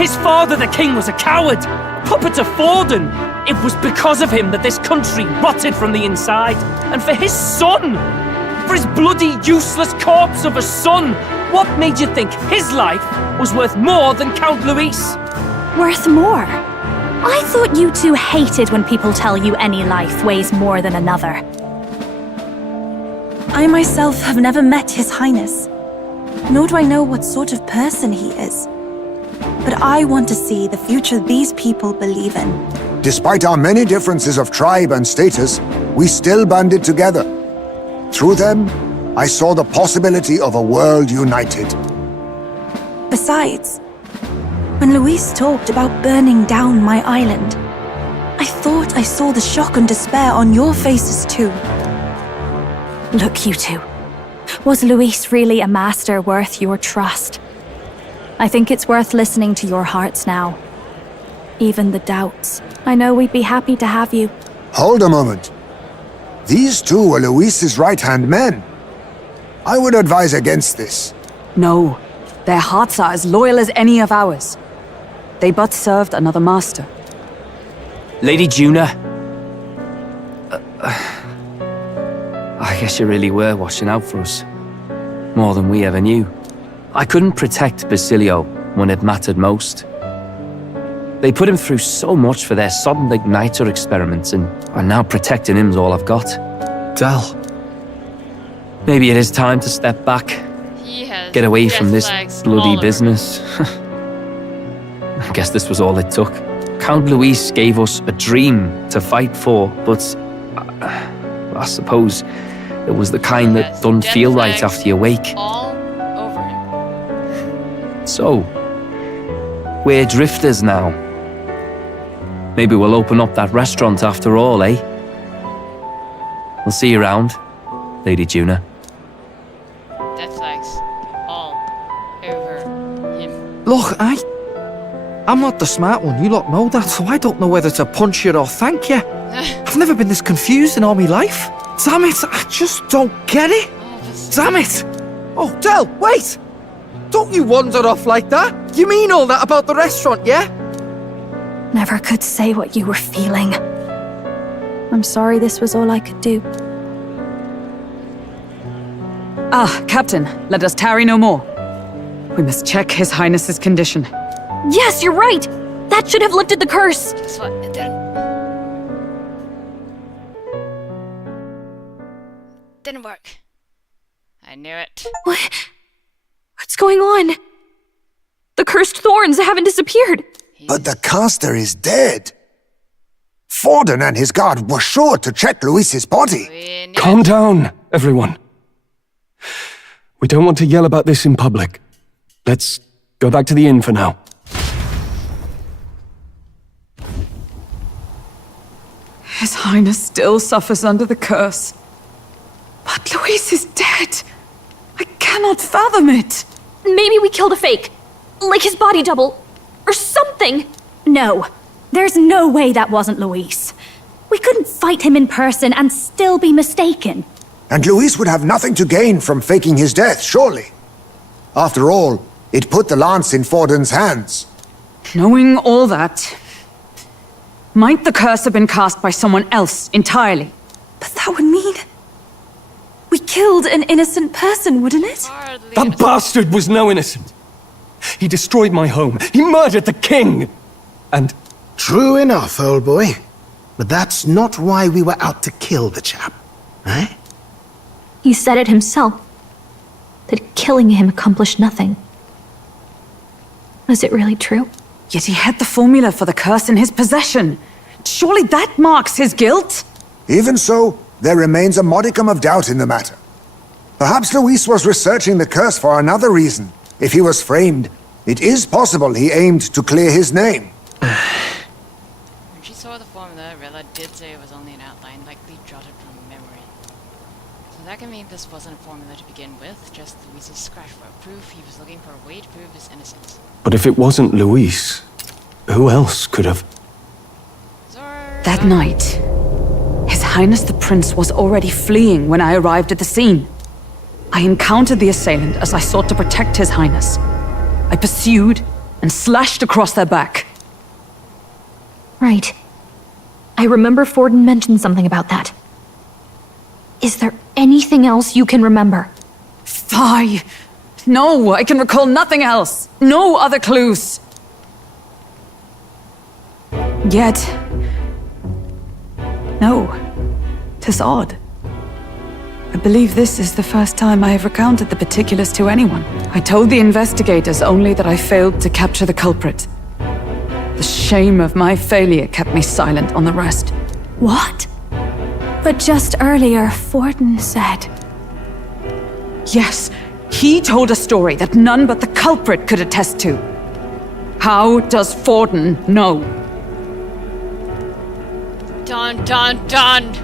His father, the king, was a coward! Puppet to Forden! It was because of him that this country rotted from the inside! And for his son! For his bloody, useless corpse of a son! What made you think his life was worth more than Count Luis? Worth more? I thought you two hated when people tell you any life weighs more than another. I myself have never met His Highness, nor do I know what sort of person he is. But I want to see the future these people believe in. Despite our many differences of tribe and status, we still banded together. Through them, I saw the possibility of a world united. Besides, when Luis talked about burning down my island, I thought I saw the shock and despair on your faces too. Look, you two. Was Luis really a master worth your trust? I think it's worth listening to your hearts now. Even the doubts. I know we'd be happy to have you. Hold a moment. These two were Luis's right-hand men. I would advise against this. no, their hearts are as loyal as any of ours. They but served another master. Lady Juna. I guess you really were watching out for us. More than we ever knew. I couldn't protect Basilio when it mattered most. They put him through so much for their sodden igniter experiments, and now protecting him's all I've got. Del. Maybe it is time to step back. He has Get away death from this flags all bloody over. business. I guess this was all it took. Count Luis gave us a dream to fight for, but I suppose it was the kind that don't death feel right flags after you wake. All over him. So, we're drifters now. Maybe we'll open up that restaurant after all, eh? We'll see you around, Lady Juna. Death flags all over him. Look, I'm not the smart one, you lot know that, so I don't know whether to punch you or thank you. I've never been this confused in all my life. Damn it, I just don't get it. Damn it! Oh, Del, wait! Don't you wander off like that? You mean all that about the restaurant, yeah? Never could say what you were feeling. I'm sorry this was all I could do. Ah, Captain, let us tarry no more. We must check His Highness's condition. Yes, you're right! That should have lifted the curse! Guess what? It didn't work. I knew it. What's going on? The cursed thorns haven't disappeared. But the caster is dead. Forden and his guard were sure to check Luis's body. Calm down, everyone. We don't want to yell about this in public. Let's go back to the inn for now. His Highness still suffers under the curse. But Luis is dead. I cannot fathom it. Maybe we killed a fake. Like his body double. Or something. No, there's no way that wasn't Luis. We couldn't fight him in person and still be mistaken. And Luis would have nothing to gain from faking his death, surely. After all, it put the lance in Forden's hands. Knowing all that, might the curse have been cast by someone else entirely? But that would mean we killed an innocent person, wouldn't it? That bastard was no innocent. He destroyed my home. He murdered the king. And... True enough, old boy. But that's not why we were out to kill the chap, eh? He said it himself. That killing him accomplished nothing. Was it really true? Yet he had the formula for the curse in his possession. Surely that marks his guilt? Even so, there remains a modicum of doubt in the matter. Perhaps Luis was researching the curse for another reason. If he was framed, it is possible he aimed to clear his name. When she saw the formula, Rella did say it was only an outline, likely jotted from memory. So that can mean this wasn't a formula to begin with, just Luis's scratchwork proof he was looking for a way to prove his innocence. But if it wasn't Luis, who else could have... That night, His Highness the Prince was already fleeing when I arrived at the scene. I encountered the assailant as I sought to protect His Highness. I pursued and slashed across their back. Right. I remember Forden mentioned something about that. Is there anything else you can remember? Fie! No, I can recall nothing else. No other clues. Yet... no. 'Tis odd. I believe this is the first time I have recounted the particulars to anyone. I told the investigators only that I failed to capture the culprit. The shame of my failure kept me silent on the rest. What? But just earlier, Forden said... Yes, he told a story that none but the culprit could attest to. How does Forden know? Dun dun dun!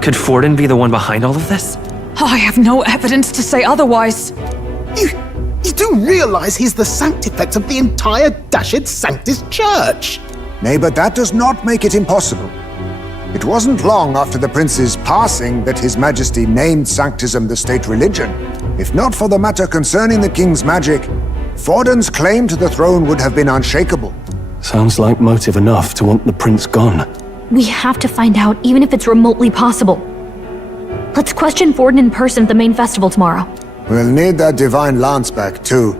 Could Forden be the one behind all of this? I have no evidence to say otherwise. You do realize he's the sanctifex of the entire Dashid Sanctus Church? Nay, but that does not make it impossible. It wasn't long after the prince's passing that His Majesty named Sanctism the state religion. If not for the matter concerning the king's magic, Forden's claim to the throne would have been unshakable. Sounds like motive enough to want the prince gone. We have to find out, even if it's remotely possible. Let's question Forden in person at the main festival tomorrow. We'll need that divine lance back, too.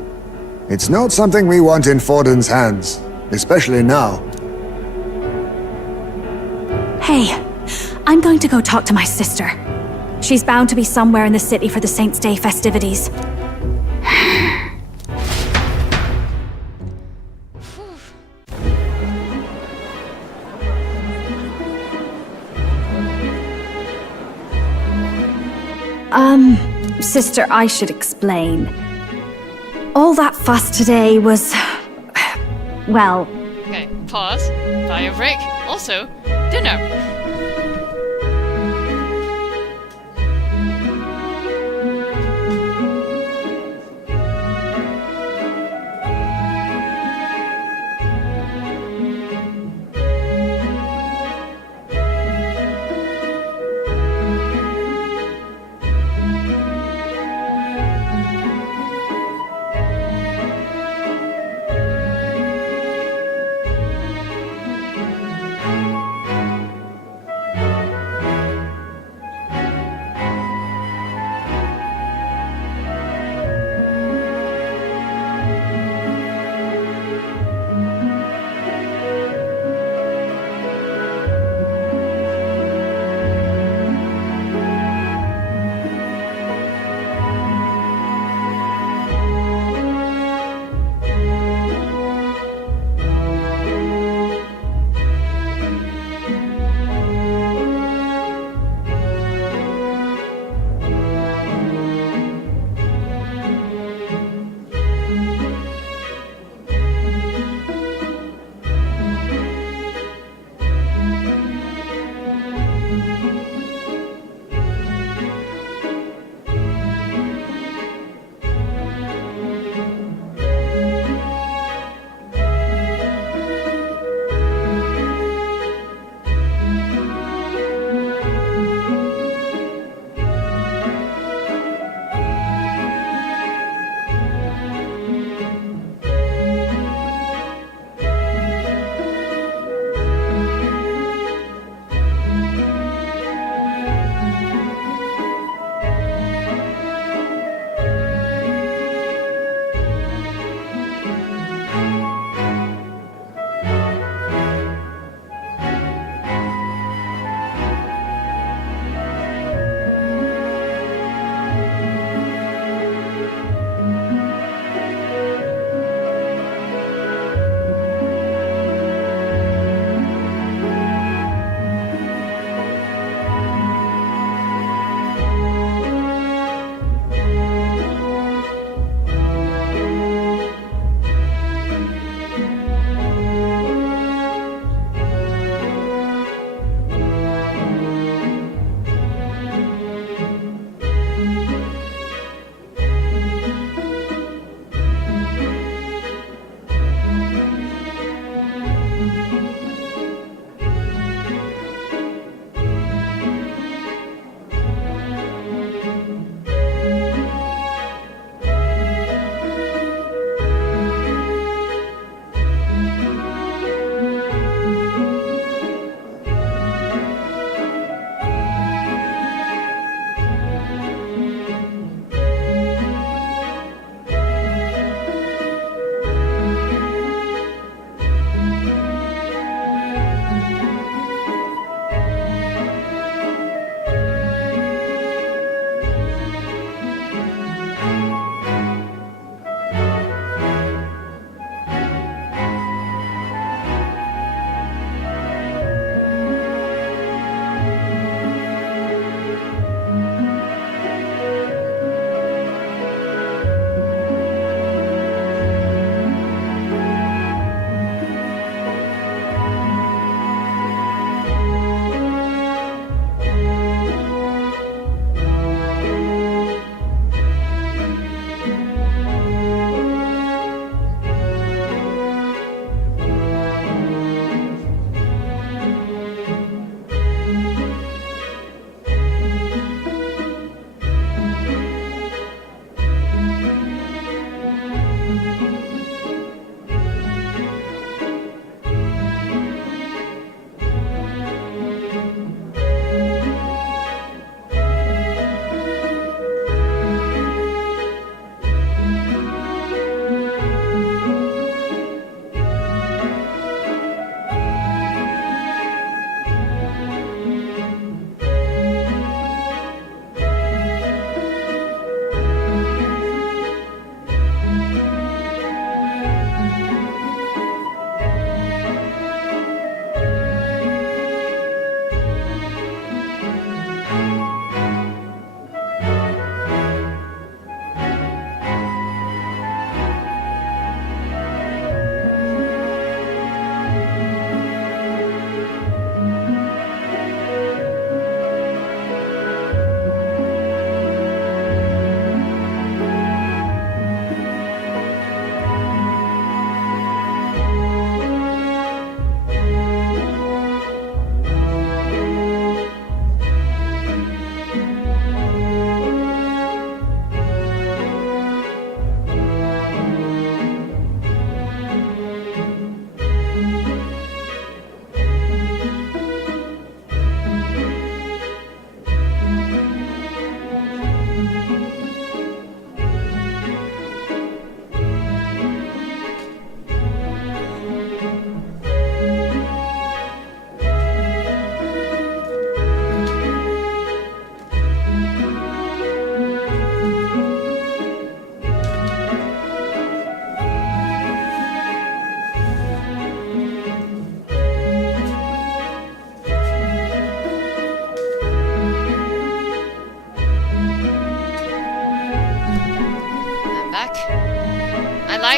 It's not something we want in Forden's hands, especially now. Hey, I'm going to go talk to my sister. She's bound to be somewhere in the city for the Saints' Day festivities. Sister, I should explain. All that fuss today was... well... Okay, pause. Buy a break. Also, dinner.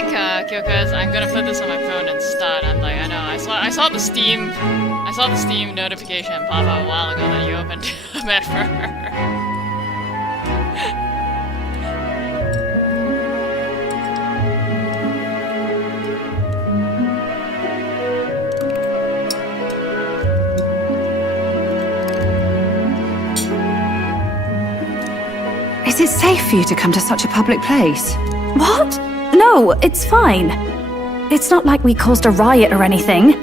like Kyoka's. I'm gonna put this on my phone and start. I'm like, I know. I saw the Steam notification pop up a while ago that you opened a bed for her. Is it safe for you to come to such a public place? What? No, it's fine. It's not like we caused a riot or anything.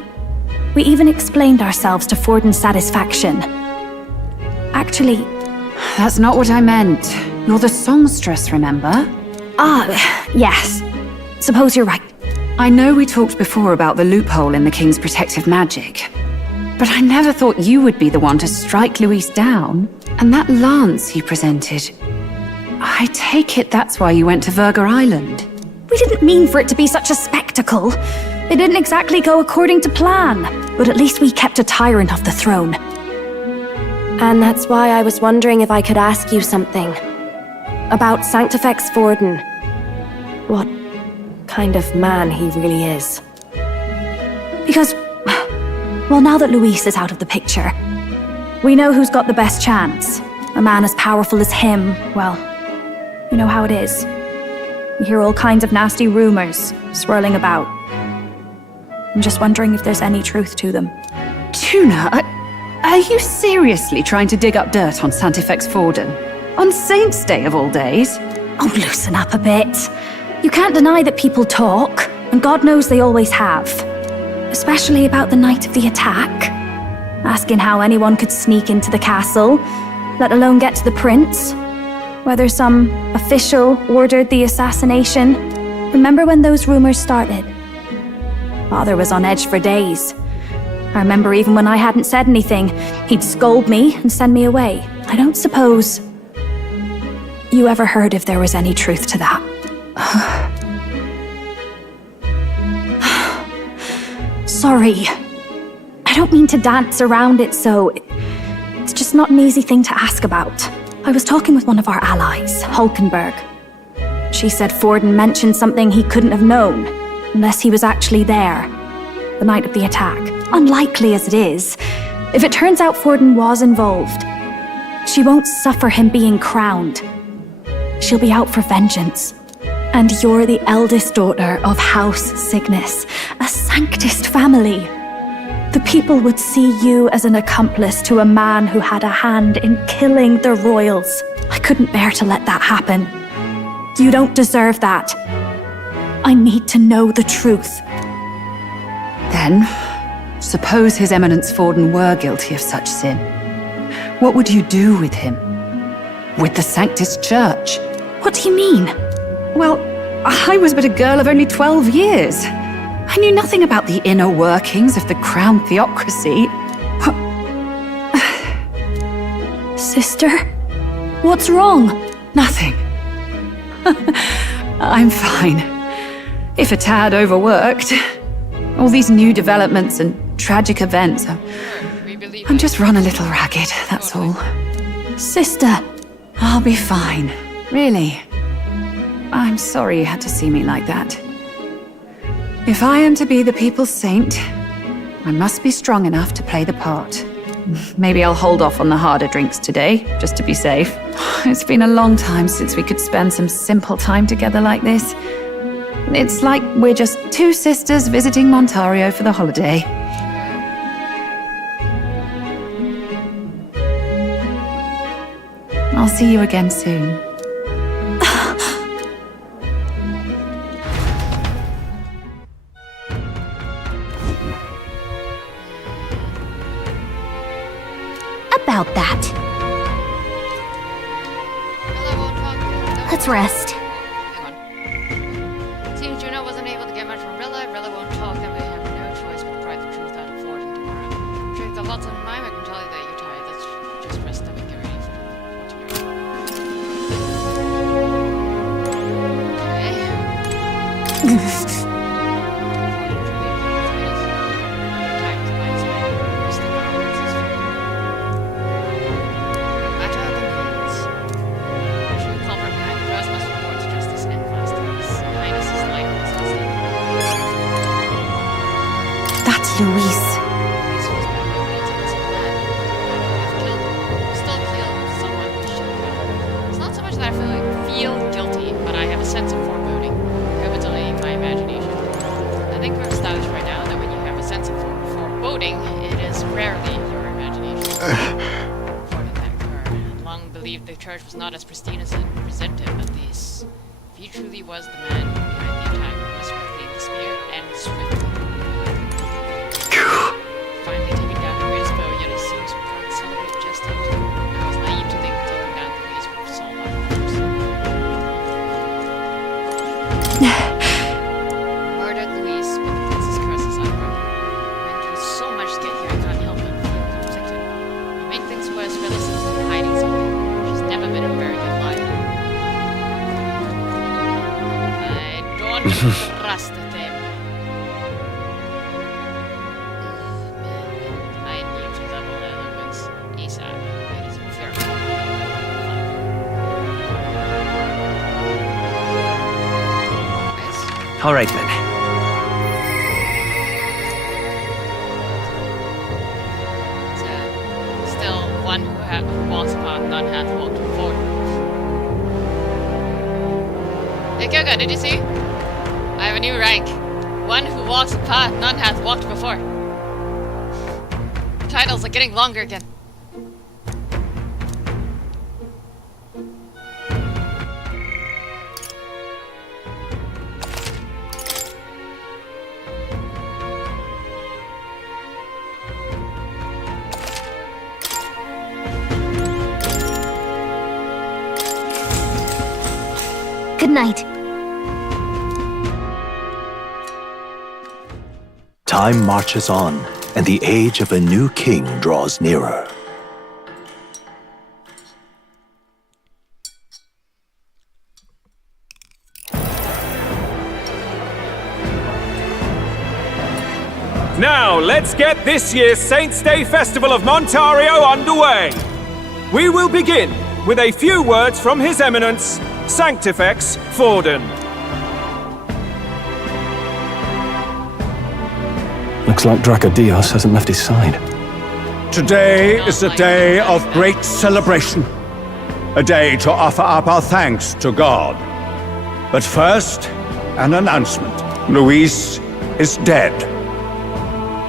We even explained ourselves to Forden's satisfaction. Actually... That's not what I meant. You're the songstress, remember? Yes. Suppose you're right. I know we talked before about the loophole in the King's protective magic. But I never thought you would be the one to strike Luis down. And that lance he presented... I take it that's why you went to Verga Island. We didn't mean for it to be such a spectacle. It didn't exactly go according to plan. But at least we kept a tyrant off the throne. And that's why I was wondering if I could ask you something. About Sanctifex Forden. What kind of man he really is. Because, well, now that Luis is out of the picture, we know who's got the best chance. A man as powerful as him, well, you know how it is. You hear all kinds of nasty rumors swirling about. I'm just wondering if there's any truth to them. Tuna, are you seriously trying to dig up dirt on Sanctifex Forden? On Saint's Day of all days? Oh, loosen up a bit. You can't deny that people talk, and God knows they always have. Especially about the night of the attack. Asking how anyone could sneak into the castle, let alone get to the prince. Whether some official ordered the assassination. Remember when those rumors started? Father was on edge for days. I remember even when I hadn't said anything, he'd scold me and send me away. I don't suppose you ever heard if there was any truth to that. Sorry. I don't mean to dance around it, so it's just not an easy thing to ask about. I was talking with one of our allies, Hulkenberg. She said Forden mentioned something he couldn't have known, unless he was actually there, the night of the attack. Unlikely as it is, if it turns out Forden was involved, she won't suffer him being crowned. She'll be out for vengeance. And you're the eldest daughter of House Cygnus, a Sanctist family. The people would see you as an accomplice to a man who had a hand in killing the royals. I couldn't bear to let that happen. You don't deserve that. I need to know the truth. Then, suppose His Eminence Forden were guilty of such sin. What would you do with him? With the Sanctus Church? What do you mean? Well, I was but a girl of only 12 years. I knew nothing about the inner workings of the crown theocracy. Sister? What's wrong? Nothing. I'm fine. If a tad overworked. All these new developments and tragic events. I'm just run a little ragged, that's all. Sister! I'll be fine. Really. I'm sorry you had to see me like that. If I am to be the people's saint, I must be strong enough to play the part. Maybe I'll hold off on the harder drinks today, just to be safe. It's been a long time since we could spend some simple time together like this. It's like we're just two sisters visiting Montario for the holiday. I'll see you again soon. About that. Let's rest. Seeing Juno wasn't able to get much from Rilla won't talk, and we have no choice but to pry the truth out of Forden tomorrow. If you've got lots on your mind, I can tell you that you're tired. Let's just rest up and get ready for Luis. It's not so much that I feel guilty, but I have a sense of foreboding. I hope it's only my imagination. I think we've established right now that when you have a sense of foreboding, it is rarely your imagination. Long believed the church was not as pristine as it presented, but this, if he truly was the man behind the attack, he must swiftly the spear and swiftly. Finally taking down the greatest foe, yet it seems we can't celebrate just yet. I was naive to think taking down Louise would solve our problems. Murdered Louise with the princess curses unbroken. Went through so much to get here, I can't help but feel conflicted. To make things worse, Phyllis is hiding something. She's never been a very good liar. I don't trust them. I need to level eloquence ASAP. It is very All right, then. still one who walks apart, none hath walked before. Hey Kyoga, did you see? I have a new rank. One who walks apart, none hath walked before. Titles are getting longer again. Good night. Time marches on, and the age of a new king draws nearer. Now, let's get this year's Saints' Day Festival of Montario underway. We will begin with a few words from His Eminence, Sanctifex Forden. Looks like Dracodios hasn't left his side. Today is a day of great celebration. A day to offer up our thanks to God. But first, an announcement. Luis is dead.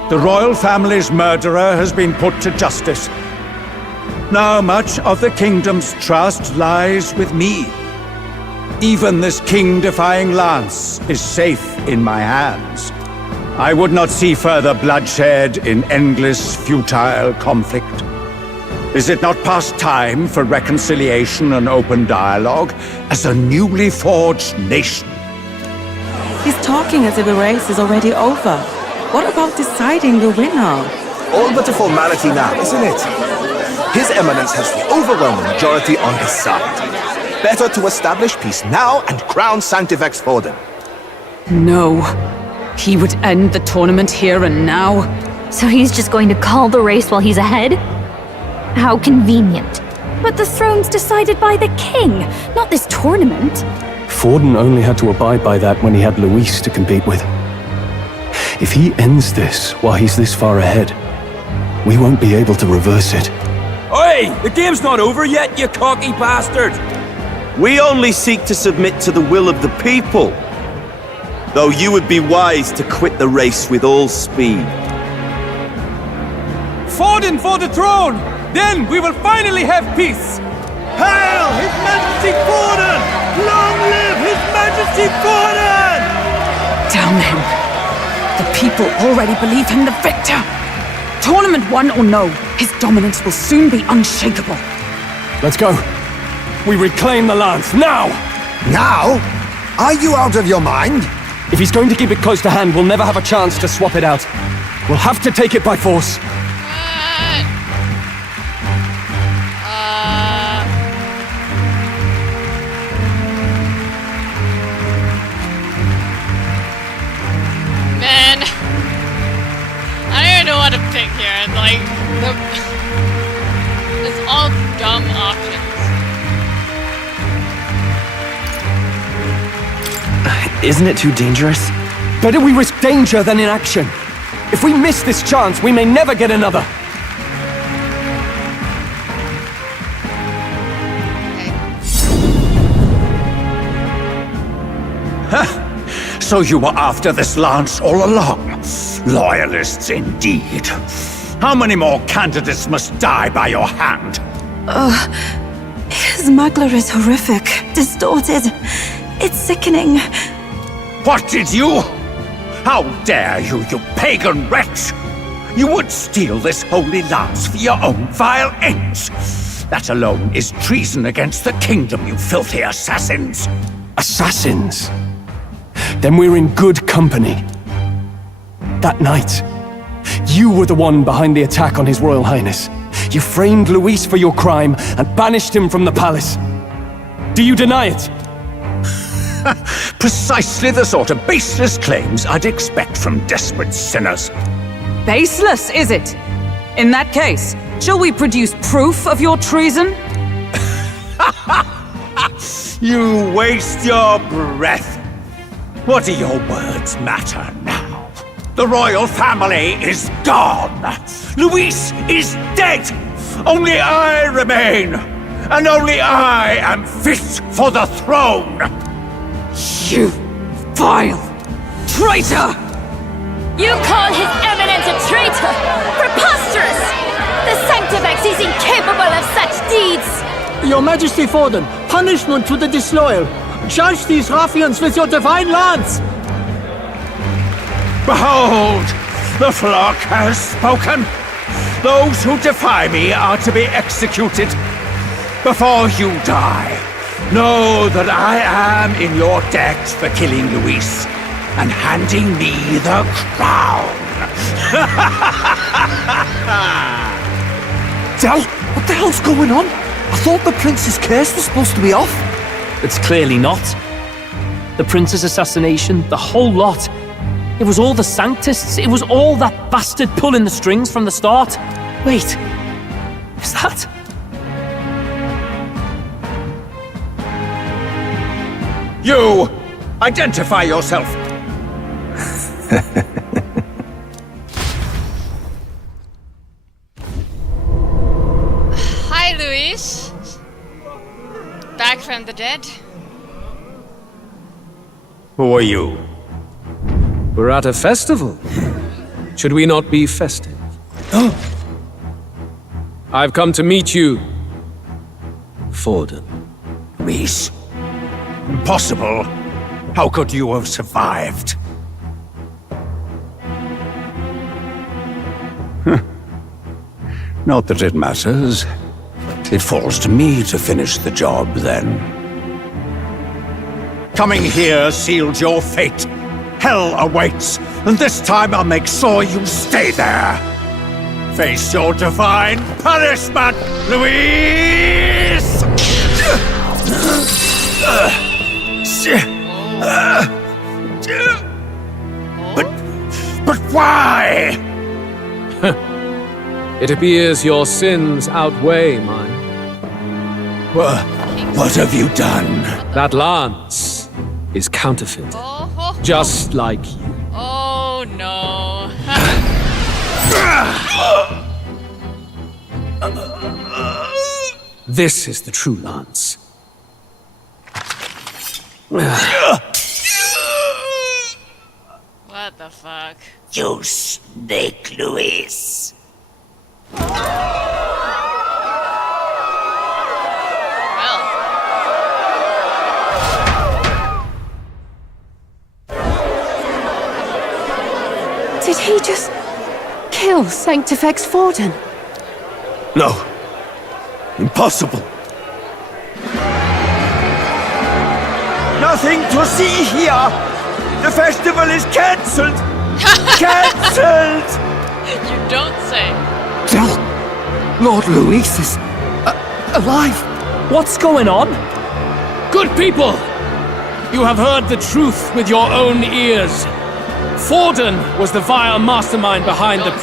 The royal family's murderer has been put to justice. Now much of the kingdom's trust lies with me. Even this king-defying lance is safe in my hands. I would not see further bloodshed in endless, futile conflict. Is it not past time for reconciliation and open dialogue as a newly forged nation? He's talking as if the race is already over. What about deciding the winner? All but a formality now, isn't it? His Eminence has the overwhelming majority on his side. Better to establish peace now and crown Sanctifex Forden. No. He would end the tournament here and now. So he's just going to call the race while he's ahead? How convenient. But the throne's decided by the king, not this tournament. Forden only had to abide by that when he had Luis to compete with. If he ends this while he's this far ahead, we won't be able to reverse it. Oi! The game's not over yet, you cocky bastard! We only seek to submit to the will of the people. Though you would be wise to quit the race with all speed. Forden for the throne! Then we will finally have peace! Hail His Majesty Forden! Long live His Majesty Forden! Damn him. The people already believe him the victor. Tournament won or no, his dominance will soon be unshakable. Let's go. We reclaim the lance, now! Now? Are you out of your mind? If he's going to keep it close to hand, we'll never have a chance to swap it out. We'll have to take it by force. Man, I don't even know what to pick here. Like, it's all dumb options. Isn't it too dangerous? Better we risk danger than inaction. If we miss this chance, we may never get another. So you were after this lance all along? Loyalists indeed. How many more candidates must die by your hand? His Magla is horrific, distorted. It's sickening. What did you? How dare you, you pagan wretch! You would steal this holy lance for your own vile ends. That alone is treason against the kingdom, you filthy assassins. Assassins? Then we're in good company. That night, you were the one behind the attack on His Royal Highness. You framed Luis for your crime and banished him from the palace. Do you deny it? Precisely the sort of baseless claims I'd expect from desperate sinners. Baseless, is it? In that case, shall we produce proof of your treason? You waste your breath. What do your words matter now? The royal family is gone. Luis is dead. Only I remain. And only I am fit for the throne. You vile traitor! You call His Eminence a traitor? Preposterous! The Sanctifex is incapable of such deeds! Your Majesty Forden, punishment to the disloyal. Judge these ruffians with your divine lance! Behold, the flock has spoken. Those who defy me are to be executed. Before you die, know that I am in your debt for killing Luis and handing me the crown. Del, what the hell's going on? I thought the prince's curse was supposed to be off. It's clearly not. The prince's assassination, the whole lot. It was all the Sanctists. It was all that bastard pulling the strings from the start. Wait, is that... You! Identify yourself! Hi, Luis. Back from the dead. Who are you? We're at a festival. Should we not be festive? I've come to meet you, Forden. Luis? Impossible. How could you have survived? Not that it matters. It falls to me to finish the job, then. Coming here sealed your fate. Hell awaits, and this time I'll make sure you stay there. Face your divine punishment, Luis! But why? It appears your sins outweigh mine. What have you done? That lance is counterfeit. Just like you. Oh no. This is the true lance. What the fuck? You snake, Luis. Did he just kill Sanctifex Forden? No. Impossible. Nothing to see here. The festival is cancelled. Cancelled. You don't say. Del, Lord Luis is alive. What's going on? Good people! You have heard the truth with your own ears. Forden was the vile mastermind behind the